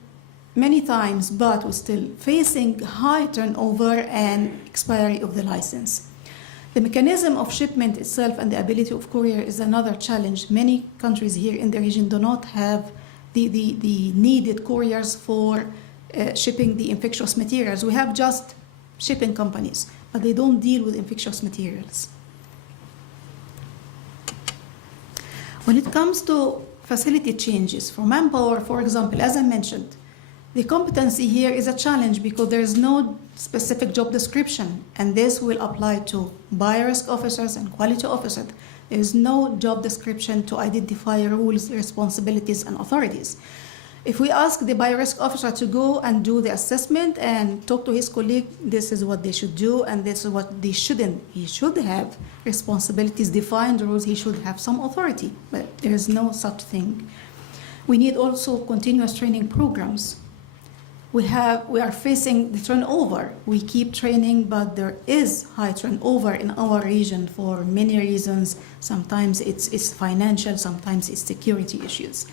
many times, but we're still facing high turnover and expiry of the license. The mechanism of shipment itself and the ability of courier is another challenge. Many countries here in the region do not have the needed couriers for shipping the infectious materials. We have just shipping companies, but they don't deal with infectious materials. When it comes to facility changes for manpower, for example, as I mentioned, the competency here is a challenge because there is no specific job description, and this will apply to biorisk officers and quality officers. There is no job description to identify rules, responsibilities, and authorities. If we ask the biorisk officer to go and do the assessment and talk to his colleague, this is what they should do and this is what they shouldn't. He should have responsibilities, defined rules, he should have some authority, but there is no such thing. We need also continuous training programs. We are facing the turnover. We keep training, but there is high turnover in our region for many reasons. Sometimes it's financial, sometimes it's security issues.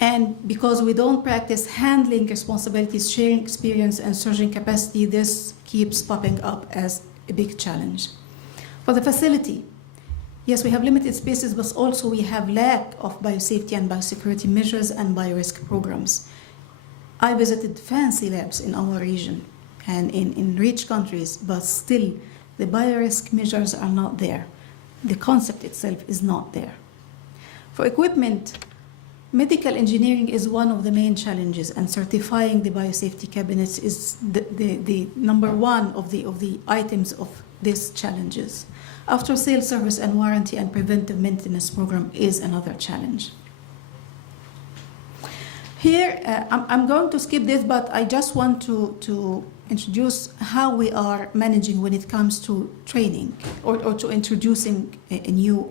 And because we don't practice handling responsibilities, sharing experience, and surging capacity, this keeps popping up as a big challenge. For the facility, yes, we have limited spaces, but also we have lack of biosafety and biosecurity measures and biorisk programs. I visited fancy labs in our region and in rich countries, but still the biorisk measures are not there. The concept itself is not there. For equipment, medical engineering is one of the main challenges, and certifying the biosafety cabinets is the number one of the items of these challenges. After sales service and warranty and preventive maintenance program is another challenge. Here, I'm going to skip this, but I just want to introduce how we are managing when it comes to training or to introducing a new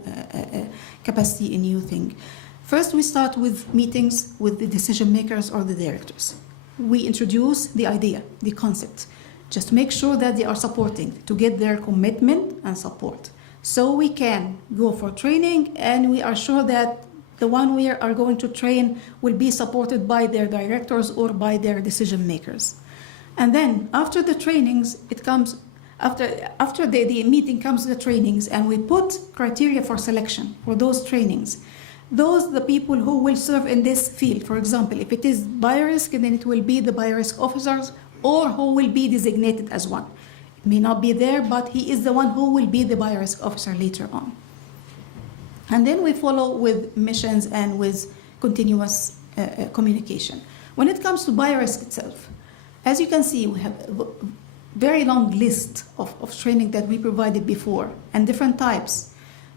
capacity, a new thing. First, we start with meetings with the decision makers or the directors. We introduce the idea, the concept, just to make sure that they are supporting, to get their commitment and support. So we can go for training and we are sure that the one we are going to train will be supported by their directors or by their decision makers. And then after the trainings, it comes, after the meeting comes the trainings, and we put criteria for selection for those trainings. Those the people who will serve in this field. For example, if it is biorisk, then it will be the biorisk officers or who will be designated as one. It may not be there, but he is the one who will be the biorisk officer later on. And then we follow with missions and with continuous communication. When it comes to biorisk itself, as you can see, we have a very long list of training that we provided before and different types.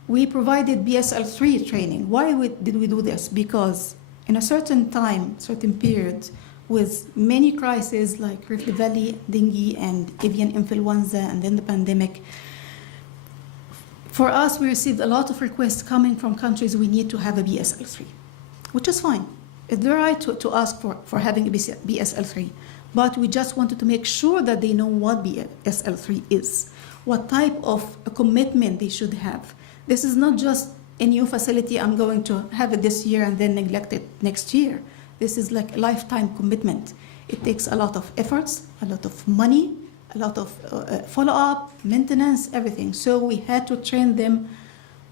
We provided BSL-3 training. Why did we do this? Because in a certain time, certain period, with many crises like Rift Valley, dengue, and avian influenza, and then the pandemic, for us, we received a lot of requests coming from countries we need to have a BSL-3, which is fine. It's their right to ask for having a BSL-3, but we just wanted to make sure that they know what BSL-3 is, what type of a commitment they should have. This is not just a new facility, I'm going to have it this year and then neglect it next year. This is like a lifetime commitment. It takes a lot of efforts, a lot of money, a lot of follow-up, maintenance, everything. So we had to train them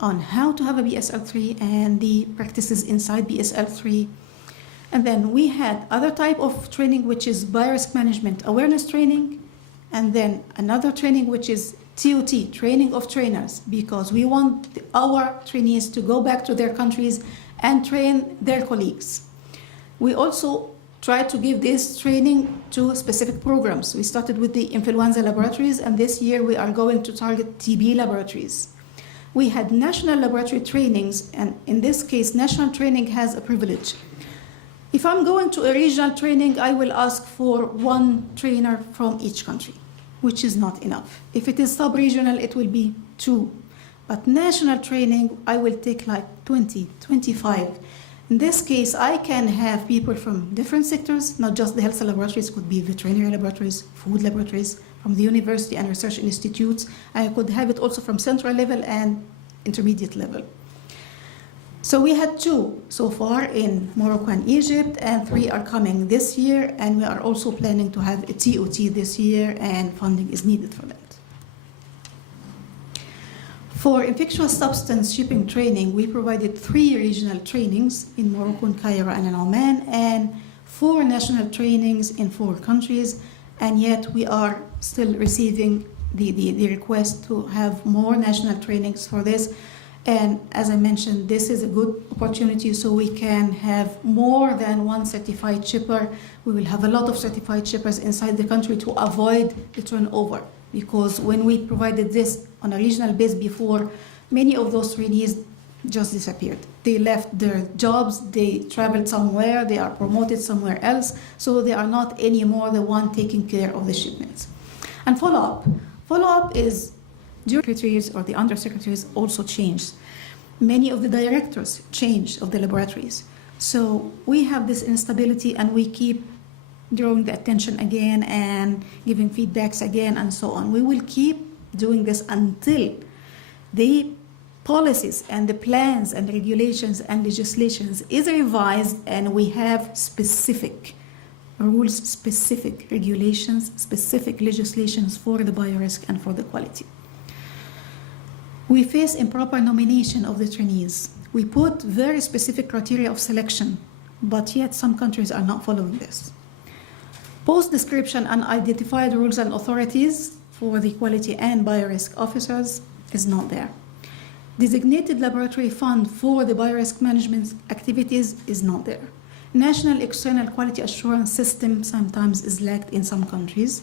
on how to have a BSL-3 and the practices inside BSL-3. And then we had other type of training, which is biorisk management awareness training, and then another training, which is TOT, training of trainers, because we want our trainees to go back to their countries and train their colleagues. We also try to give this training to specific programs. We started with the influenza laboratories, and this year we are going to target TB laboratories. We had national laboratory trainings, and in this case, national training has a privilege. If I'm going to a regional training, I will ask for one trainer from each country, which is not enough. If it is sub-regional, it will be 2. But national training, I will take like 20, 25. In this case, I can have people from different sectors, not just the health laboratories, could be veterinary laboratories, food laboratories, from the university and research institutes. I could have it also from central level and intermediate level. So we had 2 so far in Morocco and Egypt, and 3 are coming this year, and we are also planning to have a TOT this year, and funding is needed for that. For infectious substance shipping training, we provided 3 regional trainings in Morocco, in Cairo, and in Oman, and 4 national trainings in 4 countries, and yet we are still receiving the request to have more national trainings for this. And as I mentioned, this is a good opportunity so we can have more than one certified shipper. We will have a lot of certified shippers inside the country to avoid the turnover. Because when we provided this on a regional base before, Many of those trainees just disappeared. They left their jobs, they traveled somewhere, they are promoted somewhere else, so they are not anymore the one taking care of the shipments. And follow-up. Follow-up is, secretaries or the undersecretaries also changed. Many of the directors changed of the laboratories. So we have this instability and we keep drawing the attention again and giving feedbacks again and so on. We will keep doing this until the policies and the plans and regulations and legislations is revised and we have specific rules, specific regulations, specific legislations for the biorisk and for the quality. We face improper nomination of the trainees. We put very specific criteria of selection, but yet some countries are not following this. Post description and identified rules and authorities for the quality and biorisk officers is not there. Designated laboratory fund for the biorisk management activities is not there. National external quality assurance system sometimes is lacked in some countries.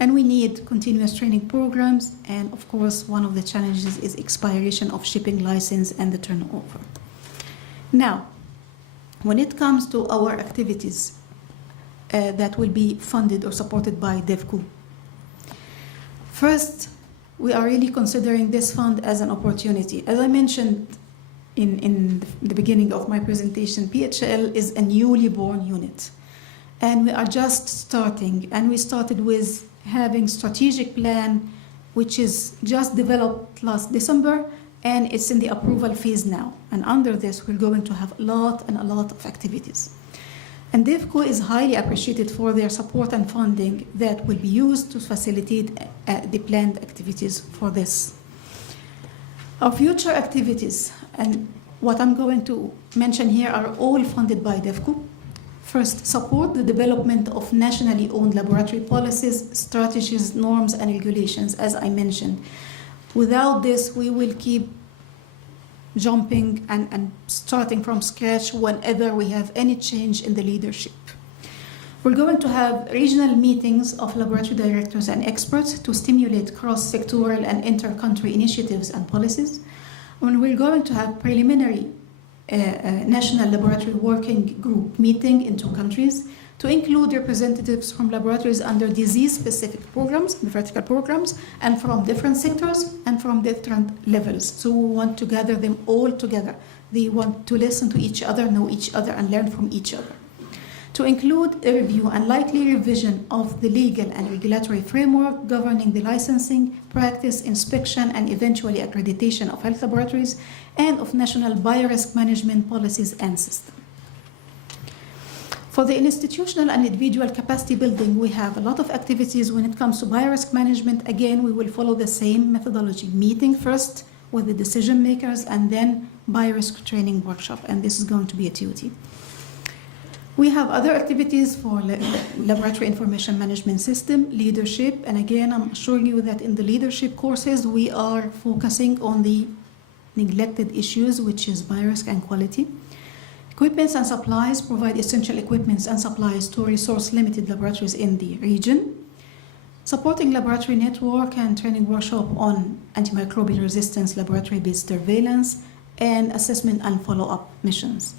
And we need continuous training programs. And of course, one of the challenges is expiration of shipping license and the turnover. Now, when it comes to our activities that will be funded or supported by DevCo, first, we are really considering this fund as an opportunity. As I mentioned in the beginning of my presentation, PHL is a newly born unit. And we are just starting. And we started with having strategic plan, which is just developed last December, and it's in the approval phase now. And under this, we're going to have a lot of activities. And DevCo is highly appreciated for their support and funding that will be used to facilitate the planned activities for this. Our future activities, and what I'm going to mention here, are all funded by DevCo. First, support the development of nationally owned laboratory policies, strategies, norms, and regulations, as I mentioned. Without this, we will keep jumping and starting from scratch whenever we have any change in the leadership. We're going to have regional meetings of laboratory directors and experts to stimulate cross-sectoral and inter-country initiatives and policies. And we're going to have preliminary national laboratory working group meeting in 2 countries to include representatives from laboratories under disease-specific programs, the vertical programs, and from different sectors and from different levels. So we want to gather them all together. They want to listen to each other, know each other, and learn from each other. To include a review and likely revision of the legal and regulatory framework governing the licensing, practice, inspection, and eventually accreditation of health laboratories and of national biorisk management policies and systems. For the institutional and individual capacity building, we have a lot of activities when it comes to biorisk management. Again, we will follow the same methodology, meeting first with the decision makers and then biorisk training workshop, and this is going to be a TOT. We have other activities for laboratory information management system, leadership, and again, I'm assuring you that in the leadership courses, we are focusing on the neglected issues, which is biorisk and quality. Equipments and supplies, provide essential equipments and supplies to resource-limited laboratories in the region. Supporting laboratory network and training workshop on antimicrobial resistance, laboratory-based surveillance, and assessment and follow-up missions.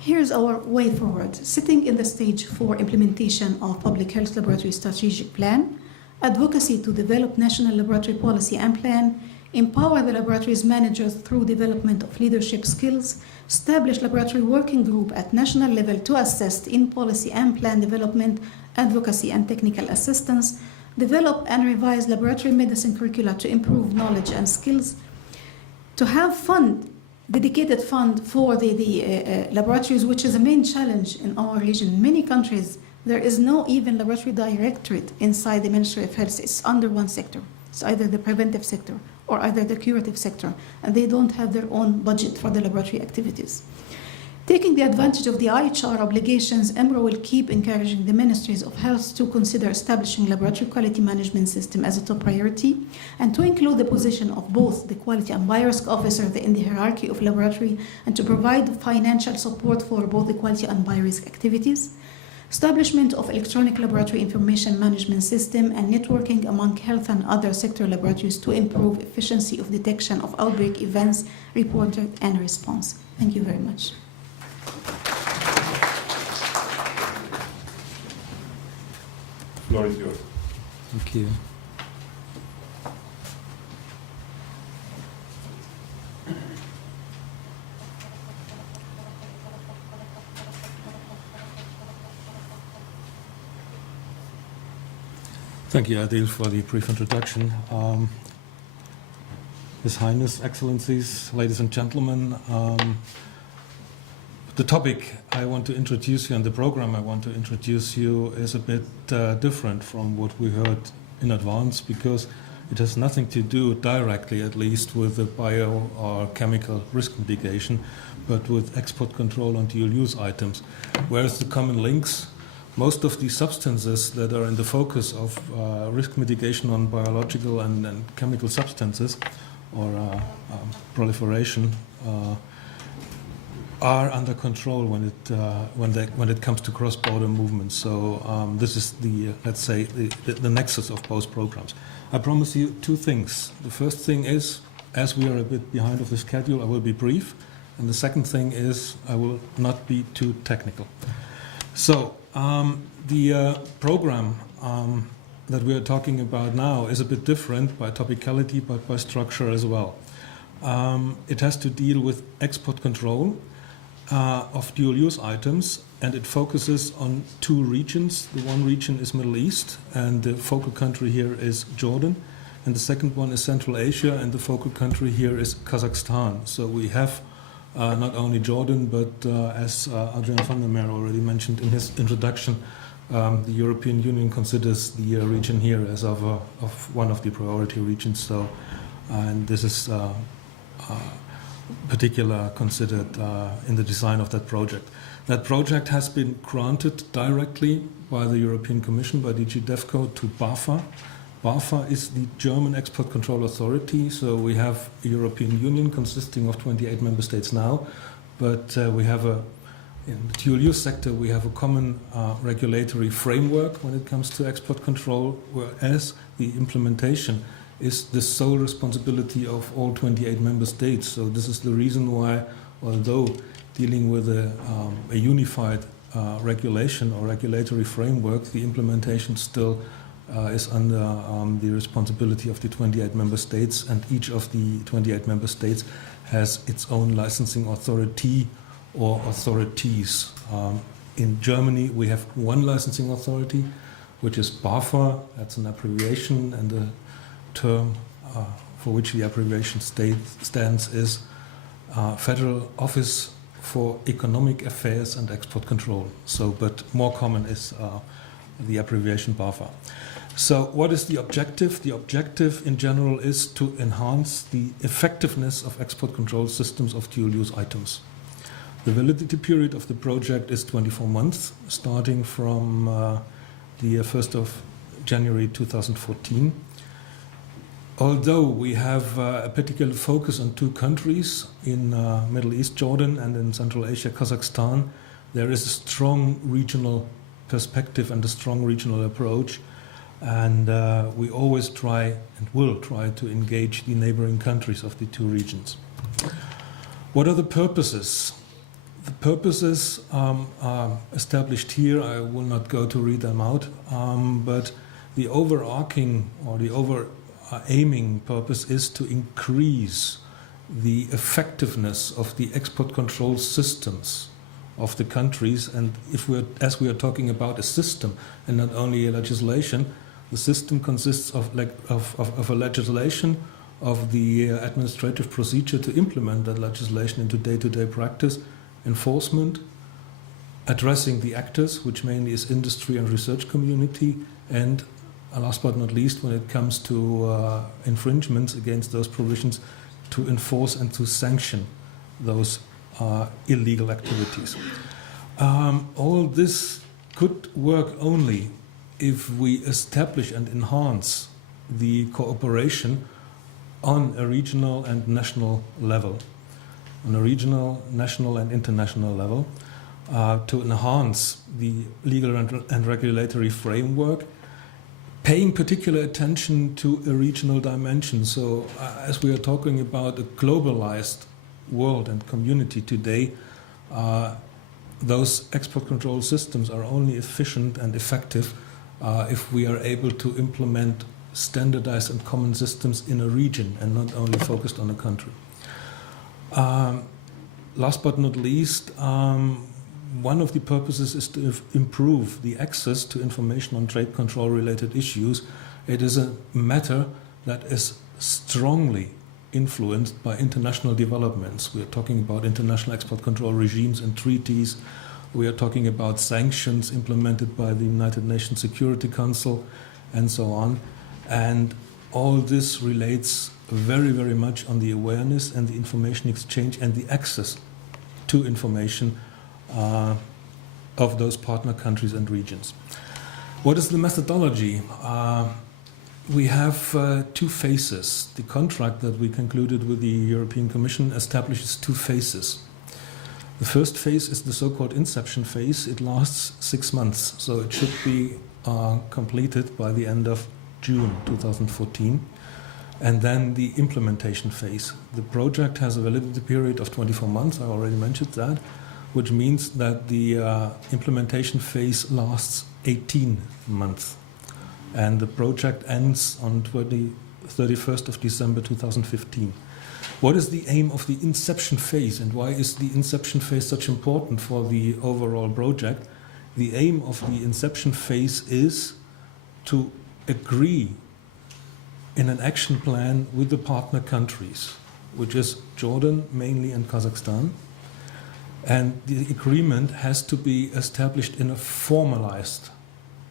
Here's our way forward. Sitting in the stage for implementation of Public Health Laboratory Strategic Plan, advocacy to develop national laboratory policy and plan, empower the laboratories managers through development of leadership skills, establish laboratory working group at national level to assist in policy and plan development, advocacy and technical assistance, develop and revise laboratory medicine curricula to improve knowledge and skills, to have dedicated fund for the laboratories, which is a main challenge in our region. In many countries, there is no even laboratory directorate inside the Ministry of Health. It's under one sector. It's either the preventive sector or either the curative sector, and they don't have their own budget for the laboratory activities. Taking the advantage of the IHR obligations, EMRO will keep encouraging the Ministries of Health to consider establishing laboratory quality management system as a top priority, and to include the position of both the quality and biorisk officer in the hierarchy of laboratory, and to provide financial support for both the quality and biorisk activities. establishment of electronic laboratory information management system, and networking among health and other sector laboratories to improve efficiency of detection of outbreak events reported and response. Thank you very much. Floor is yours. Thank you. Thank you, Adil, for the brief introduction. His Highness, Excellencies, ladies and gentlemen, the topic I want to introduce you and the program I want to introduce you is a bit different from what we heard in advance, because it has nothing to do directly, at least, with the bio or chemical risk mitigation, but with export control on dual-use items. Whereas the common links, most of the substances that are in the focus of risk mitigation on biological and chemical substances or proliferation are under control when it comes to cross-border movements. So this is the, let's say, the nexus of both programs. I promise you two things. The first thing is, as we are a bit behind of the schedule, I will be brief. And the second thing is, I will not be too technical. So the program that we are talking about now is a bit different by topicality, but by structure as well. It has to deal with export control of dual-use items, and it focuses on two regions. The one region is Middle East, and the focal country here is Jordan, and the second one is Central Asia, and the focal country here is Kazakhstan. So we have not only Jordan, but as Adrian van der Meer already mentioned in his introduction, the European Union considers the region here as of one of the priority regions. So, and this is particular considered in the design of that project. That project has been granted directly by the European Commission, by DG DEFCO, to BAFA. BAFA is the German Export Control Authority, so we have a European Union consisting of 28 member states now, but we have in the dual-use sector, we have a common regulatory framework when it comes to export control, whereas the implementation is the sole responsibility of all 28 member states. So this is the reason why, although dealing with a unified regulation or regulatory framework, the implementation still is under the responsibility of the 28 member states, and each of the 28 member states has its own licensing authority or authorities. In Germany, we have one licensing authority, which is BAFA. That's an abbreviation, and the term for which the abbreviation stands is Federal Office for Economic Affairs and Export Control. So, but more common is the abbreviation BAFA. So what is the objective? The objective in general is to enhance the effectiveness of export control systems of dual-use items. The validity period of the project is 24 months, starting from the 1st of January 2014. Although we have a particular focus on two countries, in Middle East, Jordan, and in Central Asia, Kazakhstan, there is a strong regional perspective and a strong regional approach. And we always try and will try to engage the neighboring countries of the two regions. What are the purposes? The purposes are established here. I will not go to read them out, but the overarching or the aiming purpose is to increase the effectiveness of the export control systems of the countries. And as we are talking about a system and not only a legislation, the system consists of a legislation, of the administrative procedure to implement that legislation into day-to-day practice, enforcement, addressing the actors, which mainly is industry and research community, and last but not least, when it comes to infringements against those provisions, to enforce and to sanction those illegal activities. All this could work only if we establish and enhance the cooperation on a regional and national level, on a regional, national and international level. to enhance the legal and regulatory framework, paying particular attention to a regional dimension. So as we are talking about a globalized world and community today, those export control systems are only efficient and effective if we are able to implement standardized and common systems in a region and not only focused on a country. Last but not least, one of the purposes is to improve the access to information on trade control related issues. It is a matter that is strongly influenced by international developments. We are talking about international export control regimes and treaties. We are talking about sanctions implemented by the United Nations Security Council and so on. And all this relates very, very much on the awareness and the information exchange and the access to information of those partner countries and regions. What is the methodology? We have two phases. The contract that we concluded with the European Commission establishes two phases. The first phase is the so-called inception phase. It lasts 6 months, so it should be completed by the end of June 2014. And then the implementation phase. The project has a validity period of 24 months, I already mentioned that, which means that the implementation phase lasts 18 months. And the project ends on 31st of December 2015. What is the aim of the inception phase, and why is the inception phase such important for the overall project? The aim of the inception phase is to agree in an action plan with the partner countries, which is Jordan mainly and Kazakhstan. And the agreement has to be established in a formalized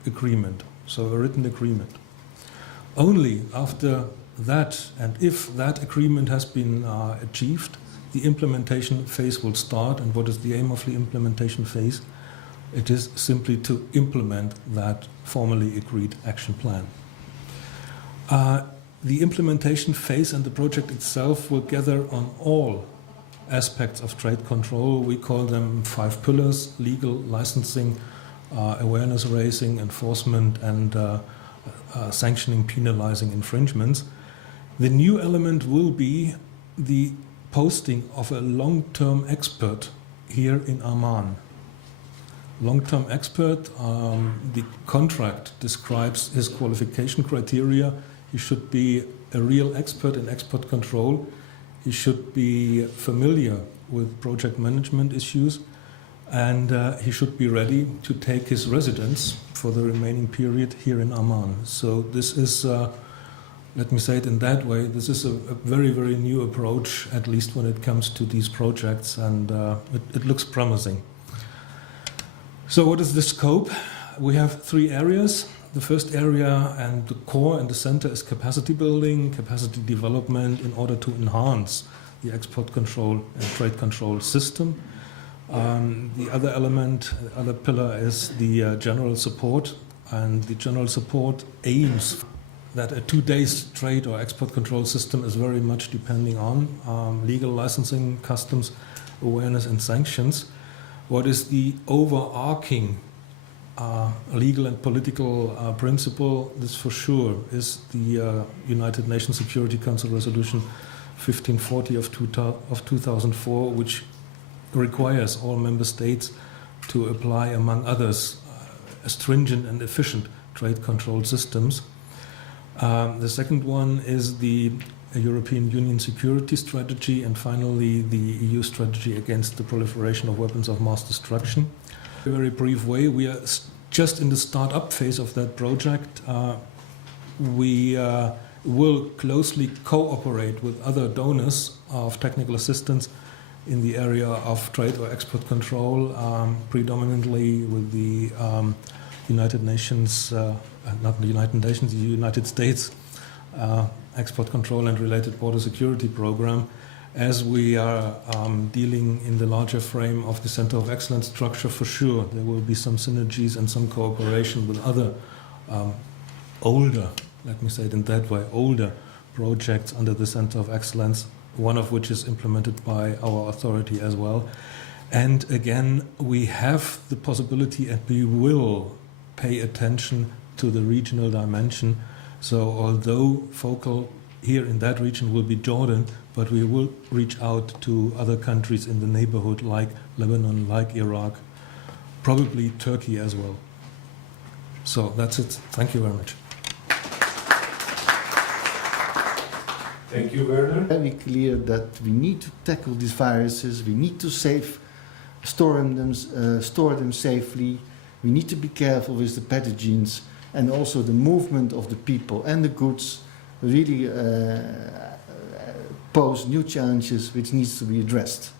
agreement, so a written agreement. Only after that, and if that agreement has been achieved, the implementation phase will start. And what is the aim of the implementation phase? It is simply to implement that formally agreed action plan. The implementation phase and the project itself will gather on all aspects of trade control. We call them 5 pillars: legal, licensing, awareness raising, enforcement, and sanctioning, penalizing infringements. The new element will be the posting of a long-term expert here in Amman. Long-term expert, the contract describes his qualification criteria. He should be a real expert in export control. He should be familiar with project management issues, and he should be ready to take his residence for the remaining period here in Amman. So this is, let me say it in that way, this is a very, very new approach, at least when it comes to these projects, and it looks promising. So what is the scope? We have 3 areas. The first area and the core and the center is capacity building, capacity development in order to enhance the export control and trade control system. The other element, the other pillar is the general support, and the general support aims that a 2-day trade or export control system is very much depending on legal licensing, customs, awareness, and sanctions. What is the overarching legal and political principle? This for sure is the United Nations Security Council Resolution 1540 of 2004, which requires all member states to apply, among others, stringent and efficient trade control systems. The second one is the European Union security strategy, and finally the EU strategy against the proliferation of weapons of mass destruction. In a very brief way, we are just in the start-up phase of that project. We will closely cooperate with other donors of technical assistance in the area of trade or export control, predominantly with the United Nations, not the United Nations, the United States Export Control and Related Border Security Program, as we are dealing in the larger frame of the Center of Excellence structure. For sure, there will be some synergies and some cooperation with other older, let me say it in that way, older projects under the Center of Excellence, one of which is implemented by our authority as well. And again, we have the possibility and we will pay attention to the regional dimension. So although focal here in that region will be Jordan, but we will reach out to other countries in the neighborhood like Lebanon, like Iraq, probably Turkey as well. So that's it. Thank you very much. Thank you, Werner. Very clear that we need to tackle these viruses. We need to store them safely. We need to be careful with the pathogens, and also the movement of the people and the goods really pose new challenges which needs to be addressed.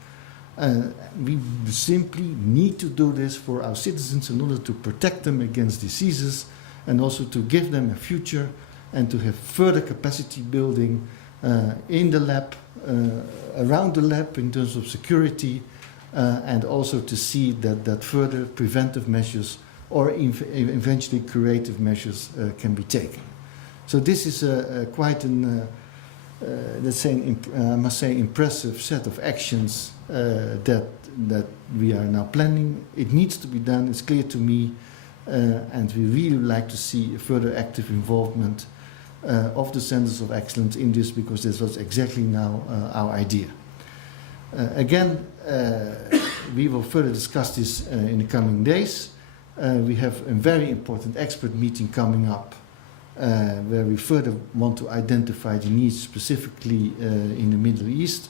We simply need to do this for our citizens in order to protect them against diseases and also to give them a future and to have further capacity building in the lab, around the lab in terms of security, and also to see that further preventive measures or eventually curative measures can be taken. So this is quite an, let's say, I must say, impressive set of actions that we are now planning. It needs to be done, it's clear to me, and we really like to see a further active involvement of the Centers of Excellence in this, because this was exactly now our idea. Again, we will further discuss this in the coming days. We have a very important expert meeting coming up where we further want to identify the needs specifically in the Middle East,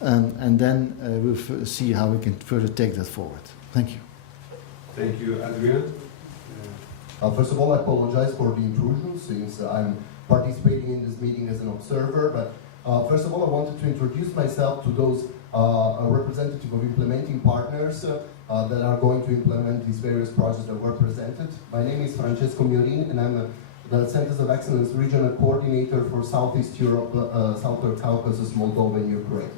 and then we'll see how we can further take that forward. Thank you. Thank you, Adrian. First of all, I apologize for the intrusion since I'm participating in this meeting as an observer, but first of all I wanted to introduce myself to those representative of implementing partners that are going to implement these various projects that were presented. My name is Francesco Miorin, and I'm the Centers of Excellence Regional Coordinator for Southeast Europe, Southern Caucasus, Moldova, and Ukraine.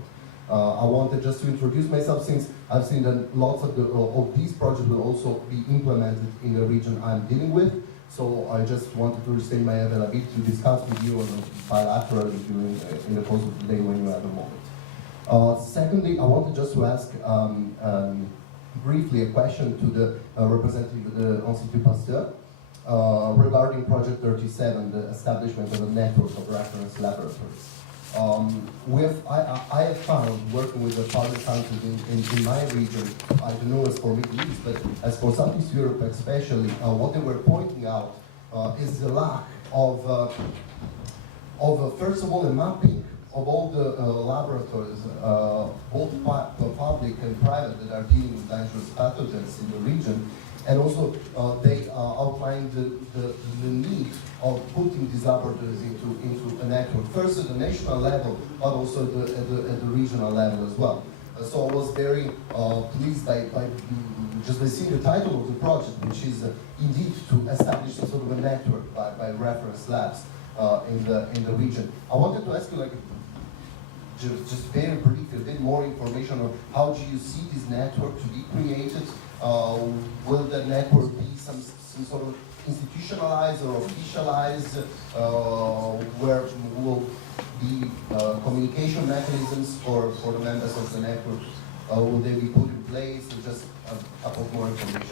I wanted just to introduce myself since I've seen that lots of these projects will also be implemented in the region I'm dealing with. So I just wanted to restate my availability to discuss with you bilaterally in the course of the day when you have a moment. Secondly, I wanted just to ask briefly a question to the representative of the Institut Pasteur regarding Project 37, the establishment of a network of reference laboratories. I have found, working with the partner countries in my region, I don't know as for Middle East, but as for Southeast Europe especially, what they were pointing out is the lack of first of all, a mapping of all the laboratories, both public and private, that are dealing with dangerous pathogens in the region. And also, they outlined the need of putting these laboratories into a network, first at the national level, but also at the regional level as well. So I was very pleased by just by seeing the title of the project, which is indeed to establish some sort of a network by reference labs in the region. I wanted to ask you, like, just very briefly, a bit more information on how do you see this network to be created? Will the network be some sort of institutionalized or officialized, where will be communication mechanisms for the members of the network? Will they be put in place? Or just a couple more information?